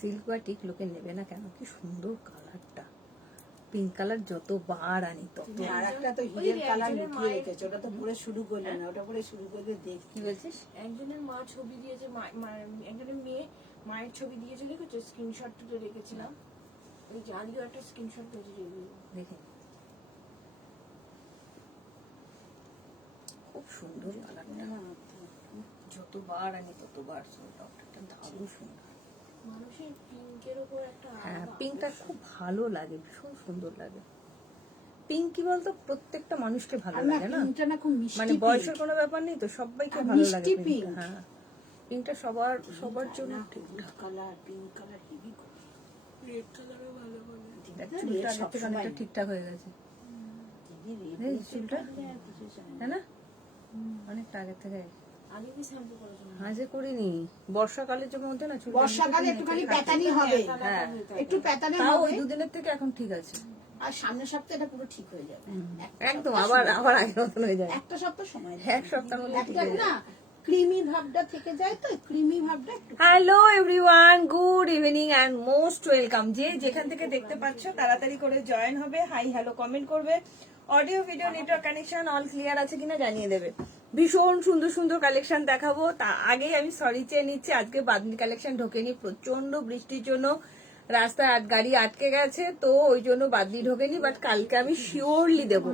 Silk batik লোকে নেবে না কেন? কি সুন্দর কালারটা, পিঙ্ক কালার যতবার আনি তত। আর একটা তো হিরের কালার লুকিয়ে রেখেছে, ওটা তো পরে শুরু করলে না, ওটা পরে শুরু করলে দেখ। কি বলছিস? একজনের মা ছবি দিয়েছে, একজনের মেয়ে মায়ের ছবি দিয়েছে, দেখেছো? স্ক্রিনশট তুলে রেখেছিলাম, ওই যে আজকে একটা স্ক্রিনশট দিয়েছে, দেখে খুব সুন্দর কালারটা, যতবার আনি ততবার সোল্ড আউট। একটা দারুণ সুন্দর। মানুষের পিঙ্কের উপর একটা হ্যাঁ, পিঙ্কটা খুব ভালো লাগে, ভীষণ সুন্দর লাগে। পিঙ্ক কি বলতো, প্রত্যেকটা মানুষকে ভালো লাগে না, পিঙ্কটা না খুব মিষ্টি, মানে বয়সের কোনো ব্যাপার নেই তো, সবাইকে আর ভালো মিষ্টি লাগে pink। হ্যাঁ, পিঙ্কটা সবার জন্য ঠিকঠাক। Colour, pink colour heavy. Red কালারও ভালো বলে। দেখ, চুলটা আগের থেকে অনেকটা ঠিকঠাক হয়ে গেছে, চুলটা তাই না, অনেকটা আগের থেকে। আগে কি শ্যাম্পু করেছো? আজে করিনি, বর্ষাকালের মধ্যে না চুলটা বর্ষাকালে একটুখানি প্যাতানি হবে, হ্যাঁ, একটু প্যাতানি তাও হবে, ওই দুদিনের থেকে এখন ঠিক আছে, আর সামনের সপ্তাহে এটা পুরো ঠিক হয়ে যাবে। একদম আবার আগের মতন হয়ে যায়, একটা সপ্তাহ সময় এক সপ্তাহের মধ্যে ঠিক একটা হয়ে না যায়। ক্রিমি ভাবটা থেকে যায়, তো ক্রিমি ভাবটা একটু। Hello everyone, good evening and most welcome. যে যেখান থেকে দেখতে পাচ্ছ তাড়াতাড়ি করে জয়েন হবে, হাই হ্যালো কমেন্ট করবে, audio video network connection all clear আছে কিনা জানিয়ে দেবে। ভীষণ সুন্দর সুন্দর কালেকশন দেখাবো, তা আগেই আমি সরি চেয়ে নিচ্ছি, আজকে বাদনি কালেকশন ঢোকেনি, প্রচন্ড বৃষ্টির জন্য রাস্তায় গাড়ি আটকে গেছে, তো ওই জন্য বাদনি ঢোকেনি, বাট কালকে আমি শিওরলি দেবো,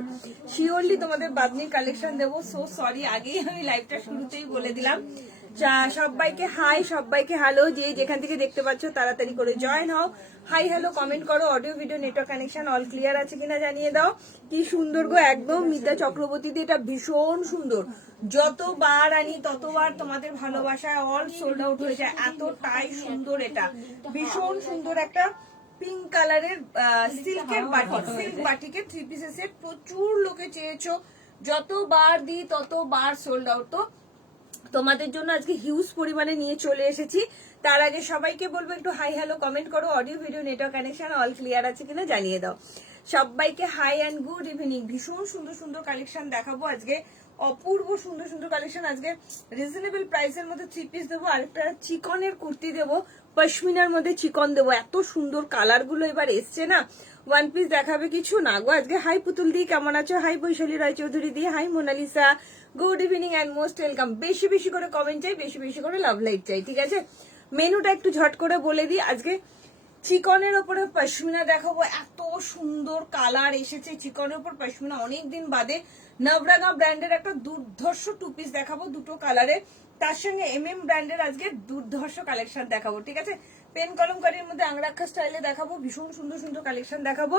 শিওরলি তোমাদের বাদনির কালেকশন দেবো। সো সরি, আগেই আমি লাইভটা শুরুতেই বলে দিলাম। সবাইকে হাই, সবাইকে হ্যালো, যে যেখান থেকে দেখতে পাচ্ছ তাড়াতাড়ি করে জয়েন হও, হাই হ্যালো কমেন্ট করো, audio video network connection all clear আছে কিনা জানিয়ে দাও। কি সুন্দর গো, একদম মিতা চক্রবর্তী দিয়ে, এটা ভীষণ সুন্দর, যতবার আনি ততবার তোমাদের ভালোবাসায় অল সোল্ড আউট হয়ে যায়, এতটাই সুন্দর। এটা ভীষণ সুন্দর একটা পিঙ্ক কালারের সিল্কের বাটিক, সিল্ক বাটিকের 3 পিসের সেট, প্রচুর লোকে চেয়েছো, যতবার দিই ততবার সোল্ড আউট। তো তোমাদের জন্য আজকে হিউজ পরিমাণে নিয়ে চলে এসেছি। তার আগে সবাইকে বলবো একটু হাই হ্যালো কমেন্ট করো, audio video network connection all clear আছে কিনা জানিয়ে দাও। সবাইকে হাই অ্যান্ড গুড ইভিনিং। ভীষণ সুন্দর সুন্দর কালেকশন দেখাবো আজকে, অপূর্ব সুন্দর সুন্দর কালেকশন। আজকে রিজনেবল প্রাইসের মধ্যে 3 পিস দেবো, আরেকটা চিকনের কুর্তি দেবো, পশমিনার মধ্যে চিকন দেবো। এত সুন্দর কালার গুলো এবার এসছে না, 1 পিস দেখাবে কিছু না গো আজকে। হাই পুতুল দি, কেমন আছো? হাই বৈশালী রায়চৌধুরী দি, hi Monalisa, good evening and most welcome. বেশি বেশি করে কমেন্ট চাই, বেশি বেশি করে লাভ লাইক চাই, ঠিক আছে? মেনুটা একটু ঝট করে বলে দিই। আজকে চিকনের ওপরে পশমিনা দেখাবো, এত সুন্দর কালার এসেছে চিকনের ওপর পশমিনা, অনেকদিন বাদে নবরাঙা ব্র্যান্ডের একটা দুর্ধর্ষ 2 পিস দেখাবো, দুটো কালারে। তার সঙ্গে MM ব্র্যান্ডের আজকে দুর্ধর্ষ কালেকশন দেখাবো, ঠিক আছে? পেন কলমকারীর মধ্যে আংরাক্ষা স্টাইলে দেখাবো, ভীষণ সুন্দর সুন্দর কালেকশন দেখাবো।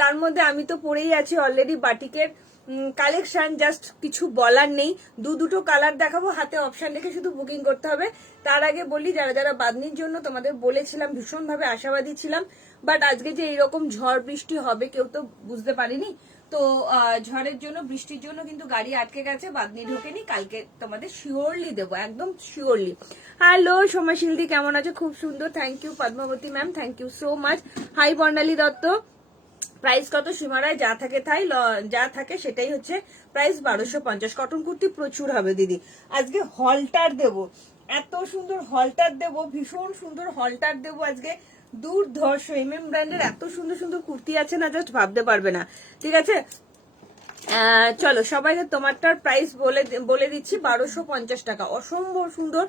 তার মধ্যে আমি তো পরেই আছি অলরেডি বাটিকের কালেকশন, জাস্ট কিছু বলার নেই। দুটো কালার দেখাবো, হাতে অপশন রেখে শুধু বুকিং করতে হবে। তার আগে বলি, যারা যারা বাদনির জন্য তোমাদের বলেছিলাম, ভীষণভাবে আশাবাদী ছিলাম, বাট আজকে যে এইরকম ঝড় বৃষ্টি হবে কেউ তো বুঝতে পারিনি। তো ঝড়ের জন্য, বৃষ্টির জন্য কিন্তু গাড়ি আটকে গেছে, বাদনি ঢোকেনি। কালকে তোমাদের শিওরলি দেবো, একদম শিওরলি। হ্যালো সোমাশিলদি, কেমন আছো? খুব সুন্দর, thank you. Padmavati ma'am, thank you so much. Hi Barnali Dutta, price কত? সীমারায় যা থাকে তাই, যা থাকে সেটাই হচ্ছে প্রাইস, 1250। কটন কুর্তি প্রচুর হবে দিদি। আজকে হলটার দেবো, এত সুন্দর হলটার দেবো, ভীষণ সুন্দর হলটার দেবো আজকে, দুর্ধর্ষ MM ব্র্যান্ডের এত সুন্দর সুন্দর কুর্তি আছে না, জাস্ট ভাবতে পারবে না, ঠিক আছে? চলো সবাইকে তোমারটার প্রাইস বলে দিচ্ছি, 1250 টাকা। অসম্ভব সুন্দর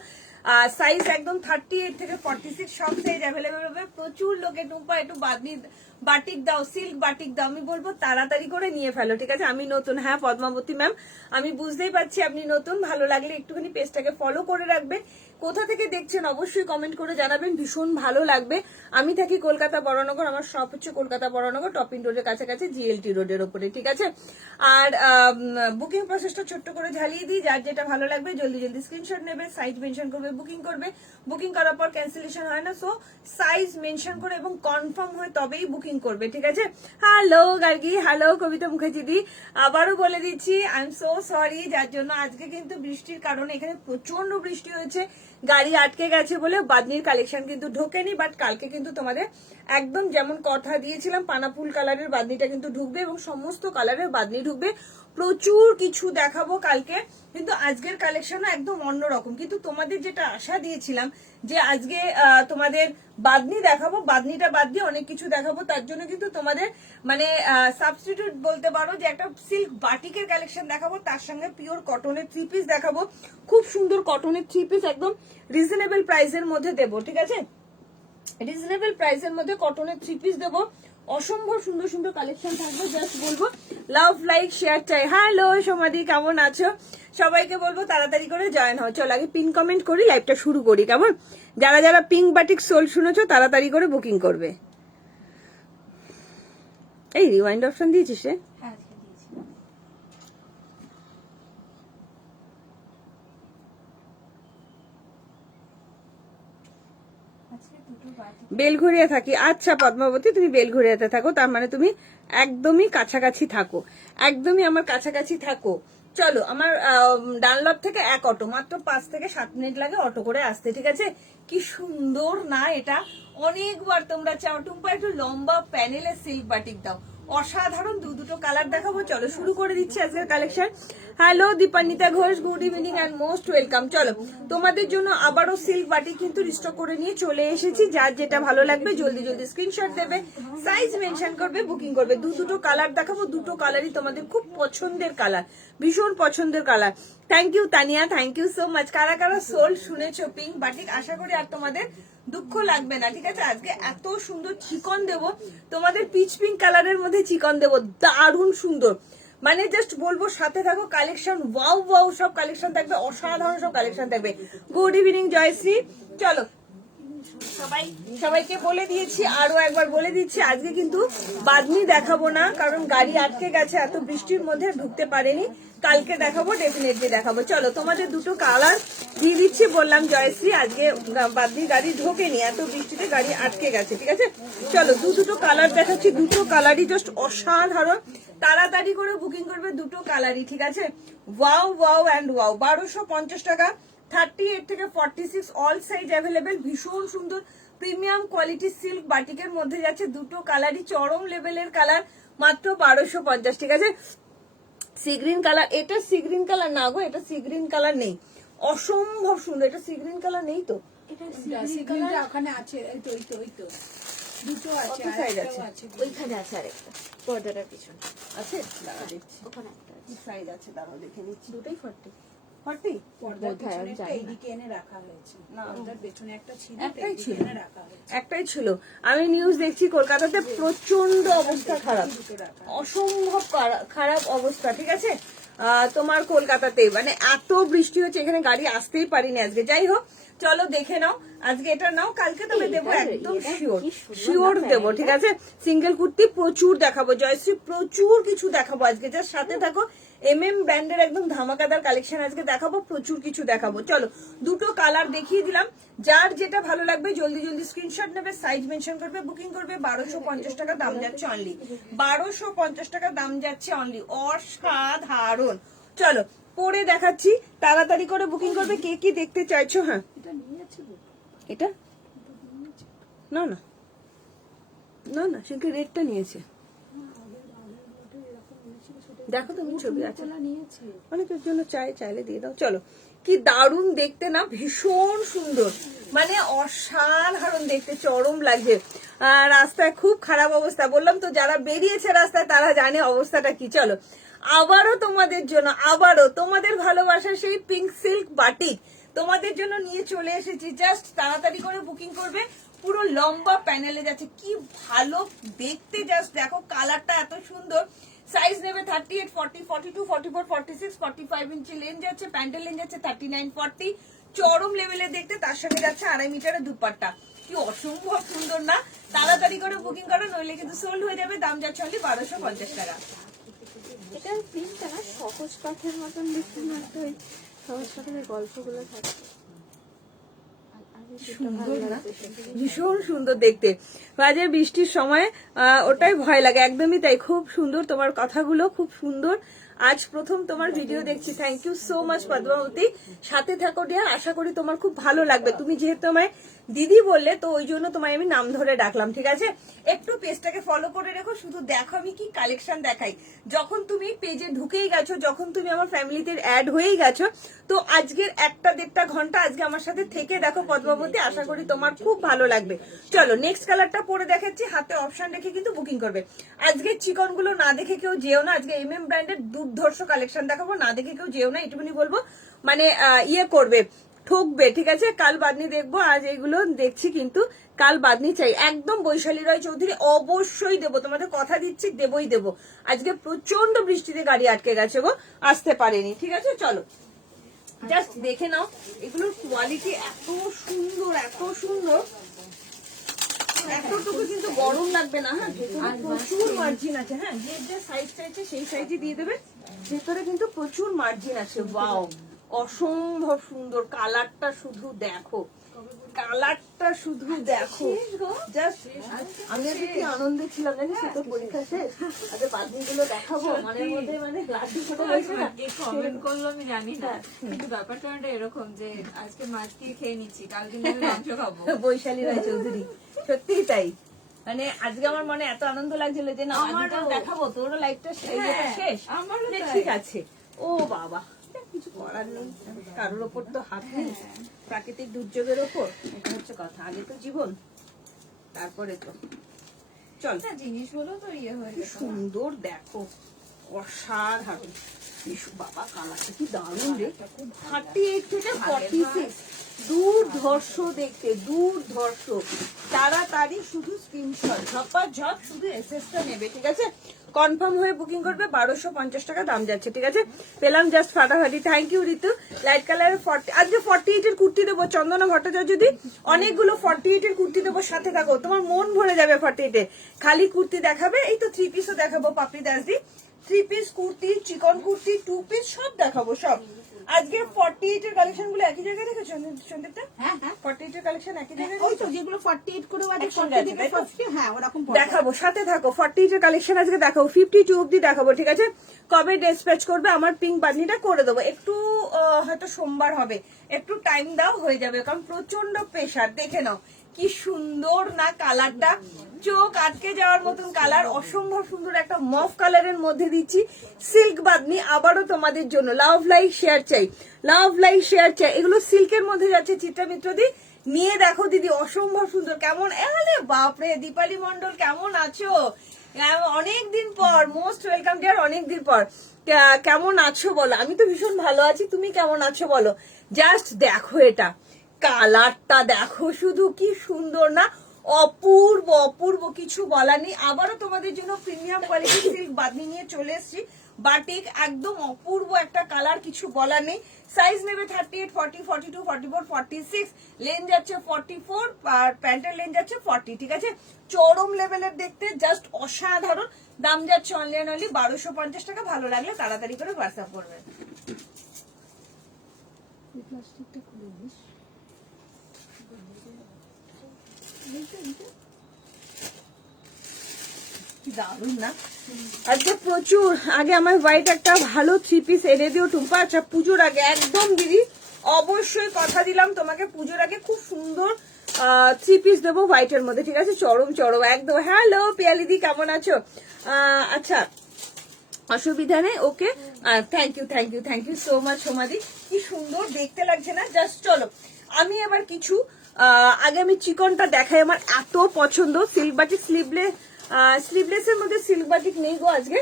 সাইজ, একদম 38 থেকে 46 সব সাইজ অ্যাভেলেবেল হবে। প্রচুর লোকে টুম্পা একটু বাটিক দাও, সিল্ক বাটিক দাও, আমি বলবো তাড়াতাড়ি করে নিয়ে ফেলো, ঠিক আছে? আমি নতুন, হ্যাঁ পদ্মাবতী ম্যাম, আমি বুঝতেই পারছি আপনি নতুন। ভালো লাগলে একটুখানি পেজটাকে ফলো করে রাখবেন। কোথা থেকে দেখছেন অবশ্যই কমেন্ট করে জানাবেন, ভীষণ ভালো লাগবে। আমি থাকি কলকাতা বড়নগর, আমার শপ হচ্ছে কলকাতা বড়নগর, টপিন রোডের কাছাকাছি, GLT রোডের ওপরে, ঠিক আছে? আর বুকিং প্রসেসটা ছোট্ট করে ঝালিয়ে দিই, যার যেটা ভালো লাগবে জলদি জলদি স্ক্রিনশট নেবে, সাইজ মেনশন করবে, বুকিং করবে। বুকিং করার পর ক্যান্সেলেশন হয় না, সো সাইজ মেনশন করে এবং কনফার্ম হয় তবেই বুকিং করবে, ঠিক আছে? হ্যালো গার্গি, হ্যালো কবিতা মুখার্জি দি, আবারও বলে দিচ্ছি আই এম সো সরি, যার জন্য আজকে কিন্তু বৃষ্টির কারণে এখানে প্রচন্ড বৃষ্টি হয়েছে, গাড়ি আটকে গেছে বলে বাদনির কালেকশন কিন্তু ঢোকেনি। বাট কালকে কিন্তু তোমাদের একদম যেমন কথা দিয়েছিলাম, পানাপুল কালারের বাদনিটা কিন্তু ঢুকবে এবং সমস্ত কালারের বাদনি ঢুকবে। প্রচুর কিছু দেখাবো কালকে, কিন্তু আজকের কালেকশন একদম অন্যরকম। কিন্তু তোমাদের যেটা আশা দিয়েছিলাম যে আজকে তোমাদের বাদনি দেখাবো, বাদনিটা বাদ দিয়ে অনেক কিছু দেখাবো, তার জন্য কিন্তু তোমাদের মানে সাবস্টিটিউট বলতে পারো যে একটা সিল্ক বাটিকের কালেকশন দেখাবো, তার সঙ্গে পিওর কটনের 3 পিস দেখাবো। খুব সুন্দর কটনের 3 পিস একদম রিজনেবল প্রাইসের মধ্যে দেবো, ঠিক আছে? রিজনেবল প্রাইসের মধ্যে কটনের 3 পিস দেবো। অসম্ভব সুন্দর সুন্দর কালেকশন থাকবে। জাস্ট বলবো লাভ লাইক শেয়ার চাই। হ্যালো সমাধি, কেমন আছো? সবাইকে বলবো তাড়াতাড়ি করে জয়েন হও। চল আগে পিন কমেন্ট করি, লাইভটা শুরু করি, কেমন? যারা যারা পিঙ্ক বাটিক সোল শুনেছো তাড়াতাড়ি করে বুকিং করবে। এই রিওয়াইন্ড অপশন দিয়েছিস রে? হ্যাঁ আজকে দিয়েছি। আজকে দুটো বাটি বেলঘরিয়া থাকি। আচ্ছা পদ্মাবতী, তুমি বেলঘরিয়াতে থাকো, তার মানে তুমি একদমই কাছাকাছি থাকো, একদমই আমার কাছাকাছি থাকো। চলো, আমার ডানলপ থেকে 1 অটো, মাত্র 5 থেকে 7 মিনিট লাগে অটো করে আসতে, ঠিক আছে? কি সুন্দর না এটা? অনেকবার তোমরা চাও টুম্পা একটু লম্বা প্যানেলের সিল্ক বাটিক দাও, অসাধারণ দুটো কালার দেখাবো। চলো শুরু করে দিচ্ছি আজকের collection. Hello Dipanwita Ghosh, good evening and most welcome. চলো তোমাদের জন্য আবারও সিল্ক বাটিক কিন্তু রিস্টক করে নিয়ে চলে এসেছি। যার যেটা ভালো লাগবে জলদি জলদি স্ক্রিনশট দেবে, সাইজ মেনশন করবে, বুকিং করবে। দুটো কালার দেখাবো, দুটো কালারই তোমাদের খুব পছন্দের কালার, ভীষণ পছন্দের colour. Thank you Tania, thank you so much. কারা কারা সোল শুনেছো পিঙ্ক বাটিক, আশা করি আর তোমাদের দুঃখ লাগবে না, ঠিক আছে? আজকে এত সুন্দর চিকন দেবো তোমাদের, পিচ পিঙ্ক কালারের মধ্যে চিকন দেবো, দারুণ সুন্দর। মানে জাস্ট বলবো সাথে থাকো, কালেকশন ওয়াও ওয়াও সব কালেকশন থাকবে, অসাধারণ সব কালেকশন থাকবে। Good evening Jayashree. চলো সবাইকে বলে দিয়েছি, আরো একবার বলে দিচ্ছি, আজকে কিন্তু বাদনি দেখাবো না, কারণ গাড়ি আটকে গেছে, এত বৃষ্টির মধ্যে ঢুকতে পারেনি। কালকে দেখাবো, ডেফিনেটলি দেখাবো। চলো তোমাদের দুটো কালার দিয়ে দিচ্ছি, বললাম জয়শ্রী আজকে বাদনি গাড়ি ঢোকেনি, এত বৃষ্টিতে গাড়ি আটকে গেছে, ঠিক আছে? চলো দুটো কালার দেখাচ্ছি, দুটো কালারই জাস্ট অসাধারণ। তাড়াতাড়ি করে বুকিং করবে দুটো কালারই, ঠিক আছে? Wow wow and wow. 1250 টাকা, 38 থেকে 46 অল সাইজ অ্যাভেলেবেল। ভীষণ সুন্দর প্রিমিয়াম কোয়ালিটি সিল্ক বাটিকের মধ্যে যাচ্ছে, দুটো কালারই চরম লেভেলের কালার, মাত্র 1250, ঠিক আছে? সি গ্রিন কালার, এটা সি গ্রিন কালার না গো, এটা সি গ্রিন কালার নেই, অসম্ভব সুন্দর। এটা সি গ্রিন কালার নেই তো? এটা সিগ্রিনটা ওখানে আছে, এই তো দুটো আছে, কত size আরেকটাও আছে? আছে। ওইখানে আছে আরেকটা পর্দাটার পিছনে আছে, দাঁড়া দেখছি ওখানে একটা কি সাইজ আছে, দাঁড়াও দেখে নিচ্ছি। দুটোই 40 40? পর্দার বোধহয়, আমি পেছনে একটা জানি না। এইদিকে এনে রাখা হয়েছে, না। পর্দার পেছনে একটা ছিল, একটাই এইদিকে ছিল। এনে রাখা হয়েছে। একটাই ছিল। আমি নিউজ দেখছি কলকাতাতে প্রচন্ড অবস্থা খারাপ, দুটো রাখা। অসম্ভব খারাপ অবস্থা, ঠিক আছে? তোমার কলকাতাতে মানে এত বৃষ্টি হচ্ছে, এখানে গাড়ি আসতেই পারিনি আজকে। যাই হোক, চলো দেখে নাও, আজকে এটা নাও, কালকে তবে দেবো একদম শিওর, শিওর দেবো, ঠিক আছে? সিঙ্গেল কুর্তি প্রচুর দেখাবো জয়শ্রী, প্রচুর কিছু দেখাবো আজকে, জাস্ট সাথে থাকো। ব্র্যান্ডের একদম ধামাকাদার কালেকশন আজকে দেখাবো, প্রচুর কিছু দেখাবো। চলো দুটো কালার দেখিয়ে দিলাম, যার যেটা ভালো লাগবে জলদি জলদি স্ক্রিনশট নেবে, সাইজ মেনশন করবে, বুকিং করবে। 1250 টাকা দাম যাচ্ছে অনলি, 1250 টাকা দাম যাচ্ছে অনলি, অসাধারণ। চলো পরে দেখাচ্ছি, তাড়াতাড়ি করে বুকিং করবে। কে কি দেখতে চাইছো? হ্যাঁ এটা নিয়েছে তো? এটা না না না না, সে রেডটা নিয়েছে, দেখো তুমি ছবি আছে, নিয়েছে। অনেকের জন্য চাইলে দিয়ে দাও। চলো কি দারুণ দেখতে না, ভীষণ সুন্দর, মানে অসাধারণ দেখতে, চরম লাগছে। রাস্তায় খুব খারাপ অবস্থা, বললাম তো যারা বেরিয়েছে রাস্তায় তারা জানে অবস্থাটা কি। চলো আবারও তোমাদের জন্য, আবারও তোমাদের ভালোবাসার সেই পিঙ্ক সিল্ক বাটিক তোমাদের জন্য নিয়ে চলে এসেছি। জাস্ট তাড়াতাড়ি করে বুকিং করবে, পুরো লম্বা প্যানেলে যাচ্ছে, কি ভালো দেখতে, জাস্ট দেখো কালারটা এত সুন্দর। সাইজ নেবে 38, 40, 42, 44, 46, 45 ইঞ্চি লেন যাচ্ছে, প্যান্টের লেন যাচ্ছে 39, 40, চরম লেভেলে দেখতে। তার সঙ্গে যাচ্ছে 2.5 মিটারের দুপাট্টা, কি অসম্ভব সুন্দর না? তাড়াতাড়ি করে বুকিং করো, নইলে কিন্তু সোল্ড হয়ে যাবে। দাম যাচ্ছে অনলি 1250 টাকা। এটা প্রিন্টটা না সহজ পাঠের মতন দেখতে না, একটা ওই সহজ পাঠের গল্পগুলো থাকে, ভীষণ সুন্দর দেখতে, বাজে বৃষ্টির সময় ওটাই ভয় লাগে, একদমই তাই। খুব সুন্দর তোমার কথাগুলো, খুব সুন্দর। আজ প্রথম তোমার ভিডিও দেখছি, thank you so much Padmavati. সাথে থাকো ডিয়ার, আশা করি তোমার খুব ভালো লাগবে। তুমি যেহেতু আমায় দিদি বললে, তো ওই জন্য তোমায় আমি নাম ধরে ডাকলাম, ঠিক আছে? একটু পেজটাকে ফলো করে রেখো, শুধু দেখো আমি কি কালেকশন দেখাই। যখন তুমি পেজে ঢুকেই গেছো, যখন তুমি আমার ফ্যামিলিতে অ্যাড হয়েই গেছো, তো আজকের 1-1.5 ঘন্টা আজকে আমার সাথে থেকে দেখো পদ্মাবতী, আশা করি তোমার খুব ভালো লাগবে। চলো নেক্সট কালারটা পরে দেখাচ্ছি, হাতে অপশন রেখে কিন্তু বুকিং করবে। আজকে চিকন গুলো না দেখে কেউ যেও না, আজকে MM ব্র্যান্ডের দুর্ধর্ষ কালেকশন দেখাবো, না দেখে কেউ যেও না, এটুকুনি বলবো। মানে ইয়ে করবে, ঠকবে, ঠিক আছে? কাল বাদনি দেখবো, আজ এইগুলো দেখছি, কিন্তু কাল বাদনি চাই। একদম বৈশালী রায় চৌধুরী অবশ্যই দেবো, তোমাদের কথা দিচ্ছি, দেবই দেবো। আজকে প্রচন্ড বৃষ্টিতে গাড়ি আটকে গেছে গো, আসতে পারেনি, ঠিক আছে? চলো জাস্ট দেখে নাও, এগুলোর কোয়ালিটি এত সুন্দর, এত সুন্দর, এতটুকু কিন্তু গরম লাগবে না। হ্যাঁ, ভেতরে প্রচুর মার্জিন আছে। হ্যাঁ, যে যে সাইজ চাইছে সেই সাইজই দিয়ে দেবে, ভেতরে কিন্তু প্রচুর মার্জিন আছে। ওয়াও, অসম্ভব সুন্দর। কালারটা শুধু দেখো, কালারটা শুধু দেখো, জাস্ট আমি আজকে কি আনন্দে ছিলাম জানিস, তোর পরীক্ষা শেষ, আজকে বাদনিগুলো দেখাবো, মনের মধ্যে মানে লাড্ডু ফোটা হয়েছে না। কমেন্ট করলো আমি জানি না, কিন্তু ব্যাপারটা এরকম যে আজকে মাছ দিয়ে খেয়ে নিচ্ছি, কাল কিন্তু আমি মাংস খাবো। বৈশালী রায় চৌধুরী, সত্যিই তাই। মানে আজকে আমার মনে এত আনন্দ লাগছিল যে না, আমারও দেখাবো, তোরও লাইফটা শেষ, আমারও যে তাই। ঠিক আছে। ও বাবা, কিছু করার নেই, কারোর ওপর তো হাত নেই, প্রাকৃতিক দুর্যোগের ওপর, এটা হচ্ছে কথা। আগে তো জীবন, তারপরে তো চল। না, জিনিসগুলো তো ইয়ে হয়ে কি গেছে। সুন্দর দেখো, অসাধারণ। ইসু বাবা, কালারটা কি দারুণ রে। 38 থেকে 46, দুর্ধর্ষ দেখতে, দুর্ধর্ষ। তাড়াতাড়ি শুধু স্ক্রিনশট, ঝপাঝপ শুধু এসএসটা নেবে, ঠিক আছে? কনফার্ম হয়ে বুকিং করবে। 1250 টাকা দাম যাচ্ছে, ঠিক আছে? পেলাম জাস্ট ফাটাফাটি। Thank you Ritu. লাইট কালারের 40, আজকে 48 এর কুর্তি দেবো, চন্দনা ভট্টাচার্য যদি অনেকগুলো 48 এর কুর্তি দেবো, সাথে থাকো, তোমার মন ভরে যাবে 48 এ। খালি কুর্তি দেখাবে, এই তো 3 পিসও দেখাবো, পাপড়ি দাসদি 3 পিস কুর্তি, চিকন কুর্তি, 2 পিস সব দেখাবো, সব। আজকে 48 এর কালেকশন গুলো একই জায়গায় দেখেছো সন্দীপটা? হ্যাঁ হ্যাঁ 48 এর কালেকশন একই জায়গায় ওই তো দেখেছো? যেগুলো 48 করে আছে একসঙ্গে 40 আছে, থেকে তাই তো? 50, হ্যাঁ ওরকম দেখাবো, সাথে থাকো। 48 এর কালেকশন আজকে দেখাবো, 52 অব্দি দেখাবো, ঠিক আছে? কবে ডিসপ্যাচ করবে আমার পিঙ্ক বাটনিটা করে দেবো, একটু হয়তো সোমবার হবে, একটু টাইম দাও, হয়ে যাবে, কারণ প্রচন্ড প্রেশার। দেখে নাও কি সুন্দর না কালারটা, চোখ আটকে যাওয়ার মতন কালার, অসম্ভব সুন্দর একটা মফ কালারের মধ্যে দিচ্ছি সিল্ক বাদনি আবারও তোমাদের জন্য। লাভ লাইক শেয়ার চাই, লাভ লাইক শেয়ার চাই। এগুলো সিল্কের মধ্যে যাচ্ছে, চিত্রা মিত্র দি নিয়ে দেখো দিদি, অসম্ভব সুন্দর। কেমন, আরে বাপরে, দীপালি মন্ডল কেমন আছো? অনেকদিন পর, মোস্ট ওয়েলকাম ডিয়ার, অনেকদিন পর। কেমন আছো বলো? আমি তো ভীষণ ভালো আছি, তুমি কেমন আছো বলো? জাস্ট দেখো এটা, কালারটা দেখো শুধু, কি সুন্দর না, অপূর্ব অপূর্ব, কিছু বলার নেই। আবারও তোমাদের জন্য প্রিমিয়াম কোয়ালিটি সিল্ক বাদনি নিয়ে চলে এসেছি, বাটিক, একদম অপূর্ব একটা কালার, কিছু বলার নেই। সাইজ নেবে 38, 40, 42, 44, 46, লেন যাচ্ছে 44, আর প্যান্টের লেন যাচ্ছে 40, ঠিক আছে? চরম লেভেলের দেখতে, জাস্ট অসাধারণ। দাম যাচ্ছে অনলাইন অনলি 1250 টাকা। ভালো লাগলে তাড়াতাড়ি করে হোয়াটসঅ্যাপ করবেন। প্লাস্টিকটা খুলে নিস। দারুন না আজকে প্রচুর। আগে আমার হোয়াইট একটা ভালো 3 পিস এনে দিও টুম্পা। আচ্ছা, পুজোর আগে একদম দিদি, অবশ্যই কথা দিলাম তোমাকে, পুজোর আগে খুব সুন্দর 3 পিস দেবো হোয়াইটের মধ্যে, ঠিক আছে? চরম চরম একদম। হ্যালো পিয়ালিদি, কেমন আছো? আচ্ছা, অসুবিধা নেই, okay. Thank you, thank you, thank you so much সোমাদি। কি সুন্দর দেখতে লাগছে না? জাস্ট চলো আমি এবার কিছু আগে আমি চিকনটা দেখাই, আমার এত পছন্দ। সিল্ক বাটিক স্লিভলেসের মধ্যে সিল্ক বাটিক নেই গো আজকে,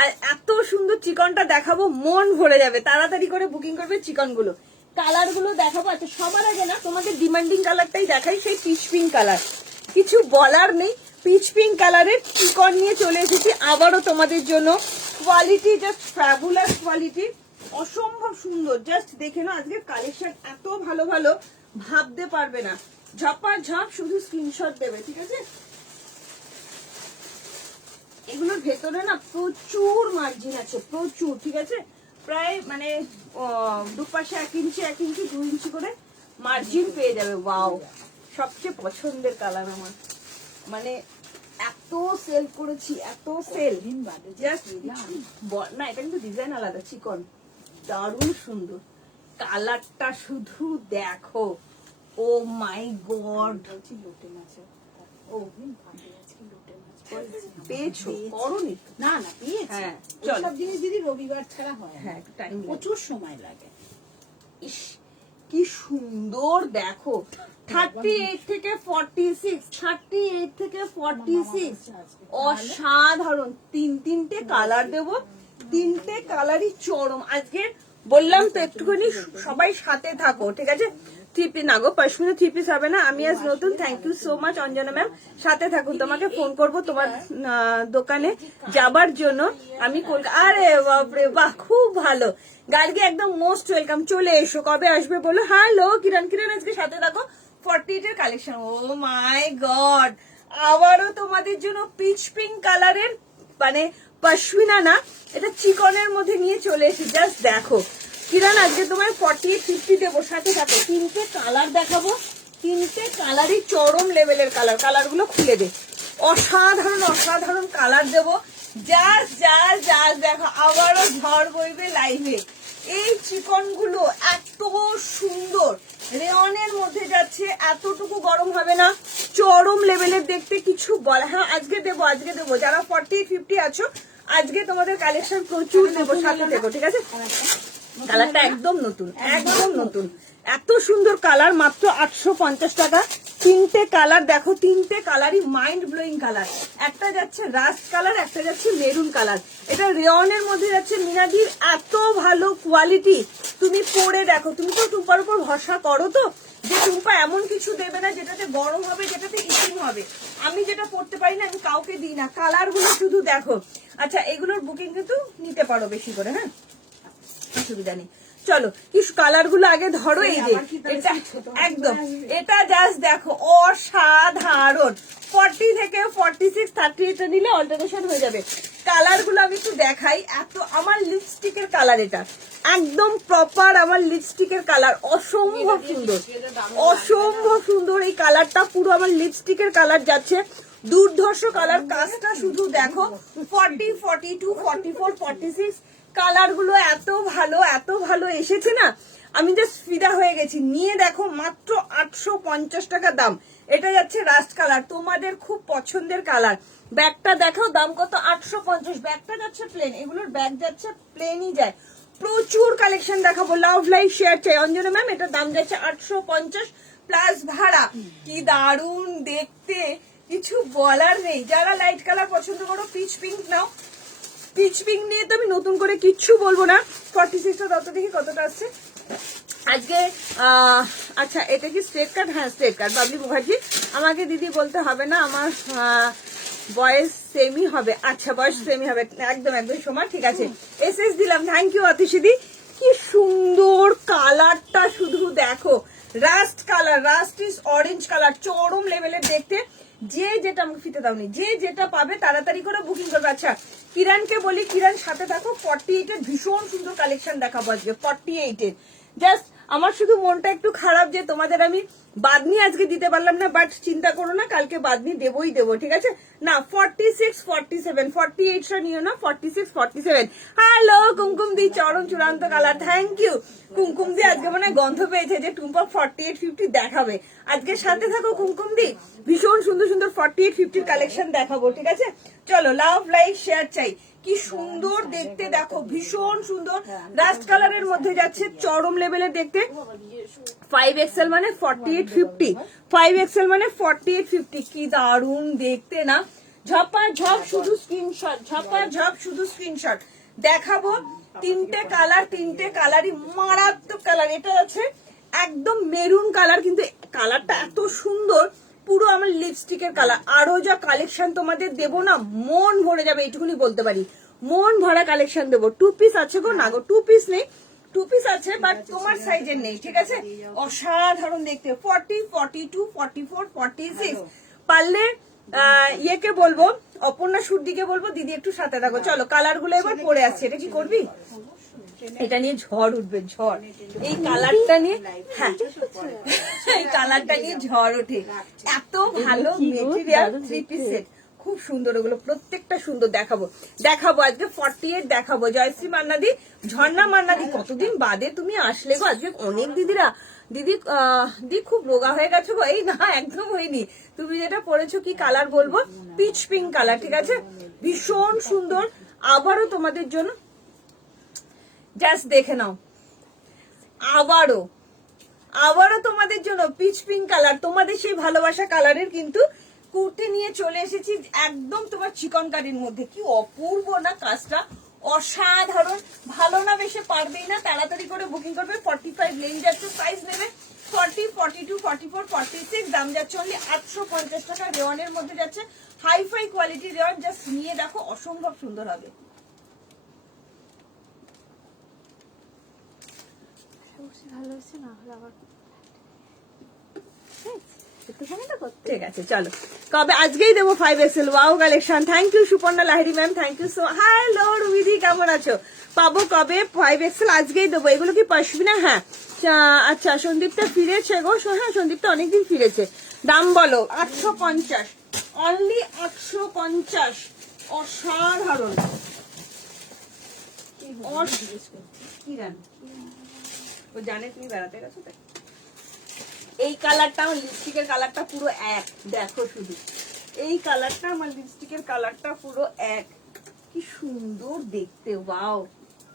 আর এত সুন্দর চিকনটা দেখাবো, মন ভরে যাবে। তাড়াতাড়ি করে বুকিং করবে চিকন গুলো, কালার গুলো দেখাবো। আচ্ছা, সবার আগে না তোমাদের ডিমান্ডিং কালারটাই দেখাই, সেই পিচ পিঙ্ক কালার, কিছু বলার নেই। পিচ পিঙ্ক কালারের চিকন নিয়ে চলে এসেছি আবারও তোমাদের জন্য। কোয়ালিটি জাস্ট ফ্যাবুলাস কোয়ালিটি, অসম্ভব সুন্দর। জাস্ট দেখে নাও আজকে কালেকশন এত ভালো ভালো, ভাবতে পারবে না। ঝপাঝপ শুধু স্ক্রিনশট দেবে, ঠিক আছে? এগুলোর ভেতরে না প্রচুর মার্জিন আছে, প্রচুর, ঠিক আছে? প্রায় মানে দুপাশে 1 ইঞ্চি 1 ইঞ্চি 2 ইঞ্চি করে মার্জিন পেয়ে যাবে। ওয়াও, সবচেয়ে পছন্দের কালার আমার, মানে এত সেল করেছি, এত সেল। জাস্ট না, এটা কিন্তু ডিজাইন আলাদা, চিকন, দারুণ সুন্দর। কালারটা শুধু দেখো, ও মাই গড, বলছি লোটে মাছের ও ভাবে আজকে লোটে মাছ পেয়েছো? করনি তো? না না পেয়েছি। হ্যাঁ, চলো। সব জিনিস যদি রবিবার ছাড়া হয় না, হ্যাঁ, টাইম প্রচুর সময় লাগে। ইস কি সুন্দর দেখো, 38 থেকে 46, 38 থেকে 46, অসাধারণ। তিনটে কালার দেবো, তিনটে কালারই চরম। আজকে বললাম তো একটুখানি সবাই সাথে থাকো, ঠিক আছে? থ্রি পিস না গো, পশমিনা থ্রি পিস হবে না, আমি আজ নতুন। Thank you so much Anjana ma'am, সাথে থাকুন। তোমাকে ফোন করব তোমার দোকানে যাবার জন্য। আমি আরে বাপরে বাহ, খুব ভালো। গার্গি একদম মোস্ট ওয়েলকাম, চলে এসো। কবে আসবে বলো? হ্যালো কিরণ, কিরণ আজকে সাথে থাকো। 48 এর কালেকশন, ও মাই গড, আবারও তোমাদের জন্য পিচ পিঙ্ক কালারের, মানে পশমিনা না, এটা চিকনের মধ্যে নিয়ে চলে এসেছি। জাস্ট দেখো কিরণ, আজকে তোমার 48, 50 দেবো, সাথে থাকো। তিনটে কালার দেখাবো, তিনটে কালারই চরম লেভেলের কালার। কালারগুলো খুলে দে, অসাধারণ অসাধারণ কালার দেবো। জাস্ট জাস্ট জাস্ট দেখো, আবারও ঝড় বইবে লাইভে। এই চিকন গুলো এত সুন্দর, রেয়নের মধ্যে যাচ্ছে, এতটুকু গরম হবে না, চরম লেভেলের দেখতে, কিছু বলা। হ্যাঁ আজকে দেবো, আজকে দেবো। যারা 48, 50 আছো, আজকে তোমাদের কালেকশন প্রচুর দেবো, সাথে দেবো, ঠিক আছে? কালারটা একদম নতুন, একদম নতুন, এত সুন্দর কালার, মাত্র 850 টাকা। তিনটে কালার দেখো, তিনটে কালারই মাইন্ড ব্লোয়িং কালার। একটা যাচ্ছে রাস্ট কালার, একটা যাচ্ছে মেরুন কালার। এটা রেয়নের মধ্যে যাচ্ছে। মিনাদির এত ভালো কোয়ালিটি, তুমি পরে দেখো। তুমি তো টুম্পার উপর ভরসা করো তো, যে টুম্পা এমন কিছু দেবে না যেটাতে গরম হবে, যেটাতে ইচিং হবে। আমি যেটা পড়তে পারি না, আমি কাউকে দিই না। কালার গুলো শুধু দেখো। আচ্ছা, এগুলোর বুকিং কিন্তু নিতে পারো বেশি করে, হ্যাঁ, অসুবিধা নেই। চলো, কি কালার গুলো আগে ধরো। এই যে এটা একদম, এটা জাস্ট দেখো, অসাধারণ। 40 থেকে 46, 30 এটা নিলে অল্টারেশন হয়ে যাবে। কালার গুলো আমি একটু দেখাই। এত আমার লিপস্টিকের কালার, এটা একদম প্রপার আমার লিপস্টিকের কালার, অসম্ভব সুন্দর, অসম্ভব সুন্দর। এই কালারটা পুরো আমার লিপস্টিকের কালার যাচ্ছে, দুর্ধর্ষ কালার। কাজটা শুধু দেখো, 40, 42, 44, 46 কালার গুলো এত ভালো, এত ভালো এসেছে না, আমি জাস্ট ফিদা হয়ে গেছি। নিয়ে দেখো, মাত্র 850 টাকা দাম। এটা যাচ্ছে রাস্ট কালার, তোমাদের খুব পছন্দের কালার। ব্যাগটা দেখাও, দাম কত? 850। ব্যাগটা যাচ্ছে প্লেন, এগুলোর ব্যাগ যাচ্ছে প্লেনই যায়। প্রচুর কালেকশন দেখাবো। লাভ লাইক শেয়ার চাই অঞ্জনা ম্যাম। এটা দাম যাচ্ছে 850 প্লাস ভাড়া। কি দারুণ দেখতে, কিছু বলার নেই। যারা লাইট কালার পছন্দ করো, পিচ পিঙ্ক নাও। পিচ পিঙ্ক নিয়ে তো আমি নতুন করে কিচ্ছু বলবো না। 46টা তত দেখি কতটা আসছে আজকে। আচ্ছা, এটা কি স্ট্রেট কাট? হ্যাঁ স্ট্রেট কাট। বাবলি মুখার্জি, আমাকে দিদি বলতে হবে না, আমার বয়স সেমই হবে। আচ্ছা, বয়স সেমই হবে, একদম একদম সমান, ঠিক আছে। এসএস দিলাম, থ্যাংক ইউ অতিশিদি। কি সুন্দর কালারটা শুধু দেখো, rust colour, rust is orange colour, চরম লেভেলের দেখতে। যে যেটা, আমাকে ফিতে দাওনি, যে যেটা পাবে তাড়াতাড়ি করে বুকিং করবে। আচ্ছা, কিরণকে বলি, কিরণ সাথে থাকো। 48 এর ভীষণ সুন্দর কালেকশন দেখাবো আজকে। 48 এর জাস্ট, আমার শুধু মনটা একটু খারাপ যে তোমাদের আমি বাদনি আজকে দিতে পারলাম না, বাট চিন্তা করো না, কালকে বাদনি দেবই দেবো, ঠিক আছে? না 46, 47, 48টা নিও না, 46, 47। হ্যালো কুমকুম দি, চরম চূড়ান্ত কালার, থ্যাংক ইউ। কুমকুম দি আজকে মানে গন্ধ পেয়েছে যে টুম্পা 48, 50 দেখাবে। আজকে সাথে থাকো কুমকুম দি, ভীষণ সুন্দর সুন্দর 48, 50 কালেকশন দেখাবো, ঠিক আছে? চলো, লাভ লাইক শেয়ার চাই। কি সুন্দর দেখতে দেখো, ভীষণ সুন্দর। রাস্ট কালারের মধ্যে যাচ্ছে, চরম লেভেলের দেখতে। 5XL মানে 48, 50, 5XL মানে 48, 50। কি দারুণ দেখতে না, ঝপা ঝপ শুধু স্ক্রিনশট, ঝপা ঝপ শুধু স্ক্রিনশট দেখাবো। তিনটে কালার, তিনটে কালারই মারাত্মক কালার। এটা আছে একদম মেরুন কালার, কিন্তু কালারটা এত সুন্দর, পুরো আমার লিপস্টিকের কালার। আরো যা কালেকশন তোমাদের দেবো না, মন ভরে যাবে, এইটুকুনি বলতে পারি। মন ভরা কালেকশন দেবো। 2 পিস আছে গো? না গো, 2 পিস নেই, 2 পিস আছে বাট তোমার সাইজের নেই, ঠিক আছে? অসাধারণ দেখতে। 40, 42, 44, 46। পারলে ইয়েকে বলবো, অপর্ণা সুদ্দিকে বলবো, দিদি একটু সাথে থাকো। চলো, কালার গুলো এবার পরে আসছে। এটা কি করবি? এটা নিয়ে ঝড় উঠবে, ঝড়। এই কালারটা নিয়ে, হ্যাঁ, এই কালারটা নিয়ে ঝড় ওঠে। এত ভালো মেটেরিয়াল, 3 পিস সেট, খুব সুন্দর। ওগুলো প্রত্যেকটা সুন্দর। দেখাবো দেখাবো আজকে 48 দেখাবো। জয়শ্রী মান্নাদি, ঝর্ণা মান্নাদি, কতদিন বাদে তুমি আসলে গো আজকে। অনেক দিদিরা দিদি দি খুব রোগা হয়ে গেছো গো। এই না, একদম হয়নি। তুমি যেটা পরেছো কি কালার বলবো, পিচ পিঙ্ক কালার, ঠিক আছে, ভীষণ সুন্দর। আবারও তোমাদের জন্য জাস্ট দেখে নাও, আবারও তোমাদের জন্য পিচ পিঙ্ক কালার, তোমাদের সেই ভালোবাসা কালারের কিন্তু কুর্তি নিয়ে চলে এসেছি, একদম তোমার চিকনকারির মধ্যে। কি অপূর্ব না কাজটা, অসাধারণ। ভালো না বেশি পারবেই না, তাড়াতাড়ি করে বুকিং করবে। 45 লেন যাচ্ছে, সাইজ নেবে 40, 42, 44, 46, দাম যাচ্ছে অনলি 850 টাকা। রেওয়ানের মধ্যে যাচ্ছে, হাইফাই কোয়ালিটি রেওয়ান, জাস্ট নিয়ে দেখো, অসম্ভব সুন্দর হবে। ভালো হচ্ছে না হলে আবার ঠিক আছে, চলো কবে আজকেই দেবো 5XL। Wow collection, thank you Suparna Lahiri ma'am, thank you so. Hello রুবিদি, কেমন আছো? পাবো কবে 5XL? আজকেই দেবো। এগুলো কি পশমিনা? হ্যাঁ, আচ্ছা সন্দীপটা ফিরেছে গো। হ্যাঁ, সন্দীপটা অনেকদিন ফিরেছে। দাম বলো? 850, অনলি 850। অসাধারণ, কি জানো ও জানে তুমি বেড়াতে গেছো তাই। এই কালারটা আমার লিপস্টিকের কালারটা পুরো এক, দেখো শুধু এই কালারটা আমার লিপস্টিকের কালারটা পুরো এক, কি সুন্দর দেখতে। ওয়াও,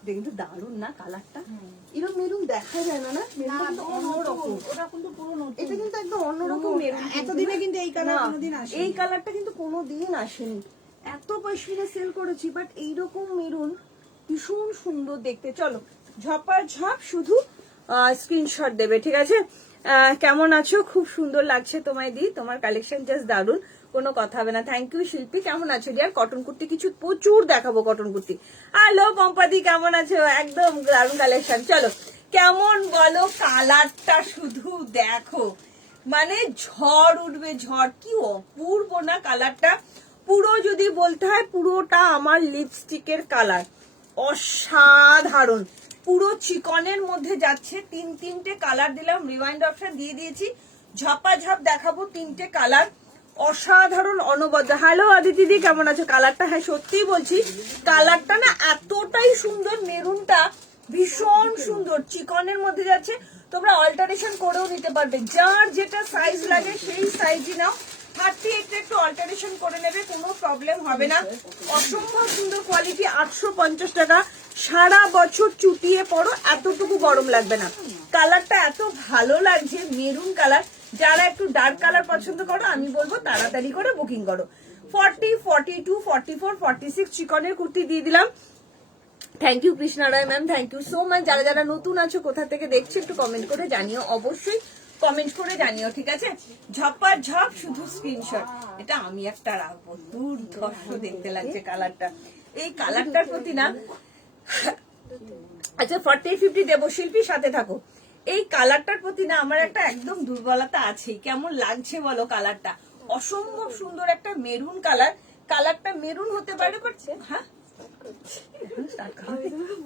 দেখতে দারুণ না কালারটা? এরকম মেরুন দেখা যায় না, না অন্যরকম। ওটা কিন্তু পুরো নতুন, এটা কিন্তু একদম অন্যরকম মেরুন। এতদিনে কিন্তু এই কালার না, কোনোদিন আসেনি। এই কালারটা কিন্তু কোনোদিন আসেনি। এত পয়সা সেল করেছি, বাট এইরকম মেরুন ভীষণ সুন্দর দেখতে। চলো ঝপাঝপ শুধু স্ক্রিনশট দেবে, ঠিক আছে? কেমন আছো? খুব সুন্দর লাগছে তোমায় দি, তোমার কালেকশন জাস্ট দারুন, কোনো কথা হবে না। থ্যাংক ইউ শিল্পী, কেমন আছো ডিয়ার? কটন কুর্তি কিছু প্রচুর দেখাবো, কটন কুর্তি। হ্যালো পম্পাদি, কেমন আছো? একদম দারুন কালেকশন। চলো কেমন বলো, কালারটা শুধু দেখো, মানে ঝড় উঠবে ঝড়। কি অপূর্ব না কালারটা, পুরো যদি বলতে হয় পুরোটা আমার লিপস্টিকের কালার, অসাধারণ। পুরো চিকনের মধ্যে যাচ্ছে, তিনটে কালার দিলাম, রিওয়াইন্ড অপশন দিয়ে দিয়েছি, ঝপাঝপ দেখাবো তিনটে কালার, অসাধারণ অনবদ্য। হ্যালো আদিতি দি, কেমন আছো? কালারটা, হ্যাঁ সত্যিই বলছি কালারটা না এতটাই সুন্দর, মেরুনটা ভীষণ সুন্দর, চিকনের মধ্যে যাচ্ছে। তোমরা অল্টারেশন করেও নিতে পারবে, যার যেটা সাইজ লাগে সেই সাইজই নাও। 38 একটু অল্টারেশন করে নেবে, কোনো প্রবলেম হবে না। অসম্ভব সুন্দর কোয়ালিটি, 850 টাকা। সারা বছর চুটিয়ে পড়ো, এতটুকু গরম লাগবে না। কালারটা এত ভালো লাগছে, মেরুন কালার। যারা একটু ডার্ক কালার পছন্দ করো, আমি বলবো তাড়াতাড়ি করে বুকিং করো। 40, 42, 44, 46 চিকনের কুর্তি দিয়ে দিলাম। Thank you Krishna Roy ma'am, thank you so much. যারা যারা নতুন আছো, কোথা থেকে দেখছো একটু কমেন্ট করে জানিও, অবশ্যই কমেন্ট করে জানিও, ঠিক আছে? ঝপাঝপ শুধু স্ক্রিনশট। এটা আমি একটা রাখবো, দুর্ধর্ষ দেখতে লাগছে কালারটা। এই কালারটার প্রতি না, আচ্ছা 40, 50 দেবো, শিল্পীর সাথে থাকো। এই কালারটার প্রতি না আমার একটা একদম দুর্বলতা আছে। কেমন লাগছে বলো কালারটা? অসম্ভব সুন্দর একটা মেরুন কালার। কালারটা মেরুন হতে পারে, বাট হ্যাঁ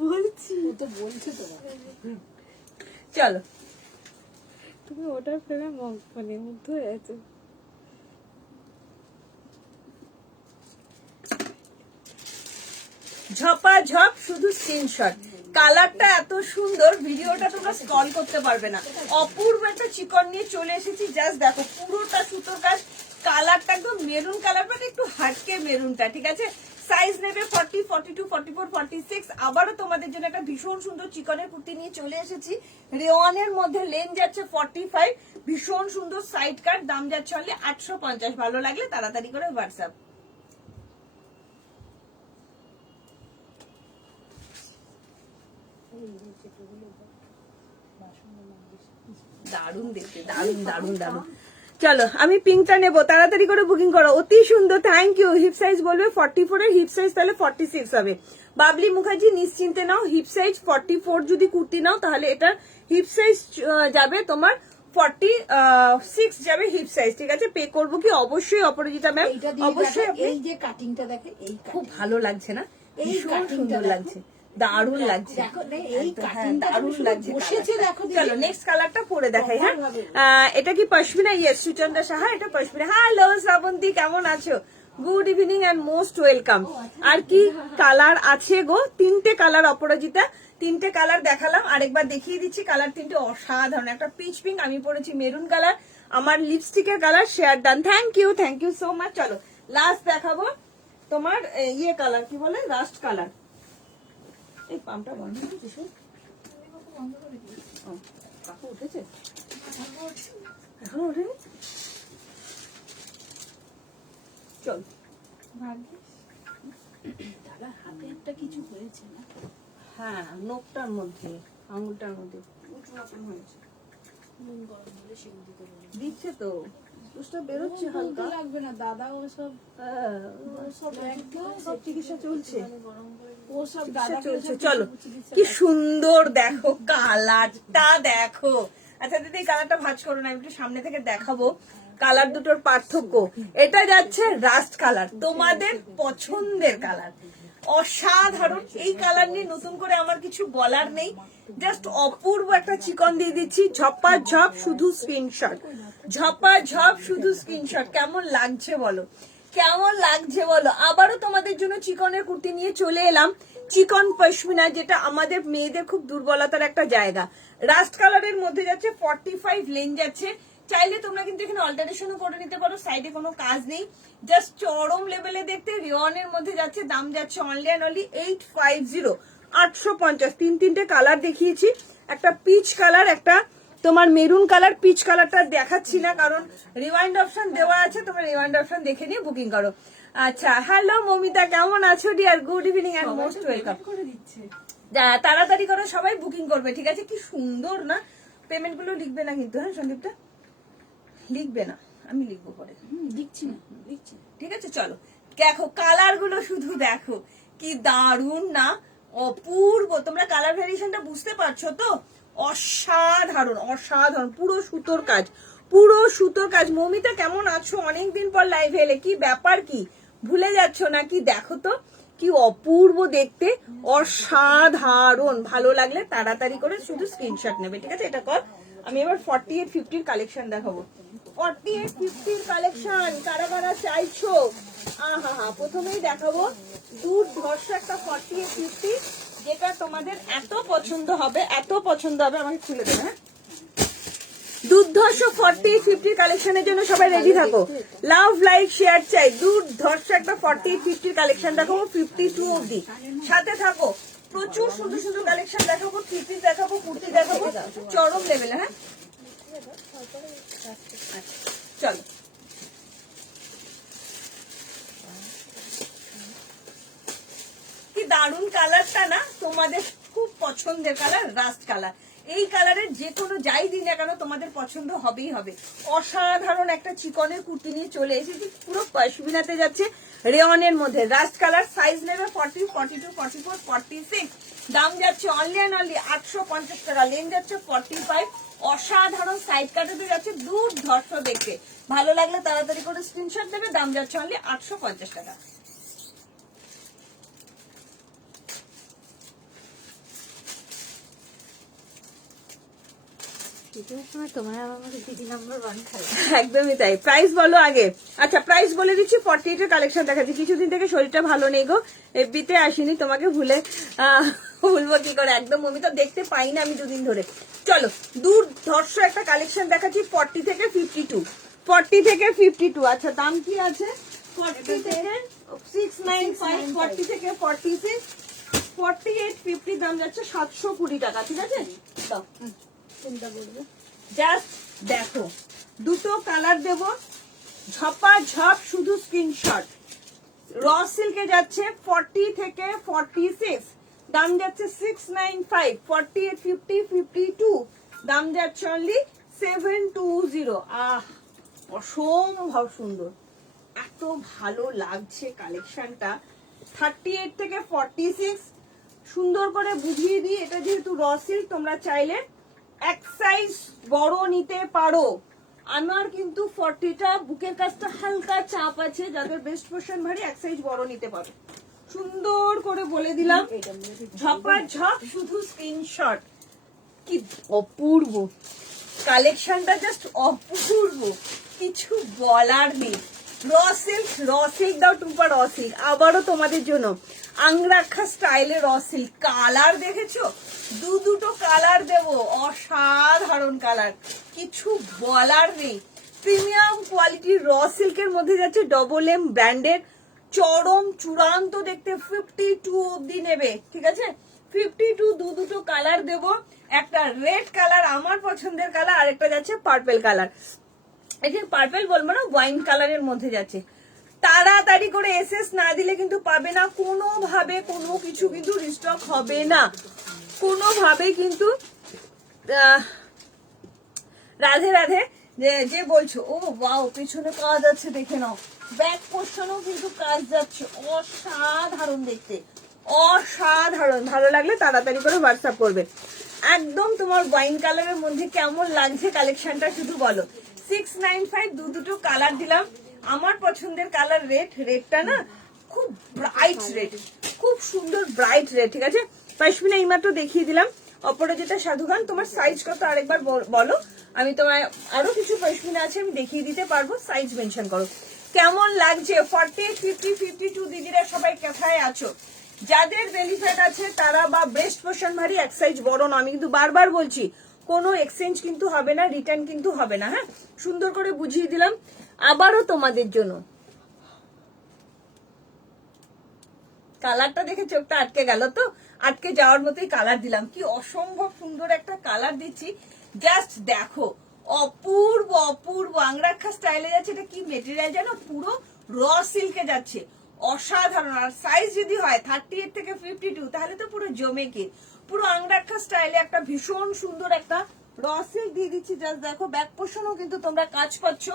বলছি তো, বলছে তো। চলো তুমি ওটার প্রেমে মানে মুগ্ধ হয়ে আছো। ঝপাঝপ শুধু স্ক্রিনশট। কালারটা এত সুন্দর, ভিডিওটা তোমরা স্ক্রল করতে পারবে না। অপূর্ব একটা চিকন নিয়ে চলে এসেছি, জাস্ট দেখো পুরোটা সুতোর কাজ। কালারটা একদম মেরুন কালার, বাট একটু হাটকে মেরুনটা, ঠিক আছে? সাইজ নেবে 40, 42, 44, 46। আবারও তোমাদের জন্য একটা ভীষণ সুন্দর চিকনের কুর্তি নিয়ে চলে এসেছি, রেওয়ানের মধ্যে। লেন যাচ্ছে 45, ভীষণ সুন্দর সাইড কাট, দাম যাচ্ছে অনলি 850। ভালো লাগলে তাড়াতাড়ি করে হোয়াটসঅ্যাপ। দারুন দেখতে, দারুন দারুন দারুন। চলো আমি পিঙ্কটা নেবো, তাড়াতাড়ি করে বুকিং করো, অতি সুন্দর। Thank you. হিপ সাইজ বলবে 44 এর, হিপ সাইজ তাহলে 46 হবে। বাবলি মুখার্জি নিশ্চিন্তে নাও, হিপ সাইজ 44 যদি কুর্তি নাও তাহলে এটার হিপ সাইজ যাবে তোমার 46 যাবে হিপ সাইজ, ঠিক আছে? পে করবো কি? অবশ্যই অপরাজিতা ম্যাম, অবশ্যই। এই যে কাটিংটা দেখে, এই খুব ভালো লাগছে না? ভীষণ সুন্দর লাগছে, দারুণ লাগছে। দেখো এই হ্যাঁ, কাটিংটা দারুণ লাগছে বসেছে colourটা। দেখো চলো নেক্সট কালারটা পরে দেখাই। হ্যাঁ, হবে। এটা কি পশমিনা? ইয়েস, সুচন্দ্রা সাহা, এটা পশমিনা। হ্যালো শ্রাবন্তী, কেমন আছো? Good evening and most welcome. আর কি কালার আছে গো? 3টে কালার অপরাজিতা, 3টে কালার দেখালাম, আরেকবার দেখিয়ে দিচ্ছি। কালার 3টে অসাধারণ। একটা পিচ পিঙ্ক, আমি পরেছি মেরুন কালার, আমার লিপস্টিকের colour share done. Thank you so much. চলো লাস্ট দেখাবো তোমার ইয়ে কালার, কি বলে, রাস্ট কালার। এই পাম্পটা বন্ধ করেছিস? কাকু উঠেছে? এখন ওঠেনি? চল। দাদা হাতে একটা কিছু হয়েছে না? হ্যাঁ, নখটার মধ্যে, আঙুলটার মধ্যে উঠরকম হয়েছে। দিচ্ছে তো, পুষটা বেরোচ্ছে হালকা। লাগবে না দাদা, ওসব হ্যাঁ, সব চিকিৎসা চলছে। ওসব চিকিৎসা দাদা চলছে। চলো কি সুন্দর দেখো কালারটা, দেখো। আচ্ছা দিদি, এই কালারটা ভাঁজ করো না, আমি একটু সামনে থেকে দেখাবো কালার দুটোর পার্থক্য। এটা যাচ্ছে রাস্ট কালার, তোমাদের পছন্দের কালার, অসাধারণ। এই কালার নিয়ে নতুন করে আমার কিছু বলার নেই, জাস্ট অপূর্ব একটা চিকন দিয়ে দিচ্ছি। ঝপা ঝপ শুধু স্ক্রিনশট, ঝপা ঝপ শুধু স্ক্রিনশট। কেমন লাগছে বলো, কেমন লাগছে বলো? আবারও তোমাদের জন্য চিকনের কুর্তি নিয়ে চলে এলাম, চিকন পশমিনা, যেটা আমাদের মেয়েদের খুব দুর্বলতার একটা জায়গা। রাস্ট কালারের মধ্যে যাচ্ছে 45 লেন যাচ্ছে। চাইলে তোমরা কিন্তু এখানে অল্টারেশনও করে নিতে পারো, সাইডে কোনো কাজ নেই, জাস্ট চরম লেভেলে দেখতে। রিওনের মধ্যে যাচ্ছে, দাম যাচ্ছে অনলি অ্যান্ড অনলি 850, 850। 3টে কালার দেখিয়েছি, একটা পিচ কালার, একটা তোমার মেরুন কালার। পিচ কালারটা দেখাচ্ছি না কারণ রিওয়াইন্ড অপশন দেওয়া আছে, তোমরা রিওয়াইন্ড অপশন দেখে নিয়ে বুকিং করো। আচ্ছা, হ্যালো মমিতা, কেমন আছো dear? Good evening and most welcome. করে দিচ্ছে। তাড়াতাড়ি করো, সবাই বুকিং করবে, ঠিক আছে? কি সুন্দর না? পেমেন্ট গুলো লিখবে না কিন্তু, হ্যাঁ সন্দীপটা লিখবে না, আমি লিখবো পরে, দিচ্ছি না, দিচ্ছি না। ঠিক আছে? চলো দেখো কালার গুলো, শুধু দেখো কি দারুণ না, অপূর্ব। তোমরা কালার ভ্যারিয়েশনটা বুঝতে পারছো তো? অসাধারণ, অসাধারণ, পুরো সুতোর কাজ, পুরো সুতোর কাজ। মমিতা কেমন আছো? অনেকদিন পর লাইভে এলে, কি ব্যাপার, কি ভুলে যাচ্ছ নাকি? দেখো তো কি অপূর্ব দেখতে, অসাধারণ। ভালো লাগলে তাড়াতাড়ি করে শুধু স্ক্রিনশট নেবে, ঠিক আছে? এটা কর। আমি এবার 48, 50 কালেকশন দেখাবো। 48, 50 কালেকশন কারা কারা চাইছো? আহা, প্রথমেই দেখাবো দুর্ধর্ষ একটা 48, 50, যেটা তোমাদের এত পছন্দ হবে, এত পছন্দ হবে। আমাকে খুলে দেবে, হ্যাঁ? দুর্ধর্ষ 48, 50 কালেকশনের জন্য সবাই রেডি থাকো। লাভ, লাইক, শেয়ার চাই। দুর্ধর্ষ একটা 48, 50 কালেকশন দেখাবো 52 অবধি, সাথে থাকো। প্রচুর সুন্দর সুন্দর কালেকশন দেখাবো, থ্রি পিস দেখাবো, কুর্তি দেখাবো, চরম লেভেলে। হ্যাঁ, চলো কি দারুন কালারটা না, তোমাদের খুব পছন্দের কালার, রাস্ট কালার। এই কালারের যে কোনো যাই দিন না কেন তোমাদের পছন্দ হবেই হবে। অসাধারণ একটা চিকনের কুর্তি নিয়ে চলে এসেছি, পুরো পশমিনাতে যাচ্ছে, রেওয়ানের মধ্যে। রাস্ট কালার, সাইজ নেবে 40, 42, 44, 46। দাম যাচ্ছে অনলি অ্যান্ড অনলি 850 টাকা। লেন যাচ্ছে 45। অসাধারণ সাইড কাটাতে যাচ্ছে, দুর্ধর্ষ দেখতে। ভালো লাগলে তাড়াতাড়ি করে স্ক্রিনশট দেবে। দাম যাচ্ছে অনলি 850 টাকা। একদমই তাই। প্রাইস বলো আগে। আচ্ছা, প্রাইস বলে দিচ্ছি। 48 এর কালেকশন দেখাচ্ছি। কিছুদিন থেকে শরীরটা ভালো নেই গো, এফবিতে আসিনি, তোমাকে ভুলবো কি করে? একদম মমি তো দেখতে পাই না আমি দুদিন ধরে। চলো দুর্ধর্ষ একটা কালেকশন দেখাচ্ছি 40 থেকে 52। 40 থেকে 52। আচ্ছা, দাম কি আছে? 40 থেকে 695, 40 থেকে 46, 48, 50। দাম যাচ্ছে 720 টাকা, ঠিক আছে? দাও, কোনটা বলবো? জাস্ট দেখো, দুটো কালার দেব, ঝপা ঝপ শুধু স্ক্রিনশট। র সিল্কে যাচ্ছে 40 থেকে 46, দাম যাচ্ছে 695, 48, 50, 52, দাম যাচ্ছে অনলি 720। অসম্ভব সুন্দর, এত ভালো লাগছে কালেকশনটা। 38 থেকে 46 সুন্দর করে বুঝিয়ে দিই। এটা যেহেতু র সিল্ক, তোমরা চাইলে এক সাইজ বড় নিতে পারো। আমার কিন্তু 40টা বুকের কাজটা হালকা চাপ আছে, যাদের বেস্ট পোর্শন ভারী এক সাইজ বড় নিতে পারো। সুন্দর করে বলে দিলাম, ঝপাঝপ শুধু স্ক্রিনশট। কি অপূর্ব কালেকশনটা, জাস্ট অপূর্ব, কিছু বলার নেই। র সিল্ক দাও টুপা, র সিল্ক আবারও তোমাদের জন্য আংরাক্ষা স্টাইলে র সিল্ক। কালার দেখেছো, দুটো কালার দেবো, অসাধারণ কালার, কিছু বলার নেই। প্রিমিয়াম কোয়ালিটির র সিল্কের মধ্যে যাচ্ছে ডবল এম ব্র্যান্ডের, চরম চূড়ান্ত দেখতে। 52 অব্দি নেবে, ঠিক আছে? 52 দুটো কালার দেব, একটা রেড কালার আমার পছন্দের কালার, আরেকটা যাচ্ছে পার্পল কালার। এটা পার্পল বলবো না, ওয়াইন কালারের মধ্যে যাচ্ছে। তাড়াতাড়ি করে এসএস না দিলে কিন্তু পাবে না, কোনোভাবে কোনো কিছু কিন্তু রিস্টক হবে না, কোনোভাবে কিন্তু। রাধে রাধে। যে বলছো ও ওয়াও পেছনে কাজ আছে, দেখে নাও, ব্যাক পোর্শনও কিন্তু কাজ যাচ্ছে, অসাধারণ দেখতে, অসাধারণ। ভালো লাগলে তাড়াতাড়ি করে হোয়াটসঅ্যাপ করবে। একদম তোমার ওয়াইন কালারের মধ্যে কেমন লাগছে কালেকশনটা শুধু বলো। 695 দুটো কালার দিলাম, আমার পছন্দের কালার রেডটা না খুব ব্রাইট রেড, খুব সুন্দর ব্রাইট রেড, ঠিক আছে? পশমিনা এইমাত্র দেখিয়ে দিলাম। অপরাজিতা সাধুখান, তোমার সাইজ কত আরেকবার বলো, আমি তোমার আরো কিছু পশমিনা আছে আমি দেখিয়ে দিতে পারবো, সাইজ মেনশন করো। কেমন লাগছে? 48, 50, 52 দিদিরা সবাই কোথায় আছো? যাদের বেলি ফ্যাট আছে তারা, বা ব্রেস্ট পোর্শন ভারী, এক সাইজ বড় না, আমি কিন্তু বারবার বলছি কোনো এক্সচেঞ্জ কিন্তু হবে না, রিটার্ন কিন্তু হবে না। হ্যাঁ, সুন্দর করে বুঝিয়ে দিলাম। আবারও তোমাদের জন্য কালারটা দেখে চোখটা আটকে গেল তো, আটকে যাওয়ার মতোই কালার দিলাম। কি অসম্ভব সুন্দর একটা কালার দিচ্ছি, জাস্ট দেখো, অপূর্ব অপূর্ব। আংরাক্ষা স্টাইলে যাচ্ছে, এটা কি মেটেরিয়াল জানো? পুরো র সিল্কে যাচ্ছে, অসাধারণ। আর সাইজ যদি হয় 38 থেকে 52 তাহলে তো পুরো জমে কি, পুরো আংরাক্ষা স্টাইলে একটা ভীষণ সুন্দর একটা র সিল্ক দিয়ে দিচ্ছি। জাস্ট দেখো, ব্যাক পোর্শনও কিন্তু তোমরা কাজ পাচ্ছ।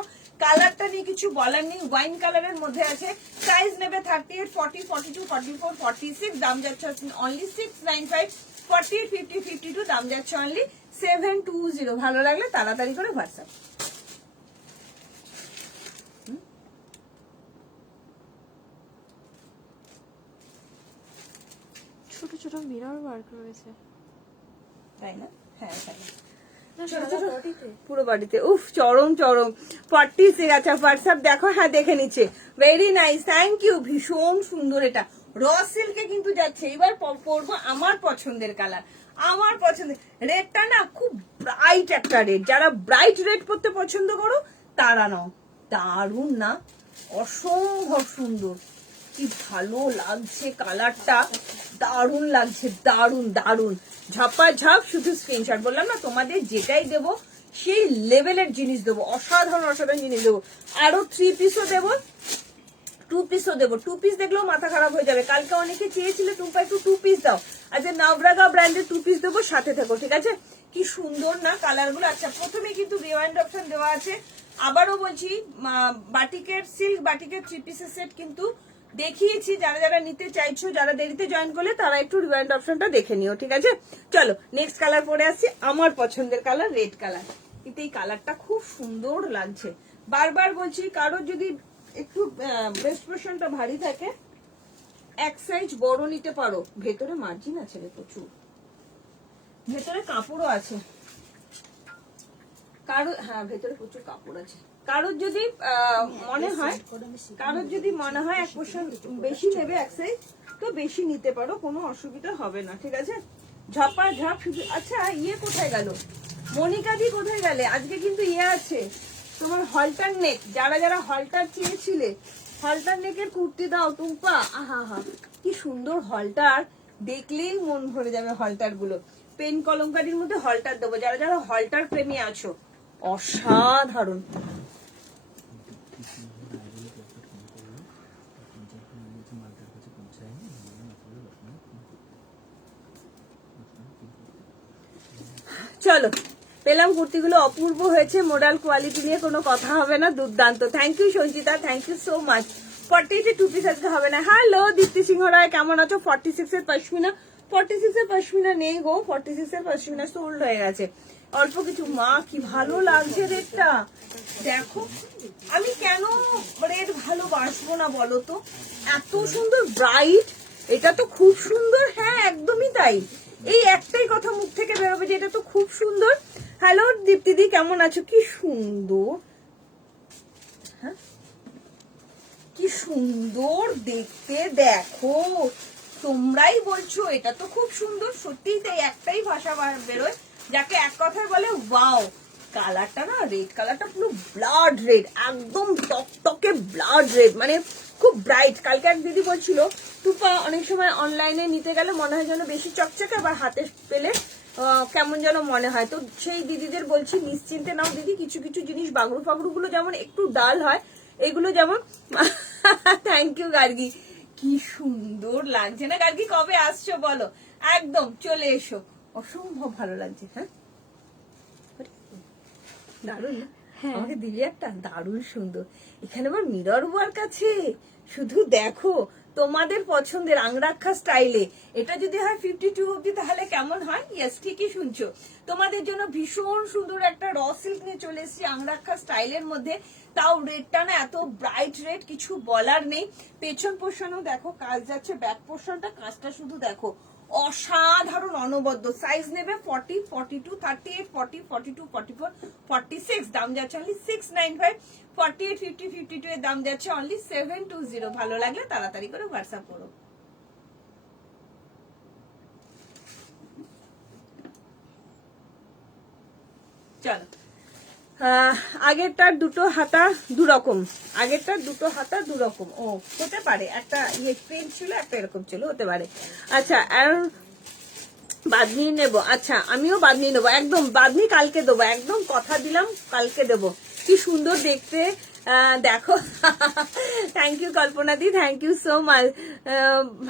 কালারটা নিয়ে কিছু বলার নেই, ওয়াইন কালারের মধ্যে আছে। সাইজ নেবে 38, 40, 42, 44, 46, দাম যাচ্ছে অনলি 695। 48, 50, 52 দাম যাচ্ছে অনলি 720। ভালো লাগলে তাড়াতাড়ি করে হোয়াটসঅ্যাপ। ছোট ছোট মিরর ওয়ার্ক রয়েছে, তাই না? হ্যাঁ তাই। না সাদা বডিতে। পুরো বাড়িতে উফ, চরম চরম। 46, আচ্ছা হোয়াটসঅ্যাপ দেখো, হ্যাঁ দেখে নিচ্ছে, ভেরি নাইস, থ্যাংক ইউ, ভীষণ সুন্দর। এটা র সিল্কে কিন্তু যাচ্ছে। এবার পরবো আমার পছন্দের কালার, আমার পছন্দের রেডটা না, খুব ব্রাইট একটা রেড। যারা ব্রাইট রেড পরতে পছন্দ করো তারা নাও, দারুণ না, অসম্ভব সুন্দর, কি ভালো লাগছে কালারটা, দারুণ লাগছে, দারুণ দারুণ। ঝাপাঝাপ শুধু স্ক্রিনশট। বললাম না তোমাদের যেটাই দেবো সেই লেভেলের জিনিস দেবো, অসাধারণ অসাধারণ জিনিস দেবো। আরো 3 পিসও দেবো, 2 পিসও দেবো। 2 পিস দেখলেও মাথা খারাপ হয়ে যাবে। কালকে অনেকে চেয়েছিলে টুম্পা একটু 2 পিস দাও, আচ্ছা নাভরাগা ব্র্যান্ডের 2 পিস দেবো, সাথে থাকো, ঠিক আছে? কি সুন্দর না কালারগুলো। আচ্ছা প্রথমে কিন্তু রিওয়াইন্ড অপশন দেওয়া আছে। আবারও বলছি, বাটিকের সিল্ক বাটিকের 3 পিসের সেট কিন্তু দেখিয়েছি। যারা যারা নিতে চাইছো, যারা দেরিতে জয়েন করলে তারা একটু রিওয়াইন্ড অপশনটা দেখে নিও, ঠিক আছে? চলো নেক্সট কালার পরে আসছি, আমার পছন্দের কালার রেড কালার। কিন্তু এই কালারটা খুব সুন্দর লাগছে। বারবার বলছি, কারোর যদি একটু ব্রেস্ট পোর্শনটা ভারী থাকে এক সাইজ বড় নিতে পারো। ভেতরে মার্জিন আছে রে প্রচুর, ভেতরে কাপড়ও আছে কারো, হ্যাঁ ভেতরে প্রচুর কাপড় আছে। কারোর যদি মনে হয় এক পোর্শন বেশি নেবে এক সাইজ, তো বেশি নিতে পারো, কোনো অসুবিধা হবে না, ঠিক আছে? ঝপা ঝপ শুধু। আচ্ছা ইয়ে কোথায় গেল, মনিকা দি কোথায় গেলে? আজকে কিন্তু ইয়ে আছে তোমার হলটার নেক, যারা যারা হলটার চেয়েছিলে, হলটার নেকের কুর্তি দাও টুম্পা। আহা হা, কি সুন্দর হলটার, দেখলেই মন ভরে যাবে হলটার গুলো। পেন কলমকারির মধ্যে হলটার দেবো, যারা যারা হলটার প্রেমী আছো, অসাধারণ। চলো পেলাম, কুর্তিগুলো অপূর্ব হয়েছে, মোডাল কোয়ালিটি নিয়ে কোনো কথা হবে না, দুর্দান্ত। Thank you Sanchita, thank you so much. 40 2 piece আজকে হবে না। হ্যালো দীপ্তি সিংহ রায়, কেমন আছো? 46 এর পশমিনা, 46 এর পশমিনা নেই গো, 46 এর পশমিনা সোল্ড হয়ে গেছে, অল্প কিছু। মা কি ভালো লাগছে রেডটা, দেখো। আমি কেন রেড ভালোবাসবো না বলো তো? এত সুন্দর ব্রাইট, এটা তো খুব সুন্দর। হ্যাঁ একদমই তাই, এই একটাই কথা মুখ থেকে বেরোবে যে এটা তো খুব সুন্দর। হ্যালো দীপ্তিদি, কেমন আছো? কি সুন্দর, হ্যাঁ কি সুন্দর দেখতে, দেখো তোমরাই বলছো এটা তো খুব সুন্দর। সত্যিই তাই, একটাই ভাষা বেরোয় যাকে এক কথায় বলে ওয়াও। কালারটা না, রেড কালারটা পুরো ব্লাড রেড, একদম টকটকে ব্লাড রেড, মানে খুব ব্রাইট। কালকে এক দিদি বলছিল টুপা অনেক সময় অনলাইনে নিতে গেলে মনে হয় যেন বেশি চকচকে, আবার হাতে পেলে কেমন যেন মনে হয়। তো সেই দিদিদের বলছি নিশ্চিন্তে নাও দিদি, কিছু কিছু জিনিস বাগড়ু ফাগড়ু গুলো যেমন একটু ডাল হয়, এগুলো যেমন থ্যাংক ইউ গার্গি, কি সুন্দর লাগছে না গার্গি? কবে আসছো বলো? একদম চলে এসো, অসম্ভব ভালো লাগছে। হ্যাঁ দারুন না? আমাকে দিবি একটা, দারুণ সুন্দর। এখানে আবার মিরর ওয়ার্ক আছে, শুধু দেখো তোমাদের পছন্দের আংরাক্ষা স্টাইলে। এটা যদি হয় 52 অব্দি তাহলে কেমন হয়? ইয়েস ঠিকই শুনছো। তোমাদের জন্য ভীষণ সুন্দর একটা র সিল্ক নিয়ে চলে এসেছি আংরাক্ষা স্টাইলের মধ্যে, তাও রেডটা না এত ব্রাইট রেড, কিছু বলার নেই। পেছন পোর্শনও দেখো কাজ যাচ্ছে, ব্যাক পোর্শনটা কাজটা শুধু দেখো, অসাধারণ অনবদ্য। সাইজ নেবে 40, 42, 38, 40, 42, 44, 46, দাম যাচ্ছে অনলি 695। 48, 50, 52 এর দাম যাচ্ছে অনলি 720। ভালো লাগলে তাড়াতাড়ি করে হোয়াটসঅ্যাপ করো। চলো, আগেরটার দুটো হাতা দুরকম, আগেরটার দুটো হাতা দুরকম। ও হতে পারে, একটা ইয়ে প্রিন্ট ছিল, একটা এরকম ছিল, হতে পারে। আচ্ছা আর বাদনি নেবো? আচ্ছা আমিও বাদনি নেবো, একদম বাদনি কালকে দেবো, একদম কথা দিলাম কালকে দেবো। কি সুন্দর দেখতে, দেখো। Thank you Kalpana di, thank you so much.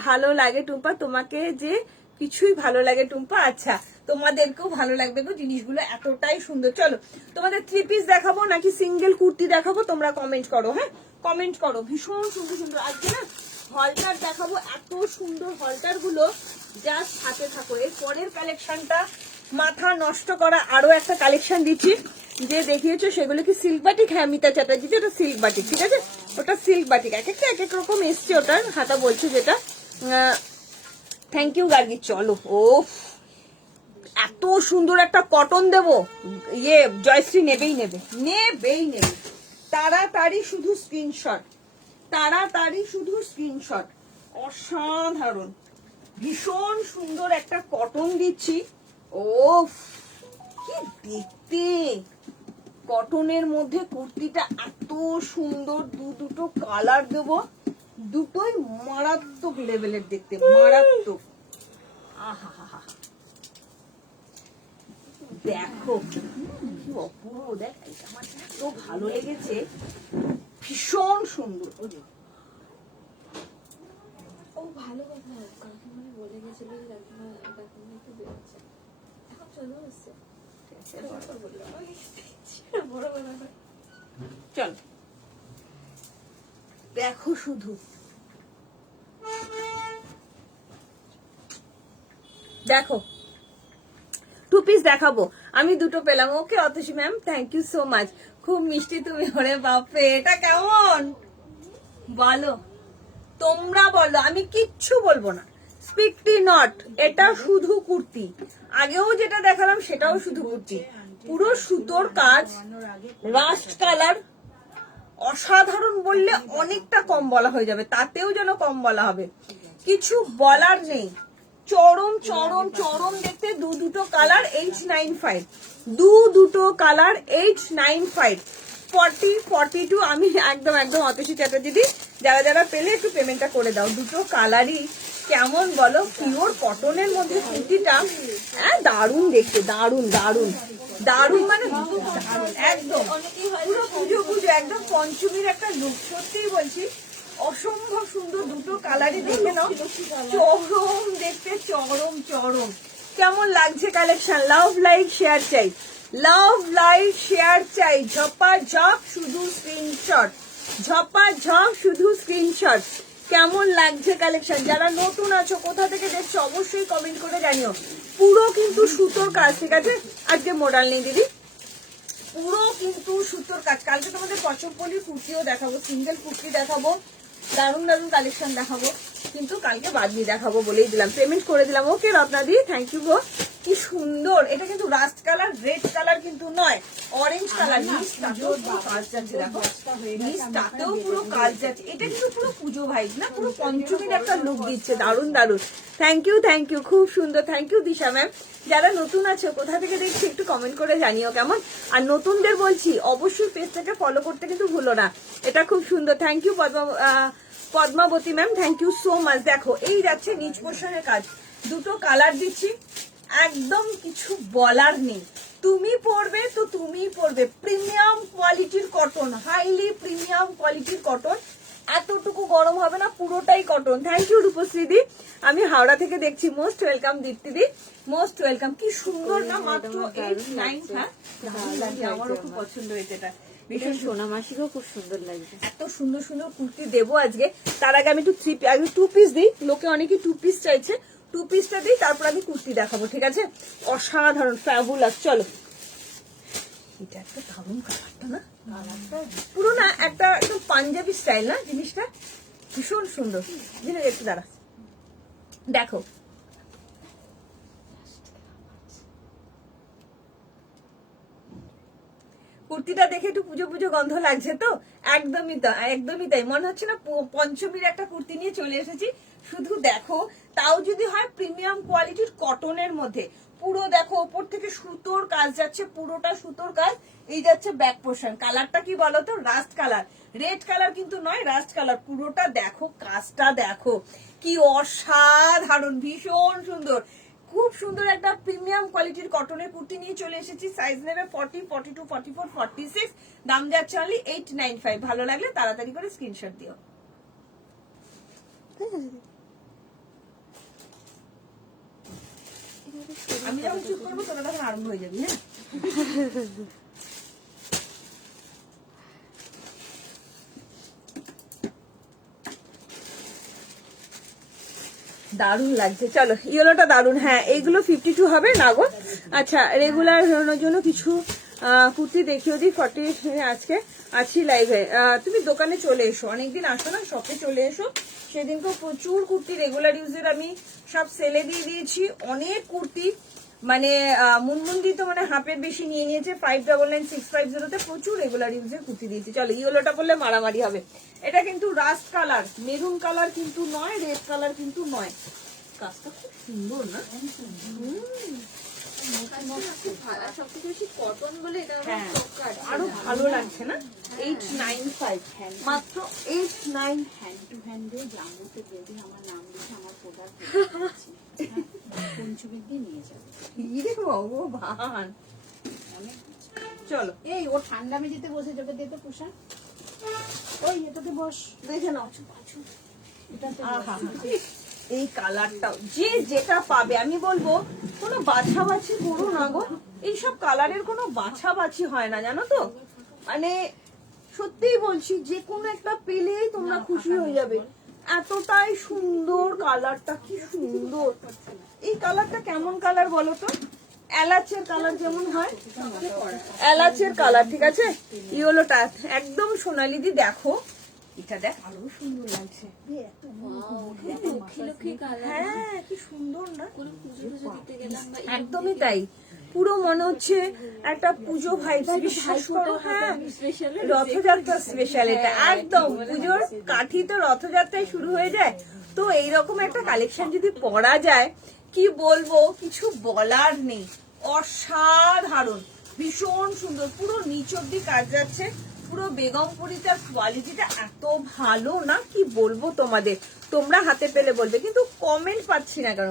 ভালো লাগে টুম্পা তোমাকে, যে কিছুই ভালো লাগে টুম্পা। আচ্ছা তোমাদেরকেও ভালো লাগবে গো, জিনিসগুলো এতটাই সুন্দর। চলো তোমাদের 3 পিস দেখাবো নাকি সিঙ্গেল কুর্তি দেখাবো, তোমরা কমেন্ট করো। হ্যাঁ কমেন্ট করো, ভীষণ সুন্দর সুন্দর। আজকে না হলটার দেখাবো, এত সুন্দর হলটার গুলো, জাস্ট হাতে থাকো। এর পরের কালেকশনটা মাথা নষ্ট করা আরো একটা কালেকশন দিচ্ছি, যে দেখিয়েছো সেগুলো কি সিল্ক বাটিক? হ্যাঁ মিতা চ্যাটার্জি, ওটা সিল্ক বাটিক, ঠিক আছে, ওটা সিল্ক বাটিক। এক একটা এক এক রকম এসছে ওটার হাতা বলছে যেটা। Thank you Gargi. চলো, ও এত সুন্দর একটা কটন দেবো, ইয়ে জয়শ্রী নেবেই নেবে, নেবেই নেবে। তাড়াতাড়ি শুধু স্ক্রিনশট, তাড়াতাড়ি শুধু স্ক্রিনশট। অসাধারণ, ভীষণ সুন্দর একটা কটন দিচ্ছি। ও কি দেখতে, কটনের মধ্যে কুর্তিটা এত সুন্দর। দুটো কালার দেবো, দুটোই মারাত্মক লেভেলের দেখতে, মারাত্মক। আহা হা হা, দেখো কি অপূর্ব, দেখ এটা আমার এত ভালো লেগেছে, ভীষণ সুন্দর। ও ভালো কথা, কাকিমা বলে গেছিল যে কাকিমা একটু বেরোচ্ছে, এখন চলে আসছে। বড় কথা, চল দেখো শুধু, দেখো 2 পিস দেখাবো, আমি দুটো পেলাম। Okay Atasi ma'am, thank you so much, খুব মিষ্টি তুমি। ওরে বাপরে, এটা কেমন বলো, তোমরা বলো, আমি কিচ্ছু বলবো না। স্পিকটি নট, এটা শুধু কুর্তি। আগেও যেটা দেখালাম সেটাও শুধু কুর্তি, পুরো সুতোর কাজ, রাস্ট কালার, অসাধারণ বললে অনেকটা কম বলা হয়ে যাবে, তাতেও যেন কম বলা হবে, কিছু বলার নেই। চরম চরম চরম দেখতে, দুটো কালার 895, দুটো কালার 895, 40, 42। আমি একদম একদম অতসী চ্যাটার্জি, যারা যারা পেলে একটু পেমেন্টটা করে দাও। দুটো কালারই কেমন বলো, পিওর কটনের মধ্যে কুর্তিটা, হ্যাঁ দারুণ দেখতে, দারুণ দারুণ দারুণ, মানে একদম পুরো পুজো পুজো, একদম পঞ্চমীর একটা লুক। সত্যিই বলছি, অসম্ভব সুন্দর, দুটো কালারই দেখে নাও, চরম দেখতে, চরম চরম। কেমন লাগছে কালেকশন? লাভ লাইক শেয়ার চাই, লাভ লাইক শেয়ার চাই, ঝপাঝপ শুধু স্ক্রিনশট, ঝপাঝপ শুধু স্ক্রিনশট। কেমন লাগছে কালেকশন? যারা নতুন আছো, কোথা থেকে দেখছো অবশ্যই কমেন্ট করে জানিও। পুরো কিন্তু সুতোর কাজ, ঠিক আছে, আজকে মোডাল নেই দিদি, পুরো কিন্তু সুতোর কাজ। কালকে তোমাদের কচকপলি কুর্তিও দেখাবো, সিঙ্গেল কুর্তি দেখাবো, দারুণ দারুণ কালেকশন দেখাবো। কিন্তু কালকে বাদ দিয়ে দেখাবো বলেই দিলাম, পেমেন্ট করে দিলাম। ওকে রত্নাদি, থ্যাংক ইউ গো। কি সুন্দর, এটা কিন্তু রাস্ট কালার, রেড কালার কিন্তু নয়, অরেঞ্জ কালার। নিচটাতেও পুরো কাজ যাচ্ছে, দেখো নিচটাতেও পুরো কাজ যাচ্ছে। এটা কিন্তু পুরো পুজো ভাই না, পুরো পঞ্চমীর একটা লুক দিচ্ছে, দারুণ দারুণ। থ্যাংক ইউ, খুব সুন্দর। Thank you Disha ma'am. যারা নতুন আছে কোথা থেকে দেখছি একটু কমেন্ট করে জানিও কেমন। আর নতুনদের বলছি অবশ্যই পেজটাকে ফলো করতে কিন্তু ভুলো না। এটা খুব সুন্দর। Thank you Padmavati ma'am, thank you so much. দেখো এই যাচ্ছে নিচ পোর্শনের কাজ, দুটো কালার দিচ্ছি, একদম কিছু বলার নেই। তুমি পরবে তো তুমিই পরবে, প্রিমিয়াম কোয়ালিটির কটন, হাইলি প্রিমিয়াম কোয়ালিটির কটন। এতটুকু গরম হবে না, পুরোটাই কটন। থ্যাংক ইউ রূপশ্রী দি, আমি হাওড়া থেকে দেখছি। মোস্ট ওয়েলকাম দীপ্তি দি, মোস্ট ওয়েলকাম। কি সুন্দর না, মাত্র 8-9। হ্যাঁ আমারও খুব পছন্দ হয়েছে এটা, ভীষণ সোনা মাসিকেও খুব সুন্দর লাগছে। এত সুন্দর সুন্দর কুর্তি দেবো আজকে। তার আগে আমি একটু আগে 2 পিস দিই, লোকে অনেকে 2 পিস চাইছে, 2 পিসটা দিই, তারপর আমি কুর্তি দেখাবো, ঠিক আছে? অসাধারণ ফ্যাবুলাস। চলো, এটা একটা দারুণ কালারটা না, পুরো না একটা একদম পাঞ্জাবি স্টাইল না জিনিসটা, ভীষণ সুন্দর জিনিস। একটু দাঁড়া, দেখো কুর্তিটা দেখে একটু পুজো পুজো গন্ধ লাগছে তো? একদমই তাই মনে হচ্ছে না পঞ্চমীর একটা কুর্তি নিয়ে চলে এসেছি। শুধু দেখো, তাও যদি হয় প্রিমিয়াম কোয়ালিটির কটনের মধ্যে, পুরো দেখো ওপর থেকে সুতোর কাজ যাচ্ছে, পুরোটা সুতোর কাজ। এই যাচ্ছে ব্যাক পোর্শন, কালারটা কি বলতো, রাস্ট কালার, রেড কালার কিন্তু নয়, রাস্ট কালার। পুরোটা দেখো, কাজটা দেখো কি অসাধারণ, ভীষণ সুন্দর। খুব সুন্দর একটা প্রিমিয়াম কোয়ালিটির কটনের কুর্তি নিয়ে চলে এসেছি। সাইজ নেবে 40, 42, 44, 46, দাম যাচ্ছে অনলি 895। ভালো লাগলে তাড়াতাড়ি করে স্ক্রিনশট দিও। আমি যখন চুপ করবো তোরা তখন আরম্ভ হয়ে যাবি। হ্যাঁ, দারুণ লাগছে। চলো, ইয়েলোটা দারুণ। হ্যাঁ, এইগুলো 52 হবে না গো। আচ্ছা, রেগুলার জন্য কিছু কুর্তি দেখিয়ে দিই। 40 আজকে আছি লাইভে, তুমি দোকানে চলে এসো, অনেকদিন আসো না, শপে চলে এসো। সেদিনকে প্রচুর কুর্তি রেগুলার ইউজের আমি সব সেলে দিয়ে দিয়েছি, অনেক কুর্তি। মানে মুনমুন্দি তো মানে হাফের বেশি নিয়ে নিয়েছে। 599650 প্রচুর রেগুলার ইউজের কুর্তি দিয়েছি। চলো, ইয়েলোটা বললে মারামারি হবে। এটা কিন্তু রাস্ট কালার, মেরুন কালার কিন্তু নয়, রেড কালার কিন্তু নয়। কাজটা খুব সুন্দর না? সবথেকে বেশি কটন বলে এটা হ্যাঁ, আরো ভালো লাগছে না? 895 মাত্র 89। হ্যান্ড টু হ্যান্ড দিয়ে জামুতে বেঁধে আমার নাম লিখে আমার প্রোডাক্ট পঞ্চমীর দিয়ে নিয়ে যাবে। ইরে ভগবান, চলো। এই ও ঠান্ডা মেঝেতে বসে যাবে, দেখতে পোষা ওই এটাতে বস, দেখে নাও। এটাতে আহা, এই কালারটা যে যেটা পাবে, আমি বলবো কোনো বাছাবাছি করো না গো। এইসব কালারের কোনো বাছাবাছি হয় না, জানো তো? মানে সত্যিই বলছি, যে কোনো একটা পেলেই তোমরা খুশি হয়ে যাবে। এতটাই সুন্দর কালারটা, কি সুন্দর। এই কালারটা কেমন কালার বলো তো? এলাচের কালার যেমন হয়, এলাচের কালার, ঠিক আছে? ইয়েলোটা একদম সোনালি দি। দেখো এটা, দেখ আরো সুন্দর লাগছে। হ্যাঁ, কি সুন্দর না? একদমই তাই, পুরো মনে হচ্ছে একটা পুজো ভাইবস। বিশ্বাস করো, হ্যাঁ, রথযাত্রা স্পেশাল এটা একদম। পুজোর কাঠি তো রথযাত্রায় শুরু হয়ে যায়, তো এইরকম একটা কালেকশন যদি পরা যায়, কি বলবো, কিছু বলার নেই। অসাধারণ, ভীষণ সুন্দর, পুরো নিচ অব্দি কাজ যাচ্ছে। পুরো বেগমপুরিটার কোয়ালিটিটা এত ভালো না, কি বলবো তোমাদের, তোমরা হাতে পেলে বলবে। কিন্তু কমেন্ট পাচ্ছি না কেন?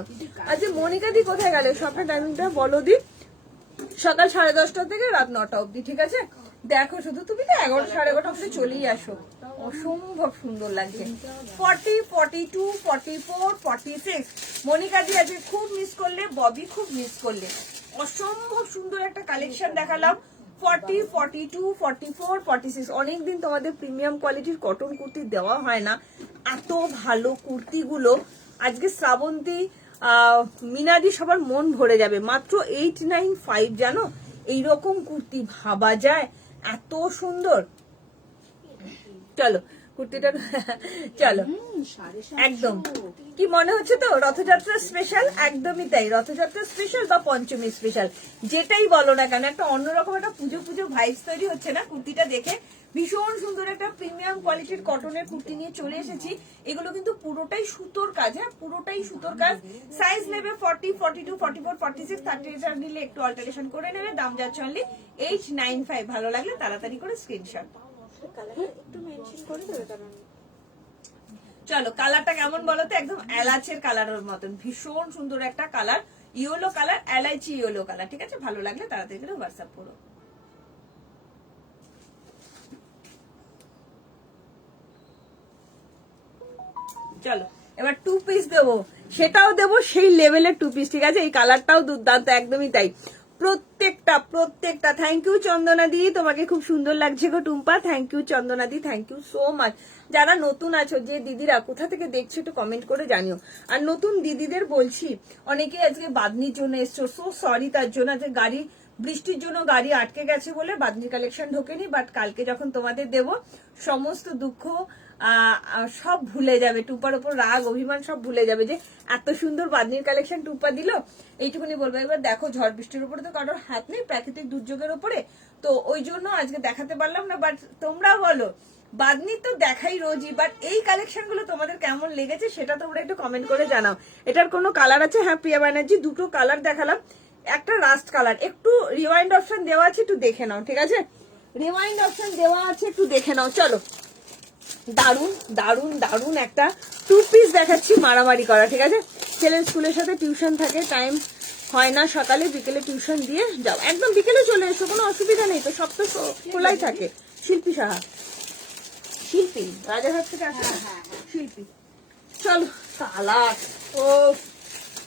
আচ্ছা, মনিকা দি কোথায় গেলে? শপের টাইমিংটা বলো দি। সকাল 10:30 থেকে রাত 9টা অব্দি, ঠিক আছে? দেখো শুধু, তুমি তো 11, 11:30 অব্দি চলেই আসো। অসম্ভব সুন্দর লাগছে। 40, 42, 44, 46। মনিকা দি আজকে খুব মিস করলে, ববি খুব মিস করলে। অসম্ভব সুন্দর একটা কালেকশন দেখালাম। 40, 42, 44, 46। অনেকদিন তোমাদের প্রিমিয়াম কোয়ালিটির কটন কুর্তি দেওয়া হয় না, এত ভালো কুর্তিগুলো আজকে শ্রাবন্তী, মিনাদি সবার মন ভরে যাবে। মাত্র 895, জানো? এইরকম কুর্তি ভাবা যায়? এত সুন্দর। চলো, কুর্তিটা চলো একদম কি মনে হচ্ছে তো রথযাত্রা স্পেশাল, একদমই তাই, রথযাত্রা স্পেশাল বা পঞ্চমী স্পেশাল যেটাই বলো না কেন, একটা অন্যরকম একটা পুজো পুজো ভাইবস তৈরি হচ্ছে না কুর্তিটা দেখে। ভীষণ সুন্দর একটা প্রিমিয়াম কোয়ালিটির কটনের কুর্তি নিয়ে চলে এসেছি। এগুলো কিন্তু পুরোটাই সুতোর কাজ, হ্যাঁ পুরোটাই সুতোর কাজ। সাইজ নেবে 40, 42, 44, 46, 38 নিলে একটু অল্টারেশন করে নেবে। দাম যাচ্ছে অনলি 895। ভালো লাগলে তাড়াতাড়ি করে স্ক্রিনশট। একটু মেনশন করে দেবে কারণ চলো কালারটা কেমন বলো তো, একদম এলাচের কালারের মতন, ভীষণ সুন্দর একটা কালার, ইয়েলো কালার, এলাইচি ইয়েলো কালার। ঠিক আছে, ভালো লাগলে তাড়াতাড়ি করে হোয়াটসঅ্যাপ করো। চলো এবার 2 পিস দেবো, সেটাও দেবো সেই লেভেলের 2 পিস। ঠিক আছে, এই কালারটাও দুর্দান্ত, একদমই তাই। প্রত্যেকটা থ্যাংক ইউ চন্দনা দি, তোমাকে খুব সুন্দর লাগছে গো Tumpa. Thank you Chandana di, thank you so much. যারা নতুন আছো, যে দিদিরা কোথা থেকে দেখছো একটু কমেন্ট করে জানিও। আর নতুন দিদিদের বলছি, অনেকে আজকে বাদনির জন্য এসছো, সো সরি তার জন্য। আজকে গাড়ি বৃষ্টির জন্য গাড়ি আটকে গেছে বলে বাদনির কালেকশন ঢোকেনি, বাট কালকে যখন তোমাদের দেব সমস্ত দুঃখ সব ভুলে যাবে, টুপার ওপর রাগ অভিমান সব ভুলে যাবে যে এত সুন্দর বাদনির কালেকশন টুপা দিল। এইটুকুনি বলবো। এবার দেখো ঝড় বৃষ্টির উপরে তো কারোর হাত নেই, প্রাকৃতিক দুর্যোগের উপরে, তো ওই জন্য আজকে দেখাতে পারলাম না। বাট তোমরা বলো, বাদনি তো দেখাই রোজই, বাট এই কালেকশন গুলো তোমাদের কেমন লেগেছে সেটা তোমরা একটু কমেন্ট করে জানাও। এটার কোনো কালার আছে? হ্যাঁ প্রিয়া ব্যানার্জি, দুটো কালার দেখালাম, একটা রাস্ট কালার। একটু রিওয়াইন্ড অপশন দেওয়া আছে, একটু দেখে নাও। ঠিক আছে, রিওয়াইন্ড অপশন দেওয়া আছে, একটু দেখে নাও। চলো দারুন দারুন দারুন একটা 2 পিস দেখাচ্ছি, মারামারি করা। ঠিক আছে, ছেলের স্কুলের সাথে টিউশন থাকে, টাইম হয় না, সকালে বিকেলে টিউশন দিয়ে যাও, একদম বিকেলে চলে এসো, কোনো অসুবিধা নেই তো, সব তো খোলাই থাকে। শিল্পী সাহা, শিল্পী রাজারহাট থেকে আসে, শিল্পী। চলো কালার ও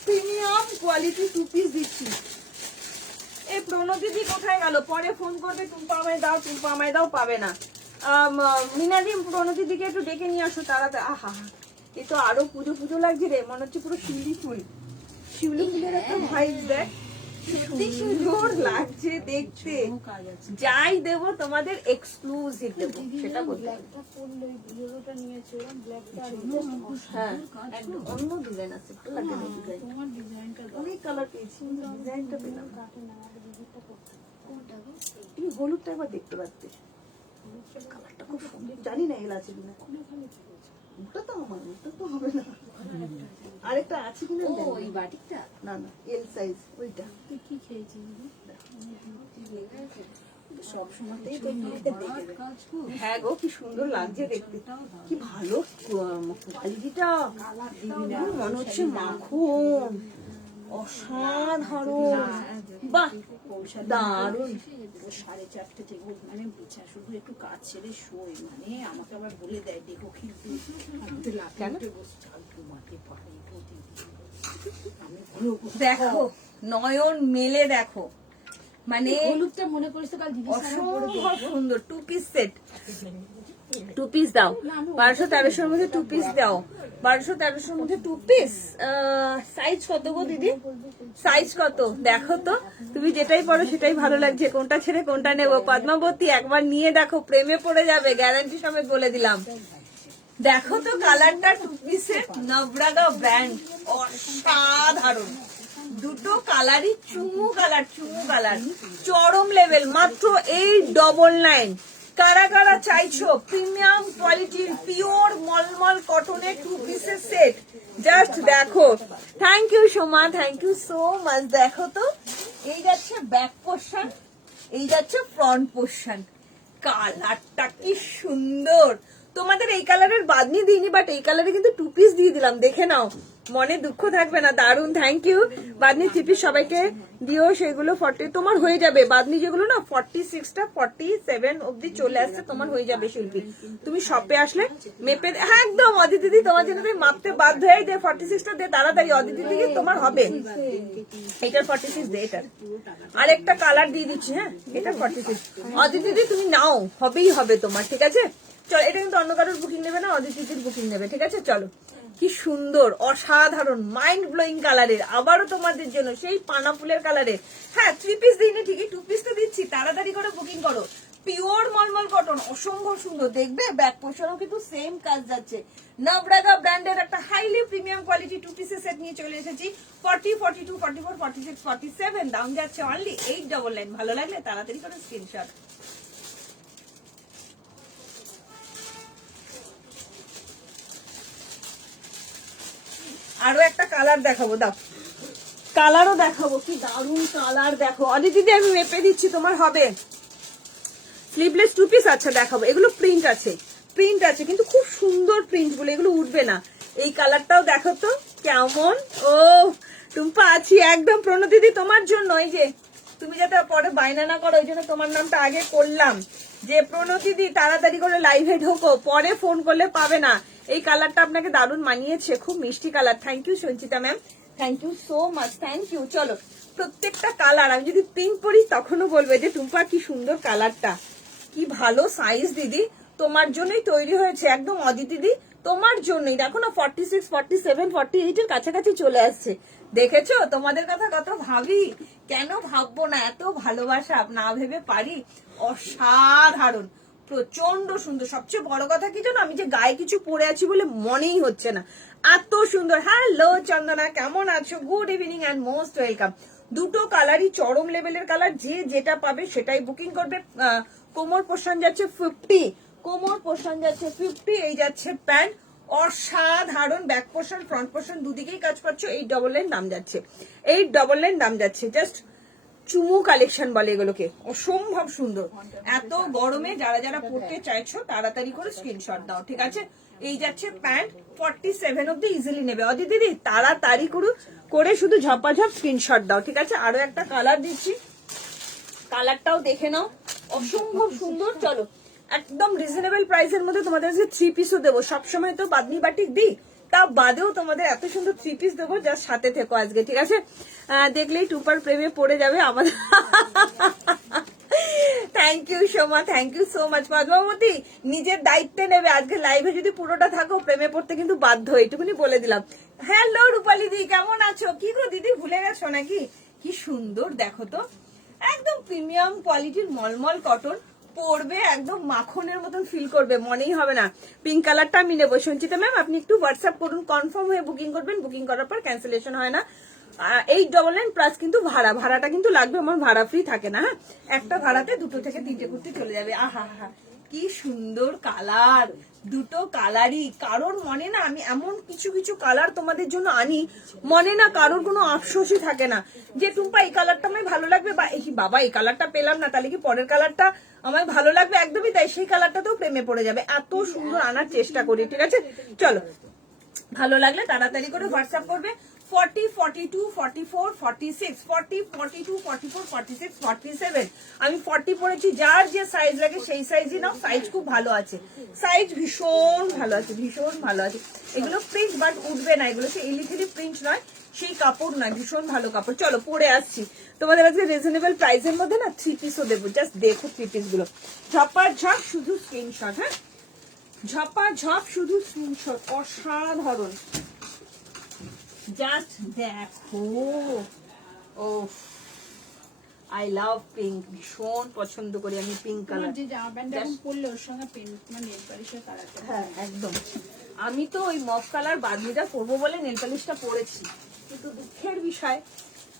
প্রিমিয়াম কোয়ালিটি 2 পিস দিচ্ছি। এই প্রণতিদি কোথায় গেল? পরে ফোন করবে, টুম্পা আমায় দাও, টুম্পা আমায় দাও, পাবে না। মিনাদি প্রণতির দিকে একটু ডেকে নিয়ে আসো তাড়াতাড়ি। আহা, এ তো আরো পুজো পুজো লাগছে রে, মনে হচ্ছে পুরো শিউলি ফুল, শিউলি ফুলের একটা ভাইব দেখ, সুন্দর লাগছে দেখতে। যাই দেবো তোমাদের এক্সক্লুসিভ দেবো, সেটা বলতে হ্যাঁ একদম অন্য ডিজাইন আছে, অনেক কালার পেয়েছি, ডিজাইনটা পেলাম। তুমি হলুদটা একবার দেখতে পাচ্ছি, কালারটা খুব সুন্দর, জানি না এলাচি কিনা। ওটা তো আমার, ওটা তো হবে না, আরেকটা আছে কিনা ওই বাটিকটা, না না এল সাইজ ওইটা। তুই কি খেয়েছিস? সব সময়তেই হ্যাঁ গো, কি সুন্দর লাগছে দেখতে, কি ভালো কোয়ালিটিটা, মনে হচ্ছে মাখন, অসাধারণ, বাহ দারুন। 4:30 থেকে মানে শুধু একটু কাজ ছেড়ে শোয়, মানে আমাকে আবার বলে দেয় দেখো কিন্তু দেখো নয়ন মেলে দেখো, মানে হলুদটা মনে করিস তো কাল দিদি অসম্ভব সুন্দর 2 পিস সেট। 2 পিস দাও, 1200-1300 মধ্যে 2 পিস দাও, 1200-1300 মধ্যে 2 পিস। সাইজ কত গো দিদি, সাইজ কত দেখো তো, তুমি যেটাই পড়ো সেটাই ভালো লাগছে, কোনটা ছেড়ে কোনটা নেবো। পদ্মাবতী একবার নিয়ে দেখো, প্রেমে পড়ে যাবে, গ্যারান্টি সমেত বলে দিলাম। দেখো তো কালারটা 2 পিসের, নবরাগা ব্র্যান্ড, অসাধারণ। দুটো কালারই চুমু কালার, চুমু কালার, চরম লেভেল, মাত্র 899। কারা কারা চাইছো প্রিমিয়াম কোয়ালিটির পিওর মলমল কটনের 2 পিসের সেট, জাস্ট দেখো। Thank you Soma, thank you so much. দেখো তো, এই যাচ্ছে ব্যাক পোর্শন, এই যাচ্ছে ফ্রন্ট পোর্শন, কালারটা কি সুন্দর। তোমাদের এই কালারের বাদনি দিইনি, বাট এই কালারে কিন্তু 2 পিস দিয়ে দিলাম, দেখে নাও, মনে দুঃখ থাকবে না। দারুন, থ্যাংক ইউ। বাদনি 3 পিস সবাইকে দিও, সেগুলো 40 তোমার হয়ে যাবে। বাদনি যেগুলো না 46টা 47 অব্দি চলে আসছে, তোমার হয়ে যাবে শিল্পী। তুমি শপে আসলে মেপে, হ্যাঁ একদম অদিতি দিদি তোমার জন্য মাপতে বাধ্য হয়ে দে, 46টা দে তাড়াতাড়ি অদিতি দিদি, তোমার হবে। এটার 46 দে, এটার আরেকটা কালার দিয়ে দিচ্ছি, হ্যাঁ এটার 46 অদিতি দিদি তুমি নাও, হবেই হবে তোমার। ঠিক আছে চলো, এটা কিন্তু অন্য কারোর বুকিং নেবে না, অদিতি দিদির বুকিং নেবে। ঠিক আছে চলো, কি সুন্দর অসাধারণ মাইন্ড ব্লোয়িং কালারের, আবারও তোমাদের জন্য সেই পানা ফুলের কালারের। হ্যাঁ 3 পিস দিইনি ঠিকই, 2 পিস তো দিচ্ছি, তাড়াতাড়ি করে বুকিং করো। পিওর মলমল কটন, অসম্ভব সুন্দর। দেখবে ব্যাক পোর্শনও কিন্তু সেম কাজ যাচ্ছে। নবরাগা ব্র্যান্ডের একটা হাইলি প্রিমিয়াম কোয়ালিটি 2 পিসের সেট নিয়ে চলে এসেছি। 40, 42, 44, 46, 47 দাম যাচ্ছে অনলি 899। ভালো লাগলে তাড়াতাড়ি করে স্ক্রিনশট। আরো একটা কালার দেখাবো, দাও কালারও দেখাবো, কি দারুণ কালার দেখো। অদিতিদি আমি মেপে দিচ্ছি, তোমার হবে। Sleeveless 2 piece. আচ্ছা দেখাবো, এগুলো প্রিন্ট আছে, প্রিন্ট আছে কিন্তু খুব সুন্দর প্রিন্ট গুলো, এগুলো উঠবে না। এই কালারটাও দেখো তো কেমন। ও টুম্পা আছি একদম প্রণতিদি তোমার জন্য। এই যে তুমি যাতে পরে বায়না না করো, ওই জন্য তোমার নামটা আগে করলাম যে প্রণতিদি তাড়াতাড়ি করে লাইভে ঢোকো, পরে ফোন করলে পাবে না। এই কালারটা আপনাকে দারুণ মানিয়েছে, খুব মিষ্টি colour. Thank you Sanchita ma'am, thank you so much, thank you. চলো প্রত্যেকটা কালার আমি যদি প্রিন্ট পরি তখনও বলবে যে টুম্পা কি সুন্দর কালারটা, কি ভালো সাইজ দিদি, তোমার জন্যই তৈরি হয়েছে একদম। অদিতিদি তোমার জন্যই, দেখো না 46, 47, 48 এর কাছাকাছি চলে আসছে। দেখেছো তোমাদের কথা কত ভাবি, কেন ভাববো না, এত ভালোবাসা না ভেবে পারি। অসাধারণ, প্রচন্ড সুন্দর। সবচেয়ে বড় কথা কি জানো, আমি যে গায়ে কিছু পরে আছি বলে মনেই হচ্ছে না, এত সুন্দর। হ্যালো চন্দনা, কেমন আছো? Good evening and most welcome. দুটো কালারই চরম লেভেলের কালার, যে যেটা পাবে সেটাই বুকিং করবে। কোমর পোর্শন যাচ্ছে 50, কোমর পোর্শন যাচ্ছে 50। এই যাচ্ছে প্যান্ট, অসাধারণ। ব্যাক পোর্শন ফ্রন্ট পোর্শন দুদিকেই কাজ পাচ্ছ। 899 দাম যাচ্ছে, 899 দাম যাচ্ছে। জাস্ট চুমু কালেকশন বলে এগুলোকে, অসম্ভব সুন্দর। এত গরমে যারা যারা পড়তে চাইছো তাড়াতাড়ি করে স্ক্রিনশট দাও, ঠিক আছে? এই যাচ্ছে প্যান্ট, 47 অব্দি ইজিলি নেবে। অদিতিদি তাড়াতাড়ি করে শুধু ঝপাঝপ স্ক্রিনশট দাও, ঠিক আছে? আরো একটা কালার দিচ্ছি, কালারটাও দেখে নাও, অসম্ভব সুন্দর। চলো একদম রিজনেবল প্রাইসের মধ্যে তোমাদের কাছে 3 পিসও দেবো। সবসময় তো বাদনি বাটিক দিই, তা বাদেও তোমাদের এত সুন্দর 3 পিস দেবো, যার সাথে থেকো আজকে, ঠিক আছে? দেখলেই টুপার প্রেমে পড়ে যাবে আমাদের। Thank you so much, thank you so much. Padmavati নিজের দায়িত্বে নেবে, আজকে লাইভে যদি পুরোটা থাকো প্রেমে পড়তে কিন্তু বাধ্য, এইটুকুনি বলে দিলাম। হ্যালো রূপালী দি, কেমন আছো? কি গো দিদি ভুলে গেছো নাকি? কি সুন্দর দেখো তো, একদম প্রিমিয়াম কোয়ালিটির মলমল কটন, পরবে একদম মাখনের মতন ফিল করবে, মনেই হবে না। পিঙ্ক কালারটা আমি নেবো। সঞ্চিতা ম্যাম আপনি একটু হোয়াটসঅ্যাপ করুন, কনফার্ম হয়ে বুকিং করবেন, বুকিং করার পর ক্যান্সেলেশন হয় না। 899 প্লাস কিন্তু ভাড়াটা কিন্তু লাগবে, আমার ভাড়া ফ্রি থাকে না। হ্যাঁ, একটা ভাড়াতে 2 থেকে 3টে কুর্তি চলে যাবে। আহা হা, কি সুন্দর কালার, দুটো কালারই। কারোর মনে না, আমি এমন কিছু কিছু কালার তোমাদের জন্য আনি, মনে না কারোর কোনো আফসোসই থাকে না যে টুম্পা এই কালারটা আমার ভালো লাগবে, বা এই বাবা এই কালারটা পেলাম না, তাহলে কি পরের কালারটা আমার ভালো লাগবে? একদমই তাই, সেই কালারটাতেও প্রেমে পড়ে যাবে। এত সুন্দর আনার চেষ্টা করি, ঠিক আছে? চলো ভালো লাগলে তাড়াতাড়ি করে হোয়াটসঅ্যাপ করবে। 40, 42, 44, 46, 40, 42, 44, 46, 47। আমি 40 পরেছি, যার যে সাইজ লাগে সেই সাইজই নাও। সাইজ খুব ভালো আছে, সাইজ ভীষণ ভালো আছে, ভীষণ ভালো আছে। এগুলো প্রিন্ট বাট উঠবে না, এগুলো সে ইলিথিলি প্রিন্ট নয়, সেই কাপড় নয়, ভীষণ ভালো কাপড়। চলো পরে আসছি তোমাদের আজকে রিজনেবল প্রাইসের মধ্যে না 3 পিসও দেবো। জাস্ট দেখো 3 পিস গুলো, ঝপাঝপ শুধু স্ক্রিনশট। হ্যাঁ, ঝপাঝপ শুধু স্ক্রিনশট, অসাধারণ। জাস্ট দেখো, ও আই লাভ পিঙ্ক, ভীষণ পছন্দ করি আমি পিঙ্ক কালার। যে জামা প্যান্টটা এখন পরলে ওর সঙ্গে মানে নেল পালিশের কালারটা, হ্যাঁ একদম। আমি তো ওই মফ কালার বাদনিটা পরবো বলে নেল পালিশটা পরেছি, কিন্তু দুঃখের বিষয়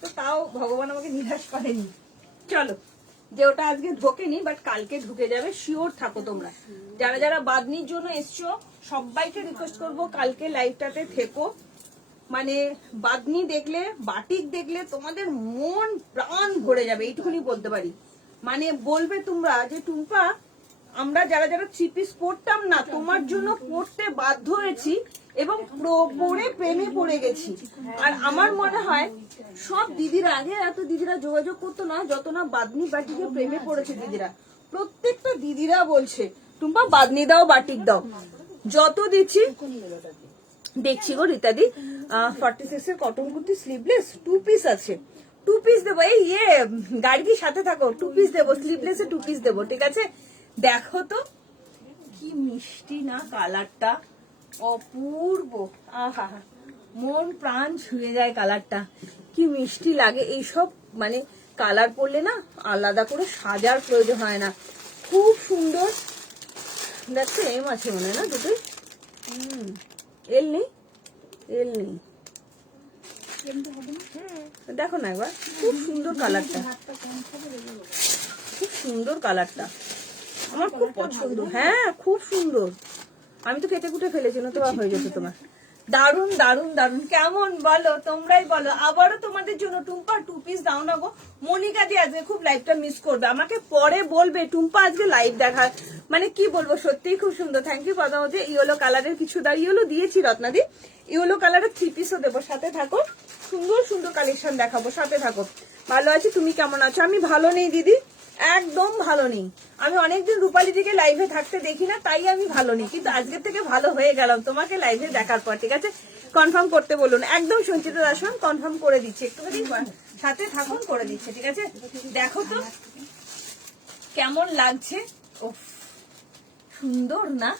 তো তাও ভগবান আমাকে নিরাশ করেনি। চলো, যে ওটা আজকে ঢোকেনি বাট কালকে ঢুকে যাবে, শিওর থাকো তোমরা। যারা যারা বাদনির জন্য এসছো সবাইকে রিকোয়েস্ট করবো কালকে লাইভটাতে থেকো। মানে বাদনি দেখলে, বাটিক দেখলে তোমাদের মন প্রাণ ভরে যাবে, এইটুকুনি বলতে পারি। মানে বলবে তোমরা যে টুম্পা আমরা যারা যারা 3 পিস পরতাম না, তোমার জন্য পড়তে বাধ্য হয়েছি এবং পরে প্রেমে পড়ে গেছি। আর আমার মনে হয় সব দিদিরা, আগে এত দিদিরা যোগাযোগ করতো না যত না বাদনি বাটিকে প্রেমে পড়েছে দিদিরা। প্রত্যেকটা দিদিরা বলছে টুম্পা বাদনি দাও, বাটিক দাও। যত দিচ্ছি দেখছি গো রীতাদি, 46 এর কটন কুর্তি স্লিভলেস 2 পিস আছে, 2 পিস দেবো। এই গাড়ির সাথে থাকো, 2 পিস দেবো, স্লিভলেস 2 পিস দেবো, ঠিক আছে? দেখো তো কি মিষ্টি না কালারটা, অপূর্ব। আহা, মন প্রাণ ছুঁয়ে যায় কালারটা, কি মিষ্টি লাগে। এইসব মানে কালার পরলে না আলাদা করে সাজার প্রয়োজন হয় না, খুব সুন্দর। দেখছো এম আছে মনে হয় না দুটোই? এল নেই, এল নেই। দেখো না একবার, খুব সুন্দর কালারটা, খুব সুন্দর কালারটা, আমার খুব পছন্দ। হ্যাঁ খুব সুন্দর, আমি তো কেটে কুটে ফেলেছি না তো হয়ে যেত তোমার। দারুন দারুন দারুন, কেমন বলো, তোমরাই বলো। আবারও তোমাদের জন্য টুম্পা 2 পিস দাও না গো। মনিকা দি আজকে খুব লাইভটা মিস করবে, আমাকে পরে বলবে টুম্পা আজকে লাইভ দেখার, মানে কি বলবো, সত্যিই খুব সুন্দর। Thank you Padmavati. ইয়েলো কালারের কিছু দাঁড়ি ইয়েলো দিয়েছি রত্নাদি, ইয়েলো কালারের 3 পিসও দেবো, সাথে থাকো। সুন্দর সুন্দর কালেকশন দেখাবো, সাথে থাকো। ভালো আছি, তুমি কেমন আছো? আমি ভালো নেই দিদি, একদম ভালো নেই। আমি অনেকদিন রূপালী দিকে লাইভে থাকতে দেখি না, তাই আমি ভালো নেই, কিন্তু আজকের থেকে ভালো হয়ে গেলাম তোমাকে লাইভে দেখার পর। ঠিক আছে, কনফার্ম করতে বলুন একদম। সঞ্চিতা দাসন কনফার্ম করে দিচ্ছে, একটুখানি সাথে থাকুন, করে দিচ্ছে। ঠিক আছে, দেখো তো কেমন লাগছে। ওফ সুন্দর না,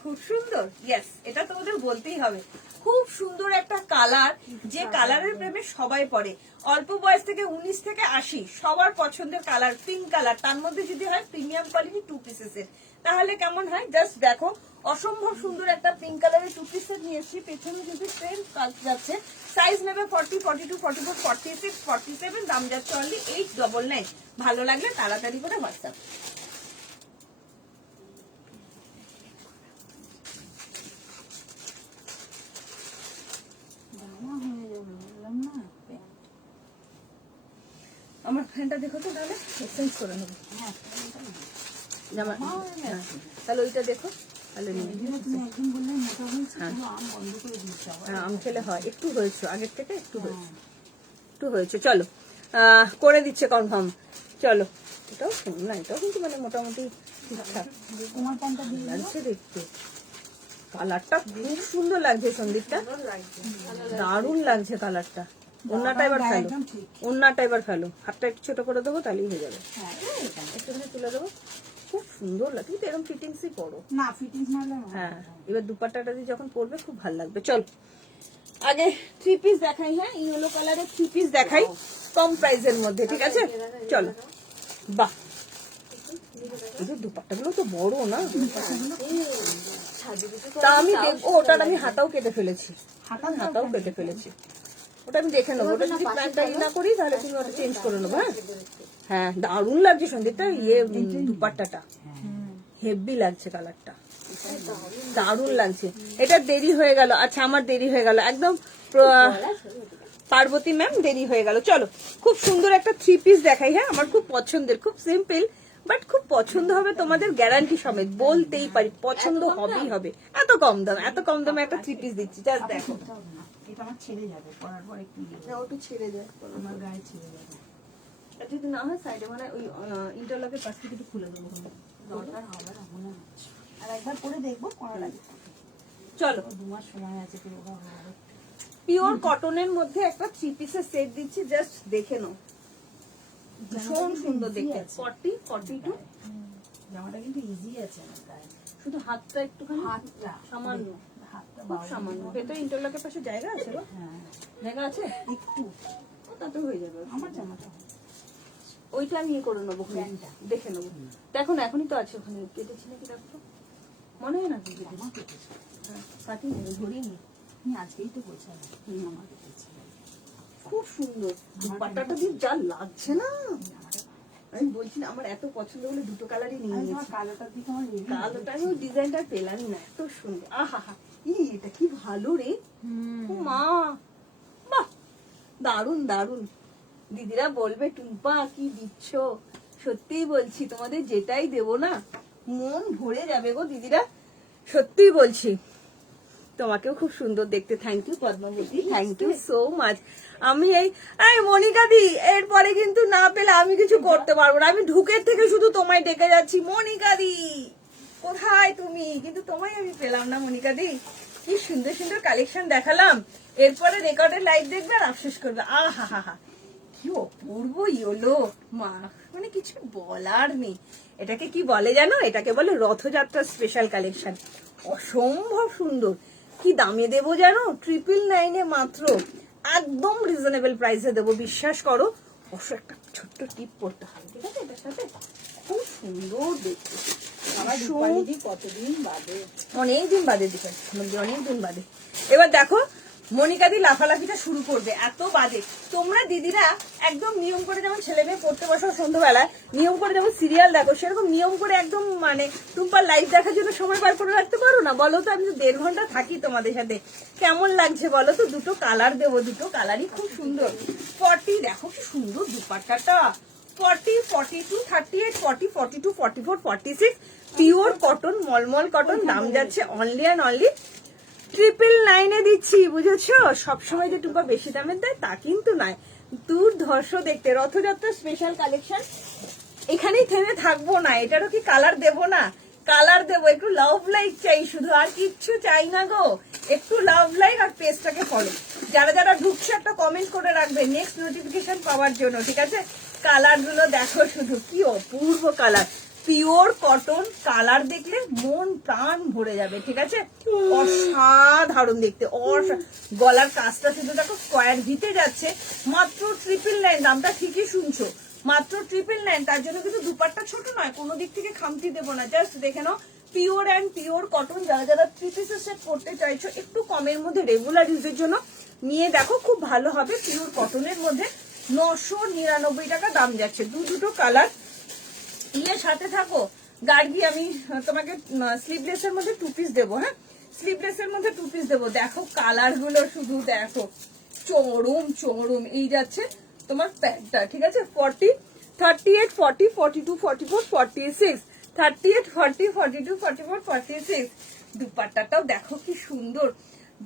খুব সুন্দর। ইয়েস, এটা তোমাদের বলতেই হবে, খুব সুন্দর একটা কালার, যে কালারের প্রেমে সবাই পড়ে। অল্প বয়স থেকে 19 থেকে 80 সবার পছন্দের কালার, পিঙ্ক কালার। তার মধ্যে যদি হয় প্রিমিয়াম কোয়ালিটি 2 পিসেসের, তাহলে কেমন হয় জাস্ট দেখো। অসম্ভব সুন্দর একটা পিঙ্ক কালারের 2 পিসের নিয়েছি। পেছনে যদি ট্রেন কাজ যাচ্ছে, সাইজ নেবে 40, 42, 44, 46, 47, দাম যাচ্ছে অনলি 899। ভালো লাগলে তাড়াতাড়ি করে হোয়াটসঅ্যাপ। আমার ফ্যানটা দেখো তো, তাহলে এক্সচেঞ্জ করে নেবো। তাহলে ওইটা দেখো, তাহলে হ্যাঁ আম খেলে হয়, একটু হয়েছে আগের থেকে, একটু হয়েছে, একটু হয়েছে। চলো করে দিচ্ছে কনফার্ম। চলো, এটাও শুনুন না, এটাও কিন্তু মানে মোটামুটি ঠিকঠাক লাগছে দেখতে। কালারটা খুব সুন্দর লাগছে সন্দীপটা, দারুণ লাগছে কালারটা। ওন্নাটা এবার ফেলো, ওন্নাটা এবার ফেলো, হাতটা একটু ছোট করে দেবো, তাহলেই হয়ে যাবে। একটুখানি তুলে দেবো, খুব সুন্দর লাগে। কিন্তু এরকম ফিটিংসই পরো না, ফিটিংস মারলে হ্যাঁ, এবার দুপাট্টাটা দিয়ে যখন পরবে খুব ভালো লাগবে। চল আগে 3 পিস দেখাই। হ্যাঁ, ইয়েলো কালারের 3 পিস দেখাই কম প্রাইসের মধ্যে। ঠিক আছে, চলো। বাহ, এই যে দুপাট্টাগুলো তো বড় না, তা আমি দেখবো। ওটার আমি হাতাও কেটে ফেলেছি, হাতাও কেটে ফেলেছি, ওটা আমি দেখে নেবো। ওটা যদি প্যান্টটা না করি তাহলে তুমি ওটা চেঞ্জ করে নেবো। হ্যাঁ হ্যাঁ, দারুণ লাগছে সন্দীপটা, ইয়ে দুপাট্টাটা হেভি লাগছে, কালারটা দারুণ লাগছে। এটা দেরি হয়ে গেল। আচ্ছা, আমার দেরি হয়ে গেল একদম, পার্বতী ম্যাম দেরি হয়ে গেল। চলো, খুব সুন্দর একটা 3 পিস দেখাই। হ্যাঁ, আমার খুব পছন্দের, খুব সিম্পল বাট খুব পছন্দ হবে তোমাদের, গ্যারান্টি সমেত বলতেই পারি, পছন্দ হবেই হবে। এত কম দাম, এত কম দামে একটা 3 পিস দিচ্ছি, জাস্ট দেখো। এটা আমার ছেড়ে যাবে, পরার পর একটু ওটু ছেড়ে যায়, আমার গায়ে ছেড়ে যাবে। যদি না হয় সাইডে মানে ওই ইন্টারলকের পাশ থেকে একটু খুলে দেবো। দরকার হবে না মনে হচ্ছে, আর একবার করে দেখবো করা লাগে। চলো, 2 মাস সময় আছে তো। পিওর কটনের মধ্যে একটা 3 পিসের সেট দিচ্ছি, জাস্ট দেখে নাও। ভীষণ সুন্দর দেখতে, 40, 42। জামাটা কিন্তু ইজি আছে আমার গায়ে, শুধু হাতটা একটুখানি, হাতটা সামান্য, হাতটা খুব সামান্য। ভেতরে ইন্টারলকের পাশে জায়গা আছে গো? হ্যাঁ জায়গা আছে একটু, তাতে হয়ে যাবে। আমার জামাটা ওইটা আমি ইয়ে করে নেবো, দেখে নেবো। দেখো না, এখনই তো আছে ওখানে, কেটেছি নাকি দেখো তো, মনে হয় না তো আমার কেটেছে, কাটিনি, ধরিনি। আমি আজকেই তো বলছিলাম আমার কেটেছে। খুব সুন্দর দুপাট্টাটা দিয়ে যা লাগছে না, আমি বলছি না, আমার এত পছন্দ হলে দুটো কালারই নিয়ে নিয়েছি। কালোটার দিকে আমার কালোটা আমি ডিজাইনটা পেলামই না, এত সুন্দর। আহা হা, এটা কি ভালো রে, ও মা, বাহ, দারুন দারুন। দিদিরা বলবে টুম্পা কি দিচ্ছ, সত্যিই বলছি, তোমাদের যেটাই দেবো না মন ভরে যাবে গো দিদিরা, সত্যিই বলছি। তোমাকেও খুব সুন্দর দেখতে, thank you Padmavati, thank you so much. আমি এই মনিকা দি, এরপরে কিন্তু না পেলে আমি কিছু করতে পারবো না। আমি ঢুকের থেকে শুধু তোমায় ডেকে যাচ্ছি, মনিকা দি কোথায় তুমি, কিন্তু তোমায় আমি পেলাম না। মনিকা দি, কি সুন্দর সুন্দর কালেকশন দেখালাম, এরপরে রেকর্ডের লাইভ দেখবে আর আফসোস করবে। আহা হা হা, কি অপূর্ব ইয়েলো, মা মানে কিছু বলার নেই। এটাকে কি বলে জানো, এটাকে বলে রথযাত্রার স্পেশাল কালেকশন। অসম্ভব সুন্দর। কি দামে দেবো জানো, 999 মাত্র, একদম রিজনেবল প্রাইসে দেবো, বিশ্বাস করো। অবশ্য একটা ছোট্ট টিপ পড়তে হবে, ঠিক আছে, এটার সাথে খুব সুন্দর দেখতে। আমার রূপালিদি কতদিন বাদে। অনেকদিন বাদে দিকে, অনেকদিন বাদে। এবার দেখো মনিকাদি লাফালাফিটা শুরু করবে, এত বাদে। তোমরা দিদিরা একদম নিয়ম করে যেমন ছেলে মেয়ে পড়তে বসো সন্ধ্যাবেলায়, নিয়ম করে যেমন সিরিয়াল দেখো, সেরকম নিয়ম করে একদম মানে টুম্পার লাইভ দেখার জন্য সময় বার করে রাখতে পারো না? বলো তো, আমি তো 1.5 ঘন্টা থাকি তোমাদের সাথে, কেমন লাগছে বলো তো? দুটো কালার দেবো, দুটো কালারই খুব সুন্দর। 40 দেখো কি সুন্দর দুপাট্টাটা, 40, 42, 38, 40, 42, 44, 46, পিওর কটন, মলমল কটন। দাম যাচ্ছে অনলি অ্যান্ড অনলি 999 দিচ্ছি, বুঝেছো? সবসময় যে টুম্পা বেশি দামের দেয় তা কিন্তু নয়। দুর্ধর্ষ দেখতে, রথযাত্রা স্পেশাল কালেকশন। এখানেই থেমে থাকবো না, এটারও কি কালার দেবো না? কালার দেবো, একটু লাভ লাইক চাই শুধু, আর কিচ্ছু চাই না গো। একটু লাভ লাইক আর পেজটাকে ফলো। যারা যারা ঢুকছে একটা কমেন্ট করে রাখবে নেক্সট নোটিফিকেশন পাওয়ার জন্য, ঠিক আছে? কালার গুলো দেখো শুধু, কি অপূর্ব কালার, পিওর কটন। কালার দেখলে মন প্রাণ ভরে যাবে, ঠিক আছে? অসাধারণ দেখতে, গলার কাজটা শুধু দেখো স্কোয়ার ভিতে যাচ্ছে, মাত্র 999। দামটা ঠিকই শুনছো, মাত্র 999। তার জন্য কিন্তু দুপাট্টা ছোট নয়, কোনো দিক থেকে খামতি দেবো না। জাস্ট দেখে নাও, পিওর অ্যান্ড পিওর কটন। যারা যারা 3 পিসের সেট করতে চাইছো একটু কমের মধ্যে রেগুলার ইউজের জন্য নিয়ে দেখো, খুব ভালো হবে। পিওর কটনের মধ্যে 999 টাকা দাম যাচ্ছে। দুটো কালার সাথে থাকো। গার্গি আমি তোমাকে স্লিভলেস এর মধ্যে 2 পিস দেবো। হ্যাঁ, স্লিভলেস এর মধ্যে 2 পিস দেবো। দেখো কালার গুলো শুধু দেখো, চরম চরম। এই যাচ্ছে তোমার প্যান্টটা, ঠিক আছে? 40, 38, 40, 42, 44, 46, 38, 40, 42, 44, 46। দুপাট্টাটাও দেখো কি সুন্দর,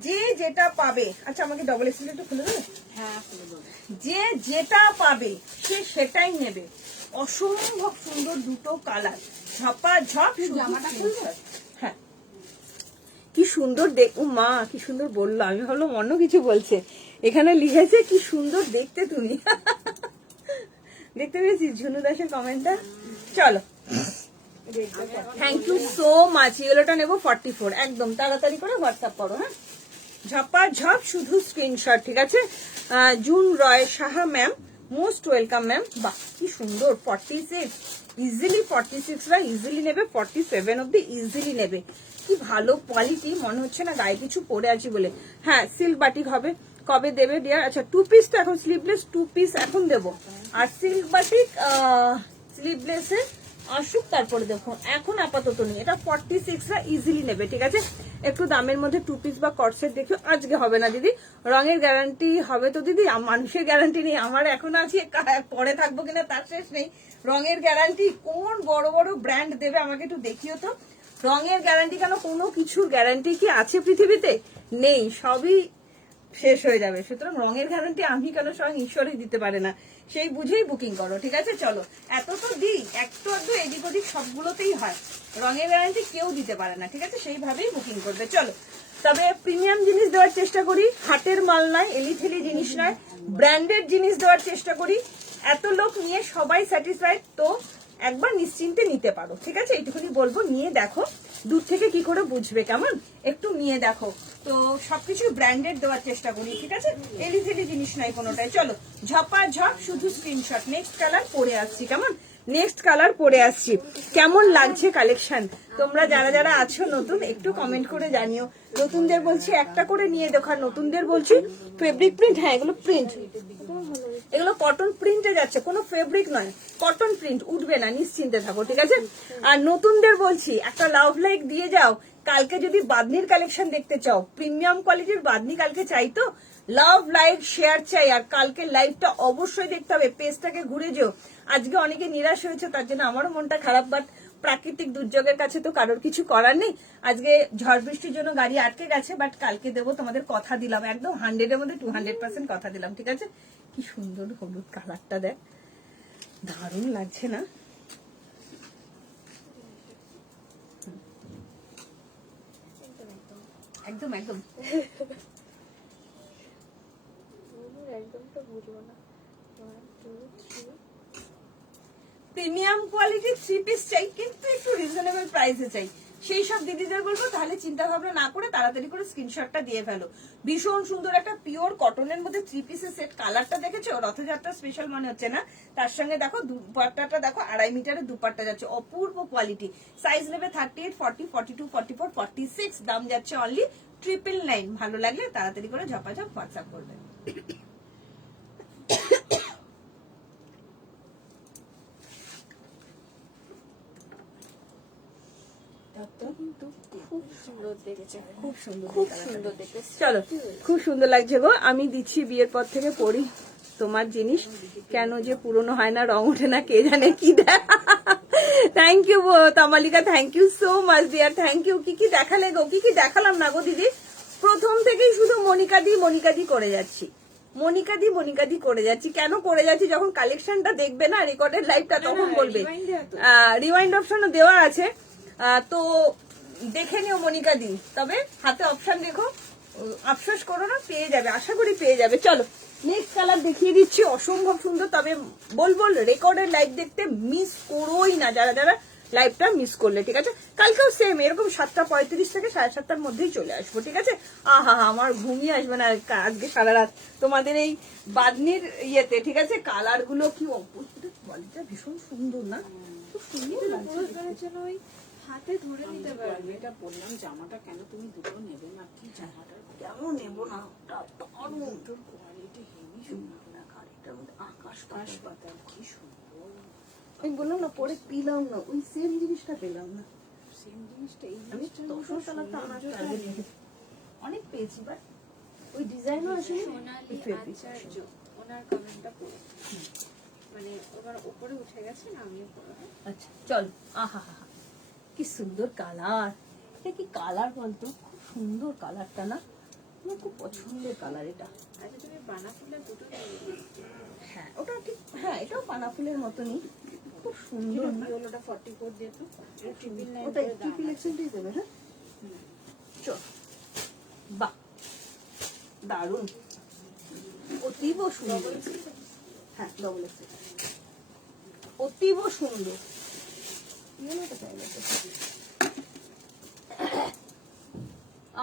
যে যেটা পাবে। আচ্ছা আমাকে ডবল এক্সেল একটু খুলে দেবে? হ্যাঁ খুলে দেবো। যে যেটা পাবে সে সেটাই নেবে। অসম্ভব সুন্দর দুটো কালার, ঝপা ঝপ। জামাটা খুলবে? হ্যাঁ, কি সুন্দর মা, কি সুন্দর বললো। আমি ভাবলাম অন্য কিছু বলছে, এখানে লিখেছে কি সুন্দর দেখতে তুমি। দেখতে পেয়েছিস ঝুনু দাসের কমেন্টটা? চলো, থ্যাংক ইউ সো মাচ। ইয়েলোটা নেবো 44। একদম তাড়াতাড়ি করে হোয়াটসঅ্যাপ করো। হ্যাঁ, ঝপা ঝপ শুধু স্ক্রিনশট, ঠিক আছে? June Roy Saha ma'am, most welcome ma'am. বাহ কি সুন্দর, 46 ইজিলি, 46রা ইজিলি নেবে, 47 অব্দি ইজিলি নেবে। কি ভালো কোয়ালিটি, মনে হচ্ছে না গায়ে কিছু পরে আছি বলে। হ্যাঁ, সিল্ক বাটিক হবে, কবে দেবে ডিয়ার? আচ্ছা 2 পিস তো এখন, স্লিভলেস 2 পিস এখন দেবো, আর সিল্ক বাটিক স্লিভলেসে আসুক তারপরে দেখো, এখন আপাতত নেই। এটা 46রা ইজিলি নেবে, ঠিক আছে? একটু দামের মধ্যে 2 পিস বা কটসেট দেখো। আজকে হবে না দিদি, রঙের গ্যারান্টি হবে তো দিদি? মানুষের গ্যারান্টি নেই, আমার এখন আছে, পরে থাকবো কিনা তার শেষ নেই। রঙের গ্যারান্টি কোন বড় বড় ব্র্যান্ড দেবে আমাকে একটু দেখিও তো। রঙের গ্যারান্টি কেন, কোনো কিছুর গ্যারান্টি কি আছে পৃথিবীতে? নেই, সবই শেষ হয়ে যাবে। সুতরাং রঙের গ্যারান্টি আমি কেন, স্বয়ং ঈশ্বরই দিতে পারে না, সেই বুঝেই বুকিং করো, ঠিক আছে? চলো, এত তো দিই, একটু আধটু এদিক ওদিক সবগুলোতেই হয়, রঙের গ্যারান্টি কেউ দিতে পারে না, ঠিক আছে? সেইভাবেই বুকিং করবে। চলো, তবে প্রিমিয়াম জিনিস দেওয়ার চেষ্টা করি, হাটের মাল নয়, এলিথেলি জিনিস নয়, ব্র্যান্ডেড জিনিস দেওয়ার চেষ্টা করি। এত লোক নিয়ে সবাই স্যাটিসফাইড তো একবার নিশ্চিন্তে নিতে পারো, ঠিক আছে? এইটুকুনি বলবো, নিয়ে দেখো। দূর থেকে কি করে বুঝবে, কেমন? একটু নিয়ে দেখো। তো সবকিছু ব্র্যান্ডেড দেওয়ার চেষ্টা করি, ঠিক আছে? এলিথেলি জিনিস নাই কোনোটাই। চলো, ঝপা ঝপ শুধু স্ক্রিনশট। নেক্সট কালার পরে আসছি, কেমন? নেক্সট কালার পরে আসছি। কেমন লাগছে কালেকশন? তোমরা যারা যারা আছো নতুন একটু কমেন্ট করে জানিও। নতুনদের বলছি একটা করে নিয়ে দেখো, আর নতুনদের বলছি ফেব্রিক প্রিন্ট। হ্যাঁ, এগুলো প্রিন্ট, এগুলো কটন প্রিন্টে যাচ্ছে, কোনো ফেব্রিক নয়, কটন প্রিন্ট, উঠবে না, নিশ্চিন্তে থাকো, ঠিক আছে? আর নতুনদের বলছি একটা লাভ লাইক দিয়ে যাও। কালকে যদি বাদনির কালেকশন দেখতে চাও, প্রিমিয়াম কোয়ালিটির বাদনি কালকে চাই তো লাভ লাইক শেয়ার চাই। আর কালকে লাইভটা অবশ্যই দেখতে হবে, পেজটাকে ঘুরে যেও। আজকে অনেকে নিরাশ হয়েছে, তার জন্য আমারও মনটা খারাপ, বাট প্রাকৃতিক দুর্যোগের কাছে তো কারোর কিছু করার নেই। আজকে ঝড় বৃষ্টির জন্য গাড়ি আটকে গেছে, বাট কালকে দেবো, তোমাদের কথা দিলাম, একদম 100-এর মধ্যে 200% কথা দিলাম, ঠিক আছে? কি সুন্দর হলুদ কালারটা, দেখ দারুণ লাগছে না? একদম একদম প্রিমিয়াম কোয়ালিটির 3 পিস চাই, কিন্তু একটু রিজনেবল প্রাইসে চাই। সেই সব দিদিদের বলবো তাহলে চিন্তা ভাবনা না করে তাড়াতাড়ি করে স্ক্রিনশটটা দিয়ে ফেলো। ভীষণ সুন্দর একটা পিওর কটনের মধ্যে 3 পিসের সেট। কালারটা দেখেছো, রথযাত্রা স্পেশাল মনে হচ্ছে না? তার সঙ্গে দেখো দুপাট্টাটা দেখো, 2.5 মিটারের দুপাট্টা যাচ্ছে, অপূর্ব কোয়ালিটি। সাইজ নেবে 38, 40, 42, 44, 46। দাম যাচ্ছে অনলি 999। ভালো লাগলে তাড়াতাড়ি করে ঝপাঝপ হোয়াটসঅ্যাপ করবে। কিন্তু খুব সুন্দর দেখেছে, খুব সুন্দর, খুব সুন্দর দেখতে। চলো, খুব সুন্দর লাগছে গো। আমি দিচ্ছি বিয়ের পর থেকে পরি তোমার জিনিস, কেন যে পুরনো হয় না, রং ওঠে না, কে জানে কি দেয়। Thank you Tamalika, thank you so much dear, thank you. কি কি দেখালে গো? কি কি দেখালাম না গো দিদি? প্রথম থেকেই শুধু মনিকা দি করে যাচ্ছি, মনিকা দি করে যাচ্ছি। কেন করে যাচ্ছি? যখন কালেকশনটা দেখবে না রেকর্ডেড লাইভটা, তখন বলবে। রিওয়াইন্ড অপশনও দেওয়া আছে, তো দেখে নিও মনিকা দি। তবে হাতে অপশন দেখো, আফসোস করো না, পেয়ে যাবে, আশা করি পেয়ে যাবে। চলো নেক্সট কালার দেখিয়ে দিচ্ছি, অসম্ভব সুন্দর। তবে বলবো রেকর্ডেড লাইভ দেখতে মিস করোই না, যারা যারা লাইভটা মিস করলে, ঠিক আছে? কালকেও সেম এরকম 7:35 থেকে 7:30-র মধ্যেই চলে আসবো, ঠিক আছে? আহা, আমার ঘুমিয়ে আসবে না আজকে সারা রাত তোমাদের এই বাদনির ইয়েতে, ঠিক আছে? কালার গুলো কি অপূর্ব, কোয়ালিটিটা ভীষণ সুন্দর না? খুব সুন্দর লাগছে। ওই হাতে ধরে নিতে পারবে। এটা বললাম জামাটা কেন তুমি দুটো নেবে না? কি জামাটার কেমন নেবো না, দুটোর কোয়ালিটি হেভি সুন্দর। আকাশ পাতাল কি সুন্দর। আমি বললাম না, পরে পিলাম না, ওই সেম জিনিসটা পেলাম না। সেম জিনিসটা এই আমি জিনিসটা তসর কালারটা আমার টার্গেট রেখেছি। অনেক পেয়েছি, বাট ওই ডিজাইনও আসলে সোনালি আচার্য ওনার কমেন্টটা পড়ে, মানে ওনার উপরে উঠে গেছে না, আমিও পড়ে। আচ্ছা চল। আহা হা, কি সুন্দর কালার। এটা কি কালার বলতো? খুব সুন্দর কালারটা না, আমার খুব পছন্দের কালার এটা। আচ্ছা তুমি বানা ফুলের দুটো নিয়ে, হ্যাঁ ওটা ঠিক, হ্যাঁ এটাও পানা ফুলের মতনই, খুব সুন্দর না? ওটা 44 দিয়ে তো 999 ওটা ট্রিপল এক্সেলটাই দেবে। হ্যাঁ চল, বাহ দারুন, অতীব সুন্দর। হ্যাঁ ডবল এক্সেল, অতীব সুন্দর।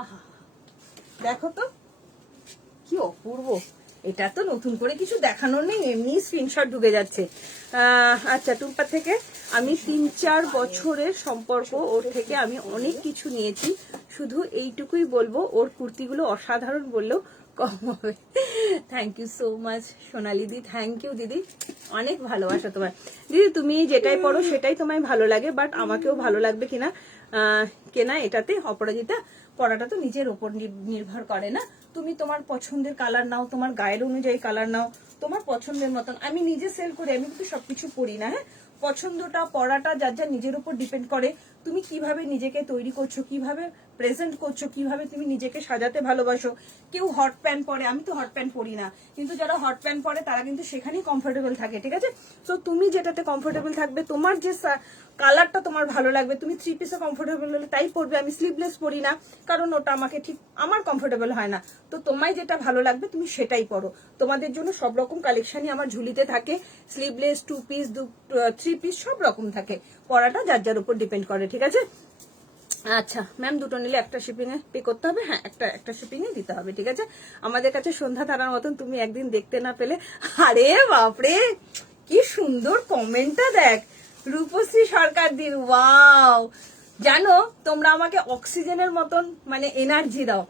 আহা দেখো তো কি অপূর্ব। এটা তো নতুন করে কিছু দেখানোর নেই, এমনি স্ক্রিনশট ঢুকে যাচ্ছে। আচ্ছা, টুম্পা থেকে আমি 3-4 বছরের সম্পর্ক, ওর থেকে আমি অনেক কিছু নিয়েছি। শুধু এইটুকুই বলবো, ওর কুর্তিগুলো অসাধারণ বললেও কম হবে। Thank you so much Sonali di, thank you দিদি, অনেক ভালোবাসা তোমার। দিদি তুমি যেটাই পড়ো সেটাই তোমায় ভালো লাগে, বাট আমাকেও ভালো লাগবে কিনা কেনা এটাতে অপরাজিতা, পড়াটা তো নিজের ওপর নির্ভর করে না। তুমি তোমার পছন্দের কালার নাও, তোমার গায়ের অনুযায়ী কালার নাও, তোমার পছন্দের মতন। আমি নিজে সেল করি, আমি কিন্তু সবকিছু পড়ি না। হ্যাঁ, পছন্দটা পড়াটা যার যার নিজের উপর ডিপেন্ড করে। তুমি কিভাবে নিজেকে তৈরি করছো, কিভাবে প্রেজেন্ট করছো, কিভাবে তুমি নিজেকে সাজাতে ভালোবাসো। কেউ হট প্যান্ট পরে, আমি তো হট প্যান্ট পরি না, কিন্তু যারা হট প্যান্ট পরে তারা কিন্তু সেখানেই কমফোর্টেবল থাকে, ঠিক আছে? তো তুমি যেটাতে কমফোর্টেবল থাকবে, তোমার যে কালারটা তোমার ভালো লাগবে, তুমি 3 পিসে কমফোর্টেবল হলে তাই পরবে। আমি স্লিভলেস পরি না, কারণ ওটা আমাকে ঠিক আমার কমফোর্টেবল হয় না। তো তোমায় যেটা ভালো লাগবে তুমি সেটাই পরো। তোমাদের জন্য সব রকম কালেকশনই আমার ঝুলিতে থাকে, স্লিভলেস, 2 পিস, 3 পিস সব রকম থাকে। পরাটা যার যার উপর ডিপেন্ড করে, ঠিক আছে? আচ্ছা ম্যাম, দুটো নিলে একটা শিপিং এ পে করতে হবে? হ্যাঁ, একটা শিপিং এ দিতে হবে, ঠিক আছে? আমাদের কাছে সন্ধ্যা তারার মতন তুমি একদিন দেখতে না পেলে। আরে বাপরে, কি সুন্দর কমেন্টটা দেখ, রূপশ্রী সরকার দিন, ওয়াও। জানো তোমরা আমাকে অক্সিজেনের মতন মানে এনার্জি দাও,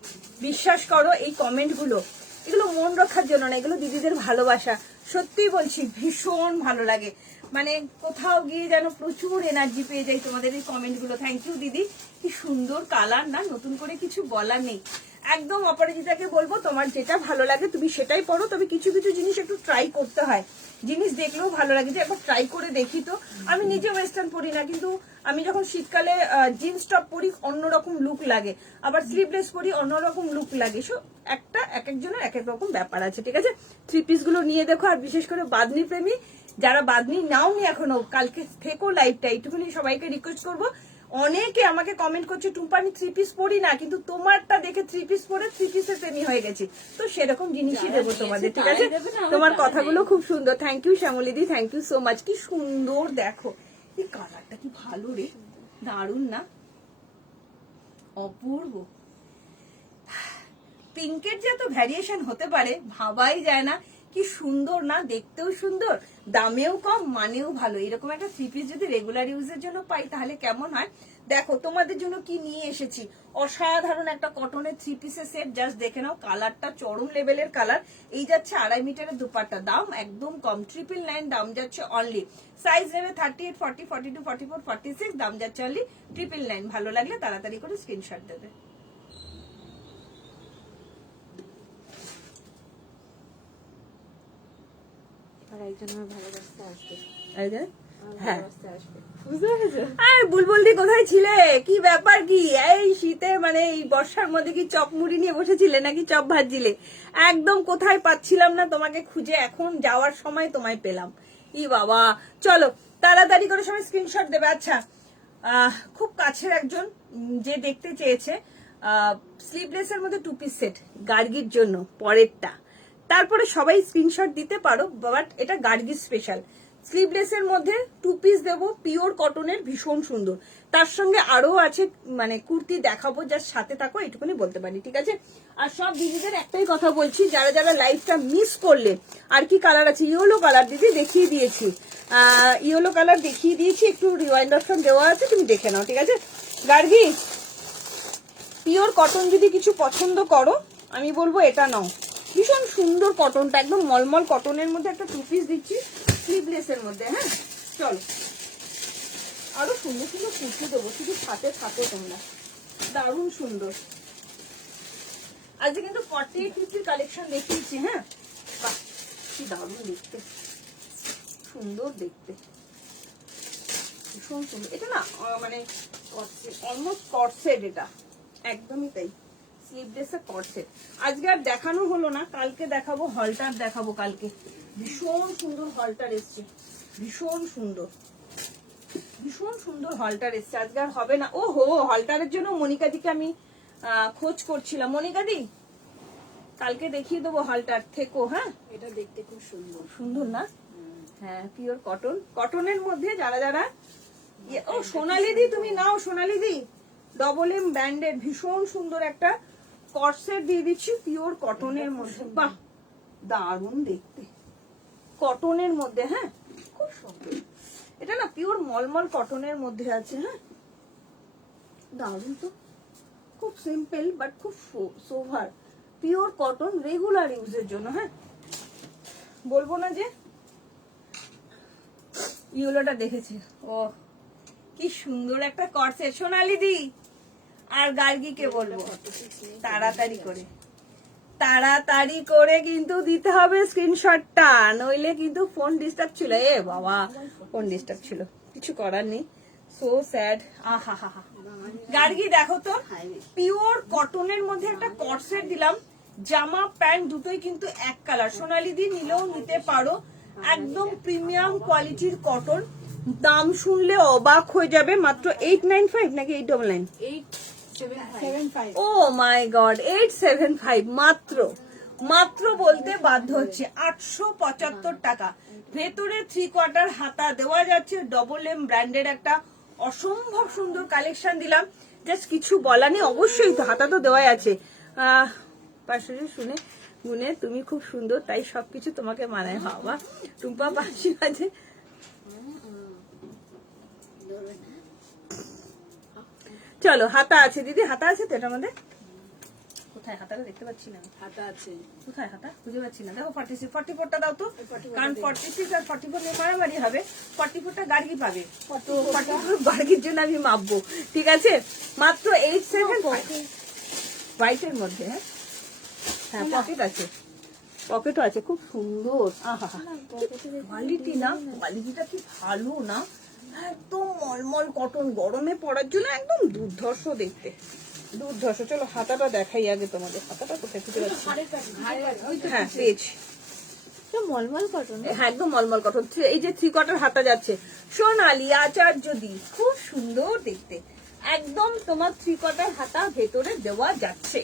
বিশ্বাস করো। এই কমেন্ট গুলো, এগুলো মন রাখার জন্য না, এগুলো দিদিদের ভালোবাসা। সত্যি বলছি, ভীষণ ভালো লাগে। মানে কোথাও গিয়ে যেন প্রচুর এনার্জি পেয়ে যাই তোমাদের এই কমেন্ট গুলো। থ্যাংক ইউ দিদি, কি সুন্দর কালার না, নতুন করে কিছু বলার নেই। একদম অপরাজিতাকে বলবো, তোমার যেটা ভালো লাগে তুমি সেটাই পরো। তবে কিছু কিছু জিনিস একটু ট্রাই করতে হয়, জিনিস দেখলেও ভালো লাগে যে একবার ট্রাই করে দেখি। তো আমি নিজে ওয়েস্টার্ন পরি না, কিন্তু আমি যখন শীতকালে জিন্স টপ পরি অন্যরকম লুক লাগে, আবার স্লিভলেস পরি অন্যরকম লুক লাগে। সো একটা এক একজনের এক এক রকম ব্যাপার আছে, ঠিক আছে? 3 পিস গুলো নিয়ে দেখো। আর বিশেষ করে বাদনি প্রেমী যারা বাদনি নাওনি এখনো, কালকে থেকো লাইভটা, এইটুকুনি সবাইকে রিকোয়েস্ট করবো। অনেকে আমাকে কমেন্ট করছে, টুম্পা আমি 3 পিস পরি না, কিন্তু তোমারটা দেখে 3 পিস পরে 3 পিসের প্রেমী হয়ে গেছি। তো সেরকম জিনিসই দেবো তোমাদের, ঠিক আছে? তোমার কথাগুলো খুব সুন্দর। থ্যাংক ইউ শ্যামলিদি, থ্যাংক ইউ সো মাচ। কি সুন্দর দেখো, এই কালারটা কি ভালো রে, দারুন না? অপূর্ব। পিঙ্কের যে এত ভ্যারিয়েশন হতে পারে ভাবাই যায় না। কি সুন্দর না, দেখতেও সুন্দর, দামেও কম, মানেও ভালো। এরকম একটা থ্রি পিস যদি রেগুলার ইউজের জন্য পাই তাহলে কেমন হয়। দেখো তোমাদের জন্য কি নিয়ে এসেছি, অসাধারণ একটা কটনের থ্রি পিসের সেট। জাস্ট দেখে নাও, কালারটা চরম লেভেলের কালার। এই যাচ্ছে 2.5 মিটারের দুপাট্টা, দাম একদম কম 999, দাম যাচ্ছে অনলি। সাইজ নেবে 38, 40, 42, 44, 46, দাম যাচ্ছে অনলি 999। ভালো লাগলে তাড়াতাড়ি করে স্ক্রিনশট দেবে। আর একজন আমার ভালোবাসতে আসবে, হ্যাঁ, ভালোবাসতে আসবে, বুঝতে পেরেছো? আর বুলবুলদি কোথায় ছিলে? কি ব্যাপার কি এই শীতে, মানে এই বর্ষার মধ্যে কি চপ মুড়ি নিয়ে বসেছিলে নাকি চপ ভাজছিলে? একদম কোথায় পাচ্ছিলাম না তোমাকে খুঁজে, এখন যাওয়ার সময় তোমায় পেলাম। ই বাবা, চলো তাড়াতাড়ি করে সবাই স্ক্রিনশট দেবে। আচ্ছা, খুব কাছের একজন যে দেখতে চেয়েছে স্লিভলেস এর মধ্যে 2 পিস সেট গার্গির জন্য, পরেরটা। তারপরে সবাই স্ক্রিনশট দিতে পারো, বাট এটা গার্গি স্পেশাল। স্লিভলেস এর মধ্যে 2 পিস দেবো, পিওর কটনের, ভীষণ সুন্দর। তার সঙ্গে আরো আছে মানে কুর্তি দেখাবো, যার সাথে থাকো এটুকুনি বলতে পারি, ঠিক আছে? আর সব দিদিদের একটাই কথা বলছি, যারা যারা লাইভটা মিস করলে, আর কি কালার আছে, ইয়েলো কালার দিদি দেখিয়ে দিয়েছি, ইয়েলো কালার দেখিয়ে দিয়েছি, একটু রিওয়াইন্ড অপশন দেওয়া আছে, তুমি দেখে নাও, ঠিক আছে? গার্গি পিওর কটন যদি কিছু পছন্দ করো, আমি বলবো এটা নাও। ভীষণ সুন্দর কটনটা, একদম মলমল কটনের মধ্যে একটা 2 পিস দিচ্ছি স্লিভলেস এর মধ্যে। হ্যাঁ, চলো আরো সুন্দর সুন্দর কুর্তি দেবো, শুধু সাথে থাকো তোমরা, দারুণ সুন্দর। আজকে কিন্তু 48 50 কালেকশন দেখিয়েছি। হ্যাঁ, বাহ কি দারুণ দেখতে, সুন্দর দেখতে, ভীষণ সুন্দর। এটা না মানে অলমোস্ট কটসেট, এটা একদমই তাই, স্লিভলেস এর কটসেট। আজকে আর দেখানো হলো না, কালকে দেখাবো, হলটার দেখাবো কালকে। ভীষণ সুন্দর হলটার এসছে, ভীষণ সুন্দর, ভীষণ সুন্দর হলটার এসছে। আজকে আর হবে না। ও হো, হলটারের জন্য মনিকাদিকে আমি খোঁজ করছিলাম। মনিকাদি কালকে দেখিয়ে দেবো হলটার, থেকো। হ্যাঁ, এটা দেখতে খুব সুন্দর। সুন্দর না? হ্যাঁ, পিওর কটন, কটনের মধ্যে যারা যারা ও সোনালিদি তুমি নাও, সোনালিদি ডবল এম ব্র্যান্ডের ভীষণ সুন্দর একটা কটসেট দিয়ে দিচ্ছি পিওর কটনের মধ্যে। বাহ দারুণ দেখতে, কটনের মধ্যে। হ্যাঁ, খুব সুন্দর। এটা না পিওর মলমল কটনের মধ্যে আছে। হ্যাঁ, দারুণ তো, খুব সিম্পল বাট খুব সোভার, পিওর কটন, রেগুলার ইউজের জন্য। হ্যাঁ, বলবো না যে ইয়েলোটা দেখেছি, ও কি সুন্দর একটা কটসেট। সোনালিদি আর গার্গিকে বলবো তাড়াতাড়ি করে, তাড়াতাড়ি করে কিন্তু দিতে হবে স্ক্রিনশটটা, নইলে কিন্তু ফোন ডিস্টার্ব ছিল। এ বাবা, ফোন ডিস্টার্ব ছিল, কিছু করার নেই। So sad. আহা হা হা। গার্গি দেখো তো, পিওর কটনের মধ্যে একটা কটসেট দিলাম, জামা প্যান্ট দুটোই কিন্তু এক কালার। সোনালিদি নিলেও নিতে পারো, একদম প্রিমিয়াম কোয়ালিটির কটন। দাম শুনলে অবাক হয়ে যাবে, মাত্র 895 নাকি 899? 875। ও মাই গড, 875 মাত্র, মাত্র বলতে বাধ্য হচ্ছে 875 টাকা। ভেতরে 3/4 হাতা দেওয়া যাচ্ছে, ডবল এম ব্র্যান্ডের একটা অসম্ভব সুন্দর কালেকশন দিলাম। জাস্ট কিছু বলা নেই, অবশ্যই তো হাতা তো দেওয়াই আছে। পাশে শুনে গুনে তুমি খুব সুন্দর, তাই সবকিছু তোমাকে মানায়। বাবা টুম্পা পাশি আছে, চলো হাতা আছে দিদি, হাতা আছে তো এটার মধ্যে। কোথায় হাতাটা দেখতে পাচ্ছি না, হাতা আছে। কোথায় হাতা খুঁজে পাচ্ছি না। দেখো 46, 44টা দাও তো, কারণ 46 আর 44 নিয়ে মারামারি হবে। 44টা গার্গি পাবে, তো 44 গার্গির জন্য আমি মাপবো, ঠিক আছে? মাত্র 875 হোয়াইটের মধ্যে। হ্যাঁ, পকেট আছে, পকেটও আছে, খুব সুন্দর। আহা, কোয়ালিটি না, কোয়ালিটিটা কি ভালো না, একদম মলমল কটন, গরমে পরার জন্য একদম দুর্ধর্ষ দেখতে, দুর্ধর্ষ। চলো হাতাটা দেখাই আগে তোমাদের, হাতাটা কোথায় খুঁজে পাচ্ছি। হ্যাঁ পেয়েছি, মলমল কটন, হ্যাঁ একদম মলমল কটন। এই যে 3/4 হাতা যাচ্ছে, সোনালি আচার্য দি, খুব সুন্দর দেখতে, একদম তোমার 3/4 হাতা ভেতরে দেওয়া যাচ্ছে।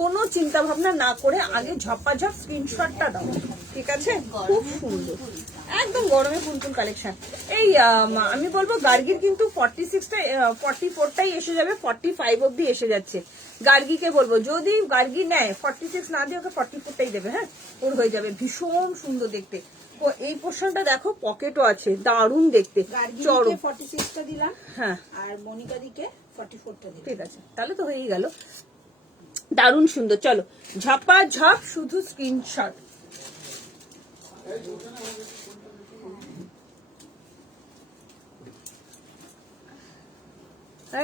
কোনো চিন্তা ভাবনা না করে আগে ঝপাঝপ স্ক্রিনশটটা দাও, ঠিক আছে? খুব সুন্দর, একদম গরমে ফুলফুল কালেকশন। এই আমি বলবো গার্গির কিন্তু 46টা 44টাই এসে যাবে, 45 অব্দি এসে যাচ্ছে। গার্গিকে বলবো যদি গার্গি নেয় 46 না দিয়ে ওকে 44টাই দেবে, হ্যাঁ ওর হয়ে যাবে। ভীষণ সুন্দর দেখতে। ও এই পোর্শনটা দেখো, পকেটও আছে, দারুণ দেখতে, চড়ো। গার্গিকে 46টা দিলাম, হ্যাঁ আর মনিকা দিকে 44টা দিলাম। ঠিক আছে, তাহলে তো হয়েই গেল। দারুণ সুন্দর। চলো ঝপা ঝপ শুধু স্ক্রিনশট।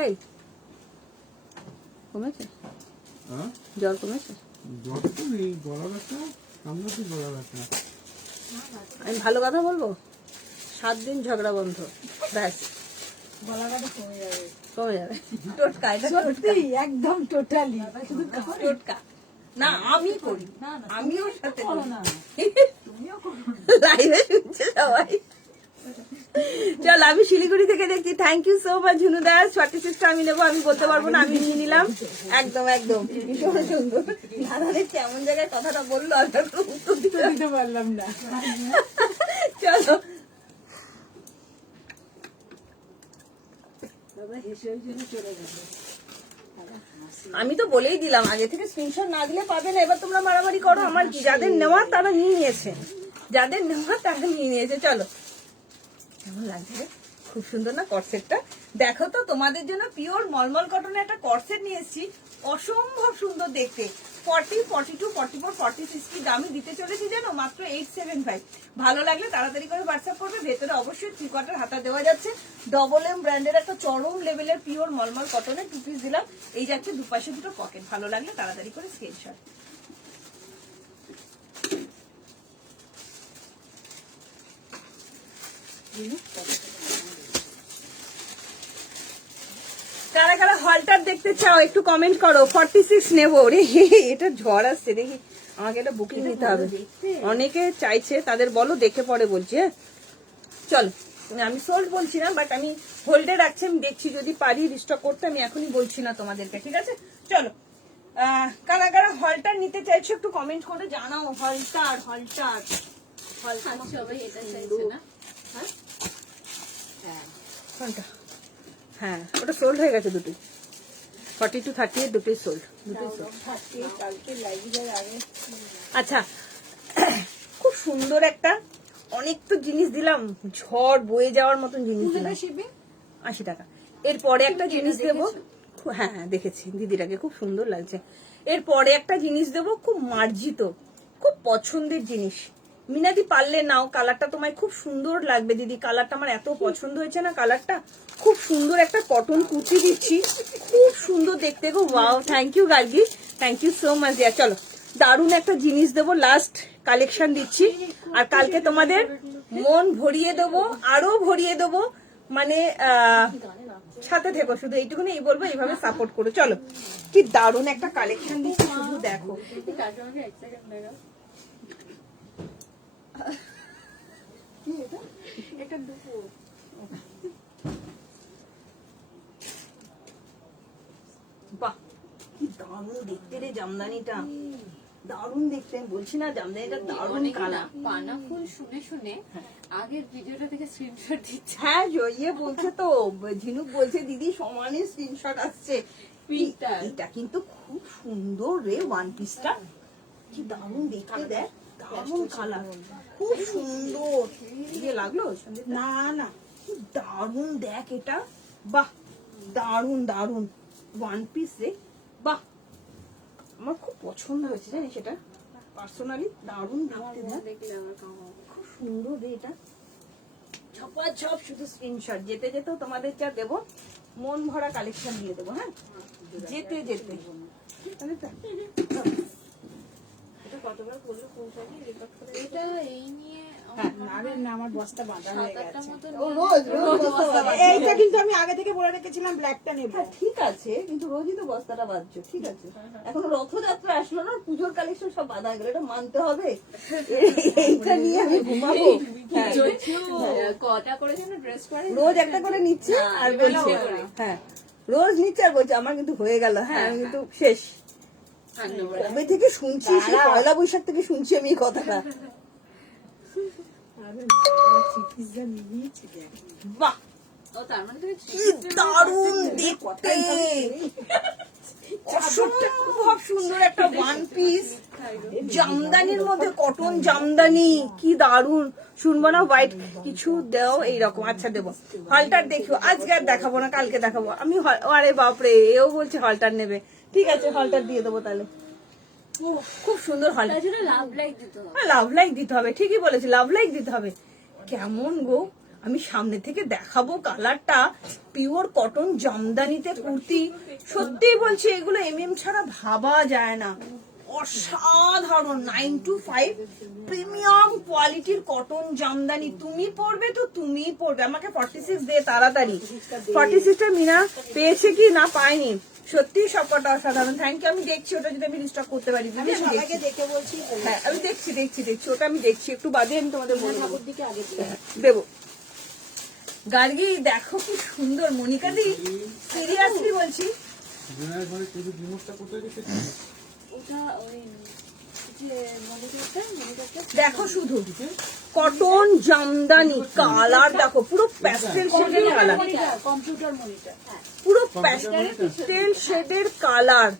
এই কমেছে, হ্যাঁ জ্বর কমেছে? জ্বর তো নেই, গলা ব্যথা, সামনে গলা ব্যথা। আমি ভালো কথা বলবো, 7 দিন ঝগড়া বন্ধ, ব্যাস গলা ব্যথা কমে যাবে কমে যাবে। টোটকা, এটা সত্যি, একদম টোটালি। টোটকা না, আমি করি, আমি ওর সাথে করো করি। না, লাইভে শুনছে সবাই। চল আমি শিলিগুড়ি থেকে দেখছি। Thank you so much Jhunu Das. 46টা আমি নেবো, আমি বলতে পারবো না, আমি নিয়ে নিলাম। একদম একদম ভীষণ সুন্দর। দাদা কেমন জায়গায় কথাটা বললো, আমি একটু উত্তর দিতে পারলাম না। চলো দাদা হেসে হেসে চলে গেছে। আমি তো বলেই দিলাম, আগে থেকে স্ক্রিনশট না দিলে পাবে না। এবার তোমরা মারামারি করো, আমার কি, যাদের নেওয়া তারা নিয়ে নিয়েছে, যাদের নেওয়া তারা নিয়ে নিয়েছে। চলো কেমন লাগছে রে? খুব সুন্দর না কর্সেটটা? দেখো তো, তোমাদের জন্য পিওর মলমল কটনের একটা কর্সেট নিয়ে এসেছি, অসম্ভব সুন্দর দেখতে। 40, 42, 44, 46 কি দামি দিতে চলেছি জানো? মাত্র 875। ভালো লাগলে তাড়াতাড়ি করে হোয়াটসঅ্যাপ করবে। ভেতরে অবশ্যই 3/4 হাতা দেওয়া যাচ্ছে। ডবল এম ব্র্যান্ডের একটা চরম লেভেলের পিওর মলমল কটনের 2 পিস দিলাম। এই যাচ্ছে দুপাশে দুটো পকেট। ভালো লাগলে তাড়াতাড়ি করে স্ক্রিনশট। কারা কারা হলটার দেখতে চাও একটু কমেন্ট করো। 46 নেবো রে, এটা ঝড় আসছে, দেখি আমাকে এটা বুকিং নিতে হবে। অনেকে চাইছে, তাদের বলো, দেখে পরে বলছি। হ্যাঁ চলো, আমি সোল্ড বলছি না, বাট আমি হোল্ডে রাখছি, আমি দেখছি যদি পারি রিস্টক করতে। আমি এখনই বলছি না তোমাদেরকে, ঠিক আছে? চলো কারা কারা হলটার নিতে চাইছো একটু কমেন্ট করে জানাও। হলটার হলটার হলটার সবাই এটা চাইছে না? কোনটা? হ্যাঁ ওটা সোল্ড হয়ে গেছে দুটোই, 42, 38 দুটোই সোল্ড, দুটোই সোল্ড। কালকে লাইভের আগে আচ্ছা খুব সুন্দর একটা, অনেক তো জিনিস দিলাম, ঝড় বয়ে যাওয়ার মতন জিনিস দিলাম। 80 টাকা। এরপরে একটা জিনিস দেবো, হ্যাঁ হ্যাঁ দেখেছি দিদিটাকে, খুব সুন্দর লাগছে। এরপরে একটা জিনিস দেবো, খুব মার্জিত, খুব পছন্দের জিনিস। মিনাদি পারলে নাও, কালারটা তোমায় খুব সুন্দর লাগবে দিদি। কালারটা আমার এত পছন্দ হয়েছে না, কালারটা খুব সুন্দর। একটা কটন কুর্তি দিচ্ছি, খুব সুন্দর দেখতে গো। Wow, thank you Gargi, thank you so much. চলো দারুণ একটা জিনিস দেবো, লাস্ট কালেকশন দিচ্ছি। আর কালকে তোমাদের মন ভরিয়ে দেবো, আরো ভরিয়ে দেবো। মানে সাথে থেকো, শুধু এইটুকুনি এই বলবো, এইভাবে সাপোর্ট করো। চলো কি দারুণ একটা কালেকশন দিচ্ছি, শুধু দেখো। বাহ কি দারুণ দেখতে রে জামদানিটা, দারুণ দেখতে। আমি বলছি না জামদানিটা দারুণ কালার। পানা ফুল শুনে শুনে আগের ভিডিওটা থেকে স্ক্রিনশট দিচ্ছে। হ্যাঁ জয়িয়ে বলছে তো, ঝিনুক বলছে দিদি সমানে স্ক্রিনশট আসছে। এটা কিন্তু খুব সুন্দর রে, ওয়ান পিসটা কি দারুণ দেখতে, দেখ দারুণ কালার, খুব সুন্দর। ইয়ে লাগলো না না, কি দারুণ দেখ এটা, বাহ দারুণ দারুণ ওয়ান পিস রে, বাহ আমার খুব পছন্দ হয়েছে জানিস এটা পার্সোনালি, দারুণ দেখতে দেখ, দেখলে আমার কেমন হবে? খুব সুন্দর রে এটা। ছপা ছপ শুধু স্ক্রিনশট, যেতে যেতেও তোমাদের যা দেবো, মন ভরা কালেকশন দিয়ে দেবো। হ্যাঁ যেতে যেতে এটা কতবার বললো কোন শাড়ি রেকর্ড করে? এটা এই নিয়ে আরে না, আমার বস্তা বাঁধা হয়ে 7-8টা গেছে। মতো ও রোজ রোজ বস্তা বাঁধছো। এইটা কিন্তু আমি আগে থেকে বলে রেখেছিলাম, ব্ল্যাকটা নেব। হ্যাঁ, ঠিক আছে, কিন্তু রোজই তো বস্তাটা বাঁধছো, ঠিক আছে। এখন রথযাত্রা আসলো না, পুজোর কালেকশন সব বাঁধা গেল, এটা মানতে হবে। এইটা নিয়ে আমি ঘুমাবো। হ্যাঁ, কটা করে যেন ড্রেস করে রোজ একটা করে নিচ্ছে আর বলছে, হ্যাঁ রোজ নিচ্ছে আর বলছে আমার কিন্তু হয়ে গেল। হ্যাঁ আমি কিন্তু শেষ, কবে থেকে শুনছি, সেই পয়লা বৈশাখ থেকে শুনছি আমি এই কথাটা। বাহ, ও তার মানে তুমি কি দারুণ দেখতে, অসম্ভব সুন্দর একটা ওয়ান পিস, জামদানির মধ্যে কটন জামদানি, কি দারুণ। শুনবো না হোয়াইট কিছু দাও এইরকম, আচ্ছা দেবো। হলটার দেখো, আজকে আর দেখাবো না, কালকে দেখাবো আমি। আরে বাপরে, এও বলছে হলটার নেবে, ঠিক আছে হলটার দিয়ে দেবো তাহলে। খুব সুন্দর হলটার, তার জন্য লাভ লাইক দিতে হবে। লাভ লাইক দিতে হবে, ঠিকই বলেছি, লাভ লাইক দিতে হবে। কেমন গো, আমি সামনে থেকে দেখাবো কালারটা, পিওর কটন জামদানিতে কুর্তি, সত্যি বলছি এগুলো এমএম ছাড়া ভাবা যায় না। অসাধারণ 9 to 5 প্রিমিয়াম কোয়ালিটির কটন জামদানি। তুমি পরবে তো তুমি পরবে। আমাকে 46 দে তাড়াতাড়ি। 46টা মিনা পেয়েছে কি না পাইনি, সত্যি সবকটা অসাধারণ। Thank you. আমি দেখছি ওটা যদি আমি রিস্টক করতে পারি। দিদি, আমি দেখছি। দেখে বলছি হ্যাঁ আমি দেখছি ওটা আমি দেখছি, একটু বাদে আমি তোমাদের বলবো। ঠাকুর দিকে আগে দেবো। গার্গি দেখো কি সুন্দর, মনিকা দি সিরিয়াসলি বলছি। জুনের ঘরে টিভি রিমোটটা কোথায় রেখেছি? ওটা ওই যে মনিটরটা দেখো শুধু কটন জামদানি, কালার দেখো পুরো প্যাস্টেল শেডের কালার, কম্পিউটার মনিটর। পুরো প্যাস্টেল শেডের কালার।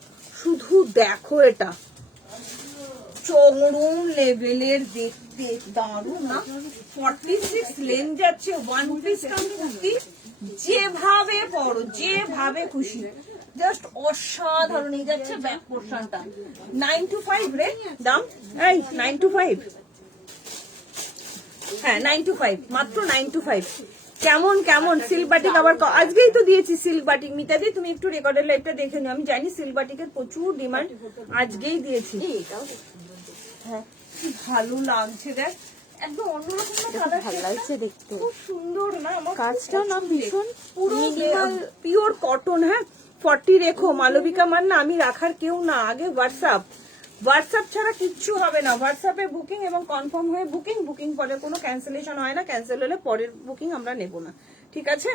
শুধু দেখো এটা চরম লেভেলের দেখতে, দারুণ না? 46 লেন যাচ্ছে, ওয়ান পিস কুর্তি, যেভাবে পরো যেভাবে খুশি, জাস্ট অসাধারণ। এই যাচ্ছে ব্যাক পোর্শনটা 9 to 5 রে দাম, এই 9 to 5, হ্যাঁ 9 to 5, মাত্র 9 to 5। কেমন কেমন সিল্ক বাটিক আবার আজকেই তো দিয়েছি সিল্ক বাটিক। মিতাদি তুমি একটু রেকর্ডের লাইভটা দেখে নিও, আমি জানি সিল্ক বাটিকের প্রচুর ডিমান্ড, আজকেই দিয়েছি। হ্যাঁ কি ভালো লাগছে, দেখ একদম অন্যরকম কালার, ভালো লাগছে দেখতে, খুব সুন্দর না? আমার কাজটা না ভীষণ পুরো পিওর কটন। হ্যাঁ 40 রেখো, মালবিকা মান না, আমি রাখার কেউ না। আগে হোয়াটসঅ্যাপ ছাড়া কিচ্ছু হবে না। হোয়াটসঅ্যাপে বুকিং এবং কনফার্ম হয়ে বুকিং পরে কোনো ক্যান্সেলেশন হয় না। ক্যান্সেল হলে পরের বুকিং আমরা নেব না, ঠিক আছে?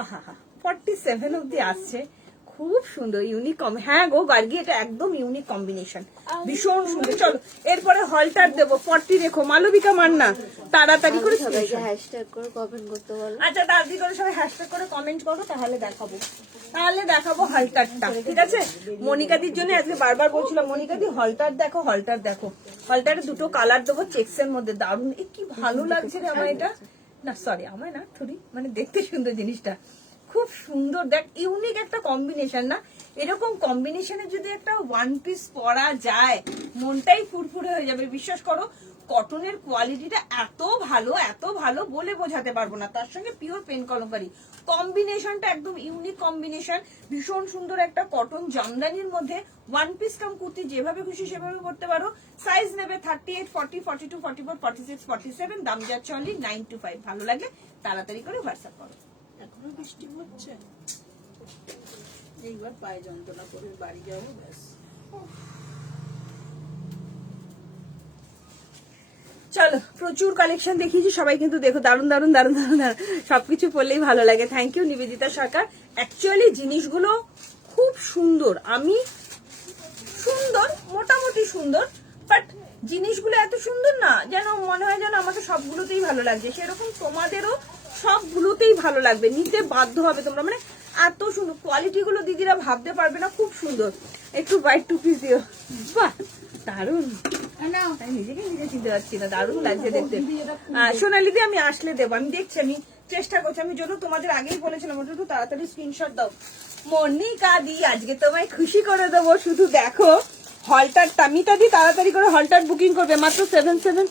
আহা 47 অব্দি আসছে, খুব সুন্দর ইউনিক। হ্যাঁ গো গার্গি, এটা একদম ইউনিক কম্বিনেশন, ভীষণ সুন্দর। চলো এরপরে হলটার দেবো, 40 রেখো, মালবিকা মান্না তাড়াতাড়ি করে হ্যাশট্যাগ করে কমেন্ট করতে বলো। আচ্ছা তাড়াতাড়ি করে সবাই হ্যাশট্যাগ করে কমেন্ট করো, তাহলে দেখাবো হলটারটা, ঠিক আছে? মনিকাদির জন্য আজকে বারবার বলছিলাম, মনিকাদি হলটার দেখো, হলটারে দুটো কালার দেবো চেক্সের মধ্যে, দারুণ। এ কি ভালো লাগছে রে আমার এটা, না সরি আমায় না, থুড়ি মানে দেখতে সুন্দর জিনিসটা, খুব সুন্দর। দেখ ইউনিক একটা কম্বিনেশন না? এরকম কম্বিনেশনে যদি একটা ওয়ান পিস পরা যায়, মনটাই ফুরফুরে হয়ে যাবে। বিশ্বাস করো কটনের কোয়ালিটিটা এত ভালো বলে বোঝাতে পারবো না। তার সঙ্গে পিওর পেন কলমকারি, কম্বিনেশনটা একদম ইউনিক কম্বিনেশন, ভীষণ সুন্দর একটা কটন জামদানির মধ্যে ওয়ান পিস কাম কুর্তি, যেভাবে খুশি সেভাবে করতে পারো। সাইজ নেবে 38, 40, 42, 44, 46, 47, দাম যাচ্ছে অনলি 9 to 5। ভালো লাগে তাড়াতাড়ি করে হোয়াটসঅ্যাপ করো। এখনো বৃষ্টি হচ্ছে, এইবার পায়ে যন্ত্রণা করে বাড়ি যাবো ব্যাস। চলো প্রচুর কালেকশন দেখিয়েছি, সবাই কিন্তু দেখো দারুণ সবকিছু পড়লেই ভালো লাগে। Thank you Nivedita Sarkar. Actually জিনিসগুলো খুব সুন্দর, আমি সুন্দর মোটামুটি সুন্দর, বাট জিনিসগুলো এত সুন্দর না যেন মনে হয় যেন আমাকে সবগুলোতেই ভালো লাগছে, সেরকম তোমাদেরও সবগুলোতেই ভালো লাগবে, নিতে বাধ্য হবে তোমরা। মানে এত সুন্দর কোয়ালিটি গুলো দিদিরা ভাবতে পারবে না, খুব সুন্দর। একটু হোয়াইট টু পিস দিও, বাহ দারুন, নিজেকে নিজে চিনতে পারছি না, দারুণ লাগছে দেখতে। সোনালি দি আমি আসলে দেবো, আমি দেখছি, আমি চেষ্টা করছি। আমি জন্য তোমাদের আগেই বলেছিলাম ওটা একটু তাড়াতাড়ি স্ক্রিনশট দাও। মনিকা দি আজকে তোমায় খুশি করে দেবো, শুধু দেখো হলটারটা। মিতা দি তাড়াতাড়ি করে হলটার বুকিং করবে, মাত্র 77।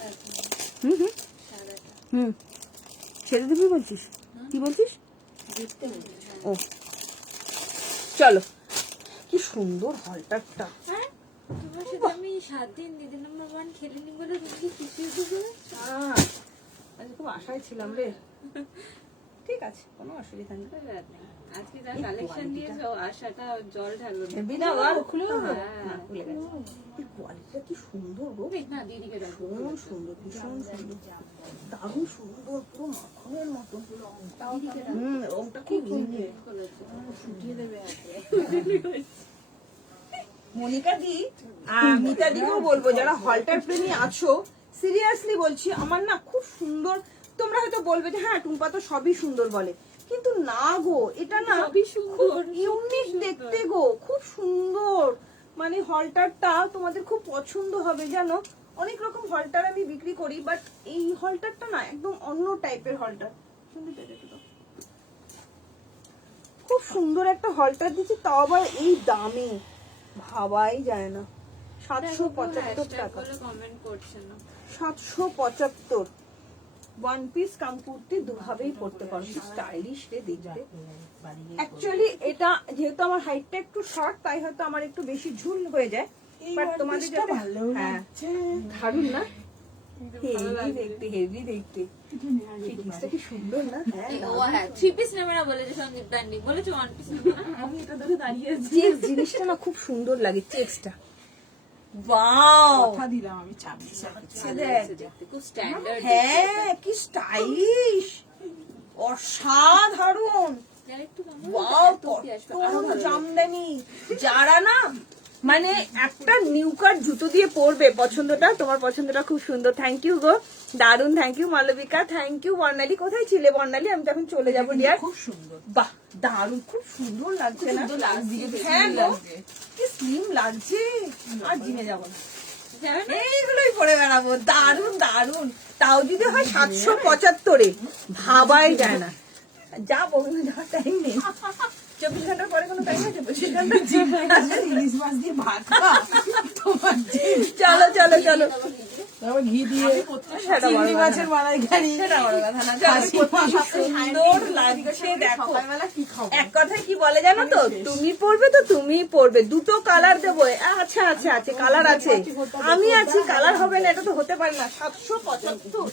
ছেড়ে দিবি বলছিস? কি বলছিস? ও চলো, কি সুন্দর হলটারটা। তোমার সাথে আমি 7 দিন দিদি নাম্বার 1 খেলিনি বলে তুমি কি খুশি হয়েছো? আজ খুব আশায় ছিলাম রে। ঠিক আছে, কোনো অসুবিধা নেই। আজকে যা কালেকশন দিয়েছো আশাটা জল ঢাললো না। বিনা ওয়াল খুলে খুলে গেছে। এই কোয়ালিটিটা কি সুন্দর গো, না দিদিকে দেখো, ভীষণ সুন্দর, ভীষণ সুন্দর, দারুণ সুন্দর, পুরো মাখনের মতো। রংটা খুব সুন্দর, শুকিয়ে দেবে মনিকা দি মিতা দিকেও বলবো, যারা হলটার প্রেমী আছো, সিরিয়াসলি বলছি, আমার না খুব সুন্দর। তোমরা হয়তো বলবে যে হ্যাঁ টুম্পা তো সবই সুন্দর বলে, কিন্তু না গো, এটা না খুব ইউনিক দেখতে গো, খুব সুন্দর। মানে হলটারটা তোমাদের খুব পছন্দ হবে জানো। অনেক রকম হলটার আমি বিক্রি করি, বাট এই হলটারটা না একদম অন্য টাইপের হলটার। খুব সুন্দর একটা হলটার দিচ্ছি, তাও আবার এই দামে, ভাবাই যায় না। 775 টাকা, কমেন্ট করছে না। 775। ওয়ান পিস কাম কুর্তি দুভাবেই পরতে পারো, স্টাইলিশ রে দেখতে। অ্যাকচুয়ালি এটা যেহেতু আমার হাইটটা একটু শর্ট, তাই হয়তো আমার একটু বেশি ঝুল হয়ে যায়, বাট তোমাদের যাতে হ্যাঁ দারুন না, হেভি দেখতে, হেভি দেখতে। ফিটিংসটা কি সুন্দর না? হ্যাঁ, ও হ্যাঁ, 3 পিস নেবে না বলেছে সন্দীপ ব্যান্ডি, বলেছে 1 পিস নেবে না। আমি এটা ধরে দাঁড়িয়ে আছি। চেক্স জিনিসটা না খুব সুন্দর লাগে, চেক্সটা। ওয়াও, কথা দিলাম আমি 26 দেখতে খুব স্ট্যান্ডার্ড। হ্যাঁ কি স্টাইলিশ, অসাধারণ। একটু ওয়াও, কত জামদানি। যারা না মানে একটা নিউ কাট জুতো দিয়ে পরবে, পছন্দটা, তোমার পছন্দটা খুব সুন্দর। থ্যাংক ইউ গো, দারুন। Thank you Malabika, thank you Barnali. কোথায় ছিলে বর্ণালী? আমি তো এখন চলে যাবো ডিয়ার। খুব সুন্দর। বাহ, দারুন, খুব সুন্দর লাগছে না? হ্যাঁ গো, কি স্লিম লাগছে। আর জিমে যাবো না, এইগুলোই পরে বেড়াবো। দারুন দারুন, তাও যদি হয় 775-এ, ভাবাই যায় না। যাবো, যাওয়ার টাইম নেই। 24 ঘন্টার পরে কোনো টাইম আছে? 25 ঘন্টা। ইলিশ মাছ দিয়ে ভাত খা। তোমার চলো চলো চলো, তারপর ঘি দিয়ে সেটা বড় চিংড়ি কথা মাছের মালাইকারি। সেটা বড় কথা না। চলো, কি সুন্দর লাগছে দেখো। এক কথায় কি বলে জানো তো, তুমি পরবে তো তুমি পরবে, দুটো কালার দেবো। আচ্ছা আচ্ছা আছে, কালার আছে, আমি আছি, কালার হবে না এটা তো হতে পারে না। 775,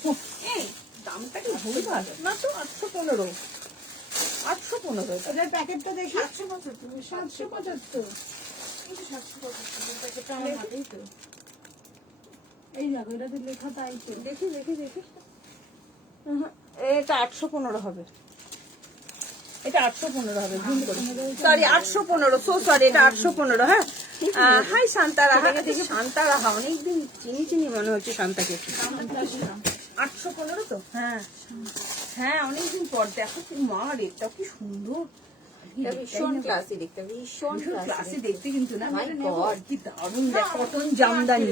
এই দামটা কি ভুলভাল না তো? 815, 815। এটার প্যাকেটটা দেখি। 775। এই দেখো, এটাতে লেখা তাই তো। দেখি দেখি দেখি, এটা 815 হবে, এটা 815 হবে, ভুল করে, সরি 815, সো সরি, এটা 815। হ্যাঁ, হাই শান্তারা, শান্তারা, অনেকদিন চিনি চিনি মনে হচ্ছে শান্তাকে। 815 তো? হ্যাঁ হ্যাঁ, অনেকদিন পর। দেখো কি মা, রেটটা কি সুন্দর, ভীষণ ক্লাসি দেখতে, ভীষণ ক্লাসে দেখতে, কিন্তু না My মানে God. কি দারুণ। দেখ, cotton Jamdani,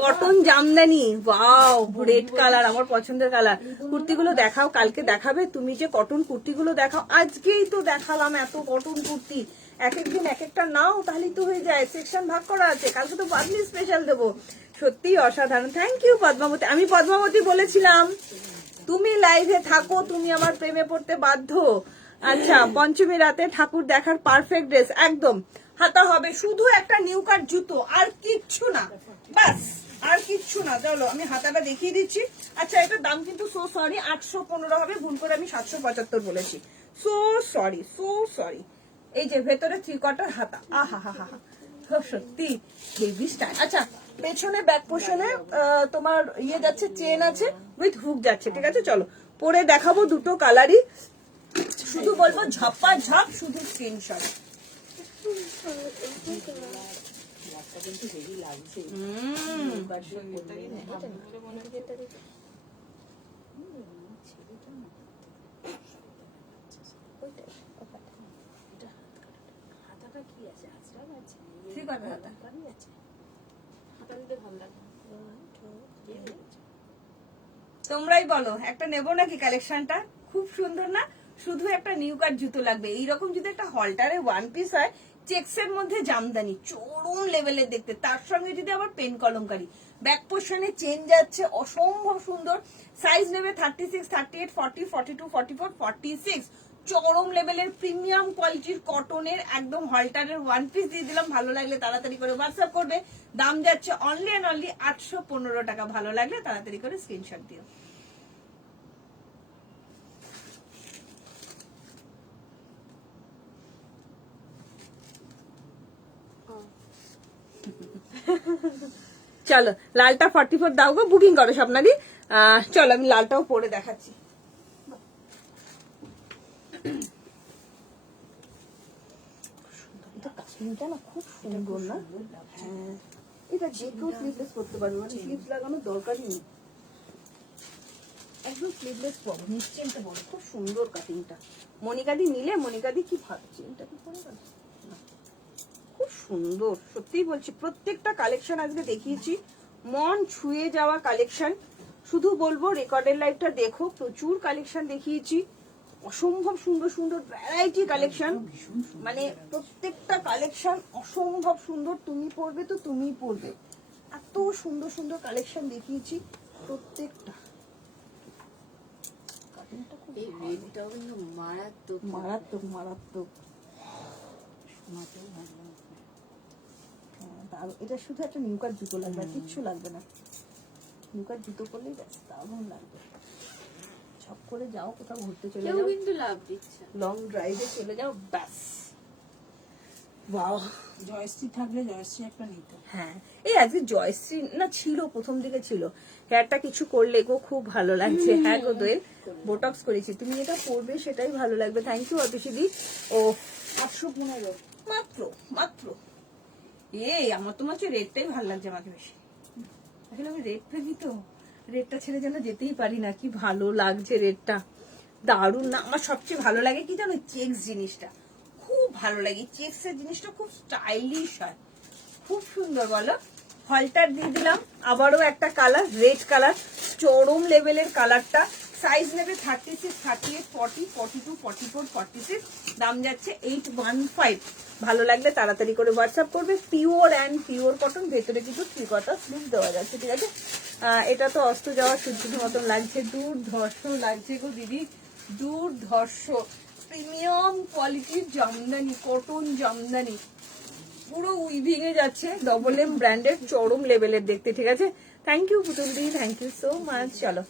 cotton Jamdani, wow, red colour, আমার পছন্দের কালার। কুর্তিগুলো দেখাও, কালকে দেখাবে। তুমি যে কটন কুর্তিগুলো দেখাও, আজকেই তো দেখালাম এত কটন কুর্তি। এক একদিন এক একটা নাও, তাহলেই তো হয়ে যায়। সেকশন ভাগ করা আছে, কালকে তো বাদলি স্পেশাল দেবো। সত্যি অসাধারণ। Thank you Padmavati. আমি পদ্মাবতী বলেছিলাম তুমি লাইভে থাকো, তুমি আমার প্রেমে পড়তে বাধ্য। আচ্ছা, পঞ্চমী রাতে ঠাকুর দেখার পারফেক্ট ড্রেস, একদম। হাতা হবে, শুধু একটা নিউ কাট জুতো, আর কিচ্ছু না, বাস আর কিচ্ছু না। চলো আমি হাতাটা দেখিয়ে দিচ্ছি। আচ্ছা, এটার দাম কিন্তু সো সরি 815 হবে, ভুল করে আমি 775 বলেছি। So sorry, so sorry. এই যে ভেতরে 3/4 হাতা, আহা হা হা হা, সত্যি হেভি স্টাইল। আচ্ছা, পেছনে ব্যাক পোর্শনে তোমার ইয়ে যাচ্ছে, চেন আছে উইথ হুক যাচ্ছে, ঠিক আছে। চলো পরে দেখাবো দুটো কালারই, শুধু বলবো ঝপা ঝপ, শুধু স্ক্রিনশট। হাতাটা কি আছে? আজরাল আছে? ঠিক আছে, হাতা হাতারই আছে। হাতা দিতে ভালো লাগে। তোমরাই বলো, একটা নেবো নাকি? কালেকশনটা খুব সুন্দর না? শুধু একটা নিউ কাট জুতো লাগবে। এইরকম যদি একটা হলটারে ওয়ান পিস হয়, চেক্সের মধ্যে জামদানি, চরম লেভেলের দেখতে, তার সঙ্গে যদি আবার পেন কলমকারি, ব্যাক পোর্শনে চেন যাচ্ছে, অসম্ভব সুন্দর। সাইজ নেবে 36, 38, 40, 42, 44, 46, চরম লেভেলের প্রিমিয়াম কোয়ালিটির কটনের একদম হলটারের ওয়ান পিস দিয়ে দিলাম। ভালো লাগলে তাড়াতাড়ি করে হোয়াটসঅ্যাপ করবে। দাম যাচ্ছে অনলি এন্ড অনলি 815 টাকা। ভালো লাগলে তাড়াতাড়ি করে স্ক্রিনশট দিও। চলো, লালটা 44 দাও গো, বুকিং করো স্বপ্নাদি। চলো আমি লালটাও পরে দেখাচ্ছি। কাটিংটা না খুব সুন্দর না? হ্যাঁ, এটা যে কেউ স্লিভলেস করতে পারবে, মানে স্লিভস লাগানোর দরকারই নেই, একদম স্লিভলেস পাবো নিশ্চিন্তে বলো। খুব সুন্দর কাটিংটা। মনিকাদি নিলে, মনিকাদি কি ভাবছে এটা কি পরে গেল? না, খুব সুন্দর, সত্যিই বলছি প্রত্যেকটা কালেকশন আজকে দেখিয়েছি, মন ছুঁয়ে যাওয়া কালেকশন। শুধু বলবো রেকর্ডের লাইভটা দেখো, প্রচুর কালেকশন দেখিয়েছি, অসম্ভব সুন্দর সুন্দর ভ্যারাইটি কালেকশন, মানে প্রত্যেকটা কালেকশন অসম্ভব সুন্দর। তুমি পরবে তো তুমিই পরবে, এত সুন্দর সুন্দর কালেকশন দেখিয়েছি প্রত্যেকটা। কাটিংটা খুব এই রেডটাও কিন্তু মারাত্মক। মারাত্মক মারাত্মক। শোনাতেও ভালো লাগবে। হ্যাঁ, এটা শুধু একটা নিউকার জুতো লাগবে, আর কিচ্ছু লাগবে না। নিউকার জুতো পরলেই ব্যাস দারুণ লাগবে। ছপ করে যাও, কোথাও ঘুরতে চলে কেউ যাও, কিন্তু লাভ দিচ্ছে। লং ড্রাইভে চলে যাও, ব্যাস। বাহ, জয়শ্রী থাকলে জয়শ্রী একটা নিতে। হ্যাঁ, এই আজকে জয়শ্রী না ছিল, প্রথম দিকে ছিল। হেয়ারটা কিছু করলে গো খুব ভালো লাগছে। হ্যাঁ গো দোয়েল, বোটক্স করেছি, তুমি যেটা করবে সেটাই ভালো লাগবে। Thank you অর্পিসিদি। ও 815 মাত্র মাত্র। এই আমার তোমার চেয়ে রেডটাই ভালো লাগছে আমাকে বেশি। আসলে আমি রেড ফেলি তো, রেডটা ছেড়ে যেন যেতেই পারি না। কি ভালো লাগছে রেডটা, দারুণ না? আমার সবচেয়ে ভালো লাগে কি জানো, চেক্স জিনিসটা খুব ভালো লাগে। চেক্স এর জিনিসটা খুব স্টাইলিশ হয়, খুব সুন্দর। বলো, হলটার দিয়ে দিলাম আবারও একটা কালার, রেড কালার, চরম লেভেলের কালারটা। সাইজ নেবে 36, 38, 40, 42, 44, 46। দাম যাচ্ছে 815। ভালো লাগলে তাড়াতাড়ি করে হোয়াটসঅ্যাপ করবে। পিওর অ্যান্ড পিওর কটন, ভেতরে কিন্তু 3/4 স্লিভ দেওয়া যাচ্ছে, ঠিক আছে? এটা তো অস্ত যাওয়া সূর্যের মতন লাগছে, দুর্ধর্ষ লাগছে গো দিদি, দুর্ধর্ষ। প্রিমিয়াম কোয়ালিটির জামদানি, কটন জামদানি, পুরো উইভিং এ যাচ্ছে, ডবল এম ব্র্যান্ডের, চরম লেভেলের দেখতে, ঠিক আছে? থ্যাংক ইউ পুতুল দি, থ্যাংক ইউ সো মাচ। চলো,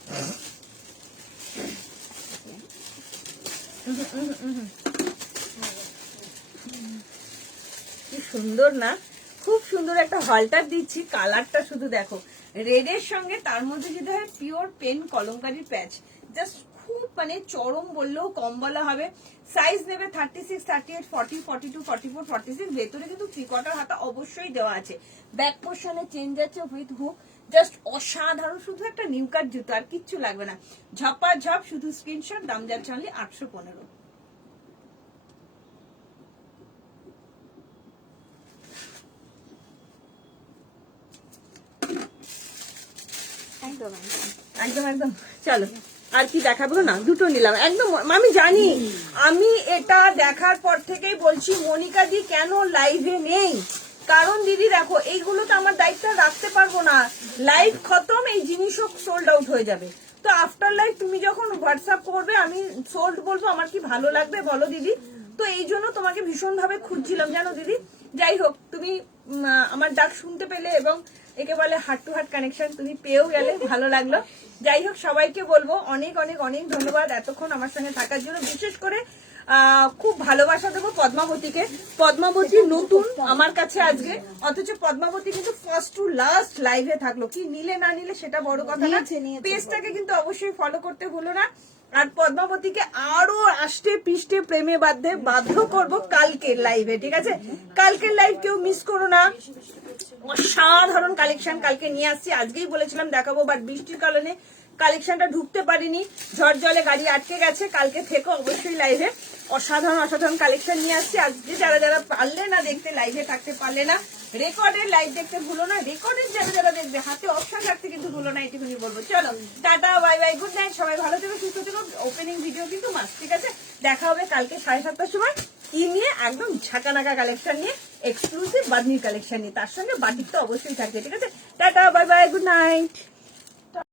কি সুন্দর না? খুব সুন্দর একটা হলটার দিচ্ছি, কালারটা শুধু দেখো, রেডের সঙ্গে তার মধ্যে যদি হয় পিওর পেন কলমকারী প্যাচ, জাস্ট খুব মানে চরম বললেও কম বলা হবে। সাইজ নেবে 36, 38, 40, 42, 44, 46। ভেতরে কিন্তু 3/4 হাতা অবশ্যই দেওয়া আছে। ব্যাক পোর্শনে চেঞ্জ আছে উইথ হুক, জাস্ট অসাধারণ। শুধু একটা নিউকার জুতো, আর কিচ্ছু লাগবে না। ঝপা ঝপ, শুধু স্ক্রিনশট। দাম যাচ্ছে অনলি 815। একদম একদম একদম। চলো, আর কি দেখাবো না? দুটো নিলাম একদম। আমি জানি, আমি এটা দেখার পর থেকেই বলছি মনিকা দি কেন লাইভে নেই, কারণ দিদি দেখো এইগুলো তো আমার দায়িত্ব রাখতে পারবো না। লাইভ খতম, এই জিনিসও সোল্ড আউট হয়ে যাবে। তো আফটার লাইভ তুমি যখন হোয়াটসঅ্যাপ করবে, আমি সোল্ড বলবো, আমার কি ভালো লাগবে বলো দিদি? তো এই জন্য তোমাকে ভীষণ ভাবে খুঁজছিলাম জানো দিদি। যাই হোক, তুমি আমার ডাক শুনতে পেলে এবং একে বলে হার্ট টু হার্ট কানেকশন, তুমি পেয়েও গেলে, ভালো লাগলো। যাই হোক, সবাইকে বলবো অনেক অনেক অনেক ধন্যবাদ এতক্ষণ আমার সঙ্গে থাকার জন্য। বিশেষ করে খুব ভালোবাসা দেবো পদ্মাবতীকে। পদ্মাবতী নতুন আমার কাছে আজকে, অথচ পদ্মাবতী কিন্তু ফার্স্ট টু লাস্ট লাইভে থাকলো। কি নিলে না নিলে সেটা বড় কথা না, পেজটাকে কিন্তু অবশ্যই ফলো করতে ভুলো না। আর পদ্মাবতীকে আরো আষ্টে পিষ্টে প্রেমে বাধ্য করব কালকের লাইভে, ঠিক আছে? কালকের লাইভ কেউ মিস করো না। অসাধারণ কালেকশন কালকে নিয়ে আসছি, আজকেই বলেছিলাম দেখাবো, বাট বৃষ্টির কারণে কালেকশনটা ঢুকতে পারিনি, ঝড় জলে গাড়ি আটকে গেছে। কালকে থেকো অবশ্যই লাইভে, অসাধারণ অসাধারণ কালেকশন নিয়ে আসছি। আজকে যারা যারা পারলে না দেখতে, লাইভে থাকতে পারলে না, রেকর্ডের লাইভ দেখতে ভুলো না। রেকর্ডের যারা যারা দেখবে হাতে অপশন রাখতে কিন্তু ভুলো না, এটুকুনি বলবো। চলো, tata, bye bye, good night, সবাই ভালো থেকো, সুস্থ থেকো। ওপেনিং ভিডিও কিন্তু মাস্ট, ঠিক আছে? দেখা হবে কালকে 7:30 সময়। কি নিয়ে? একদম ঝাঁকানাকা কালেকশন নিয়ে, এক্সক্লুসিভ বাদনির কালেকশন নিয়ে, তার সঙ্গে বাটিক তো অবশ্যই থাকবে, ঠিক আছে? Tata, bye bye, good night.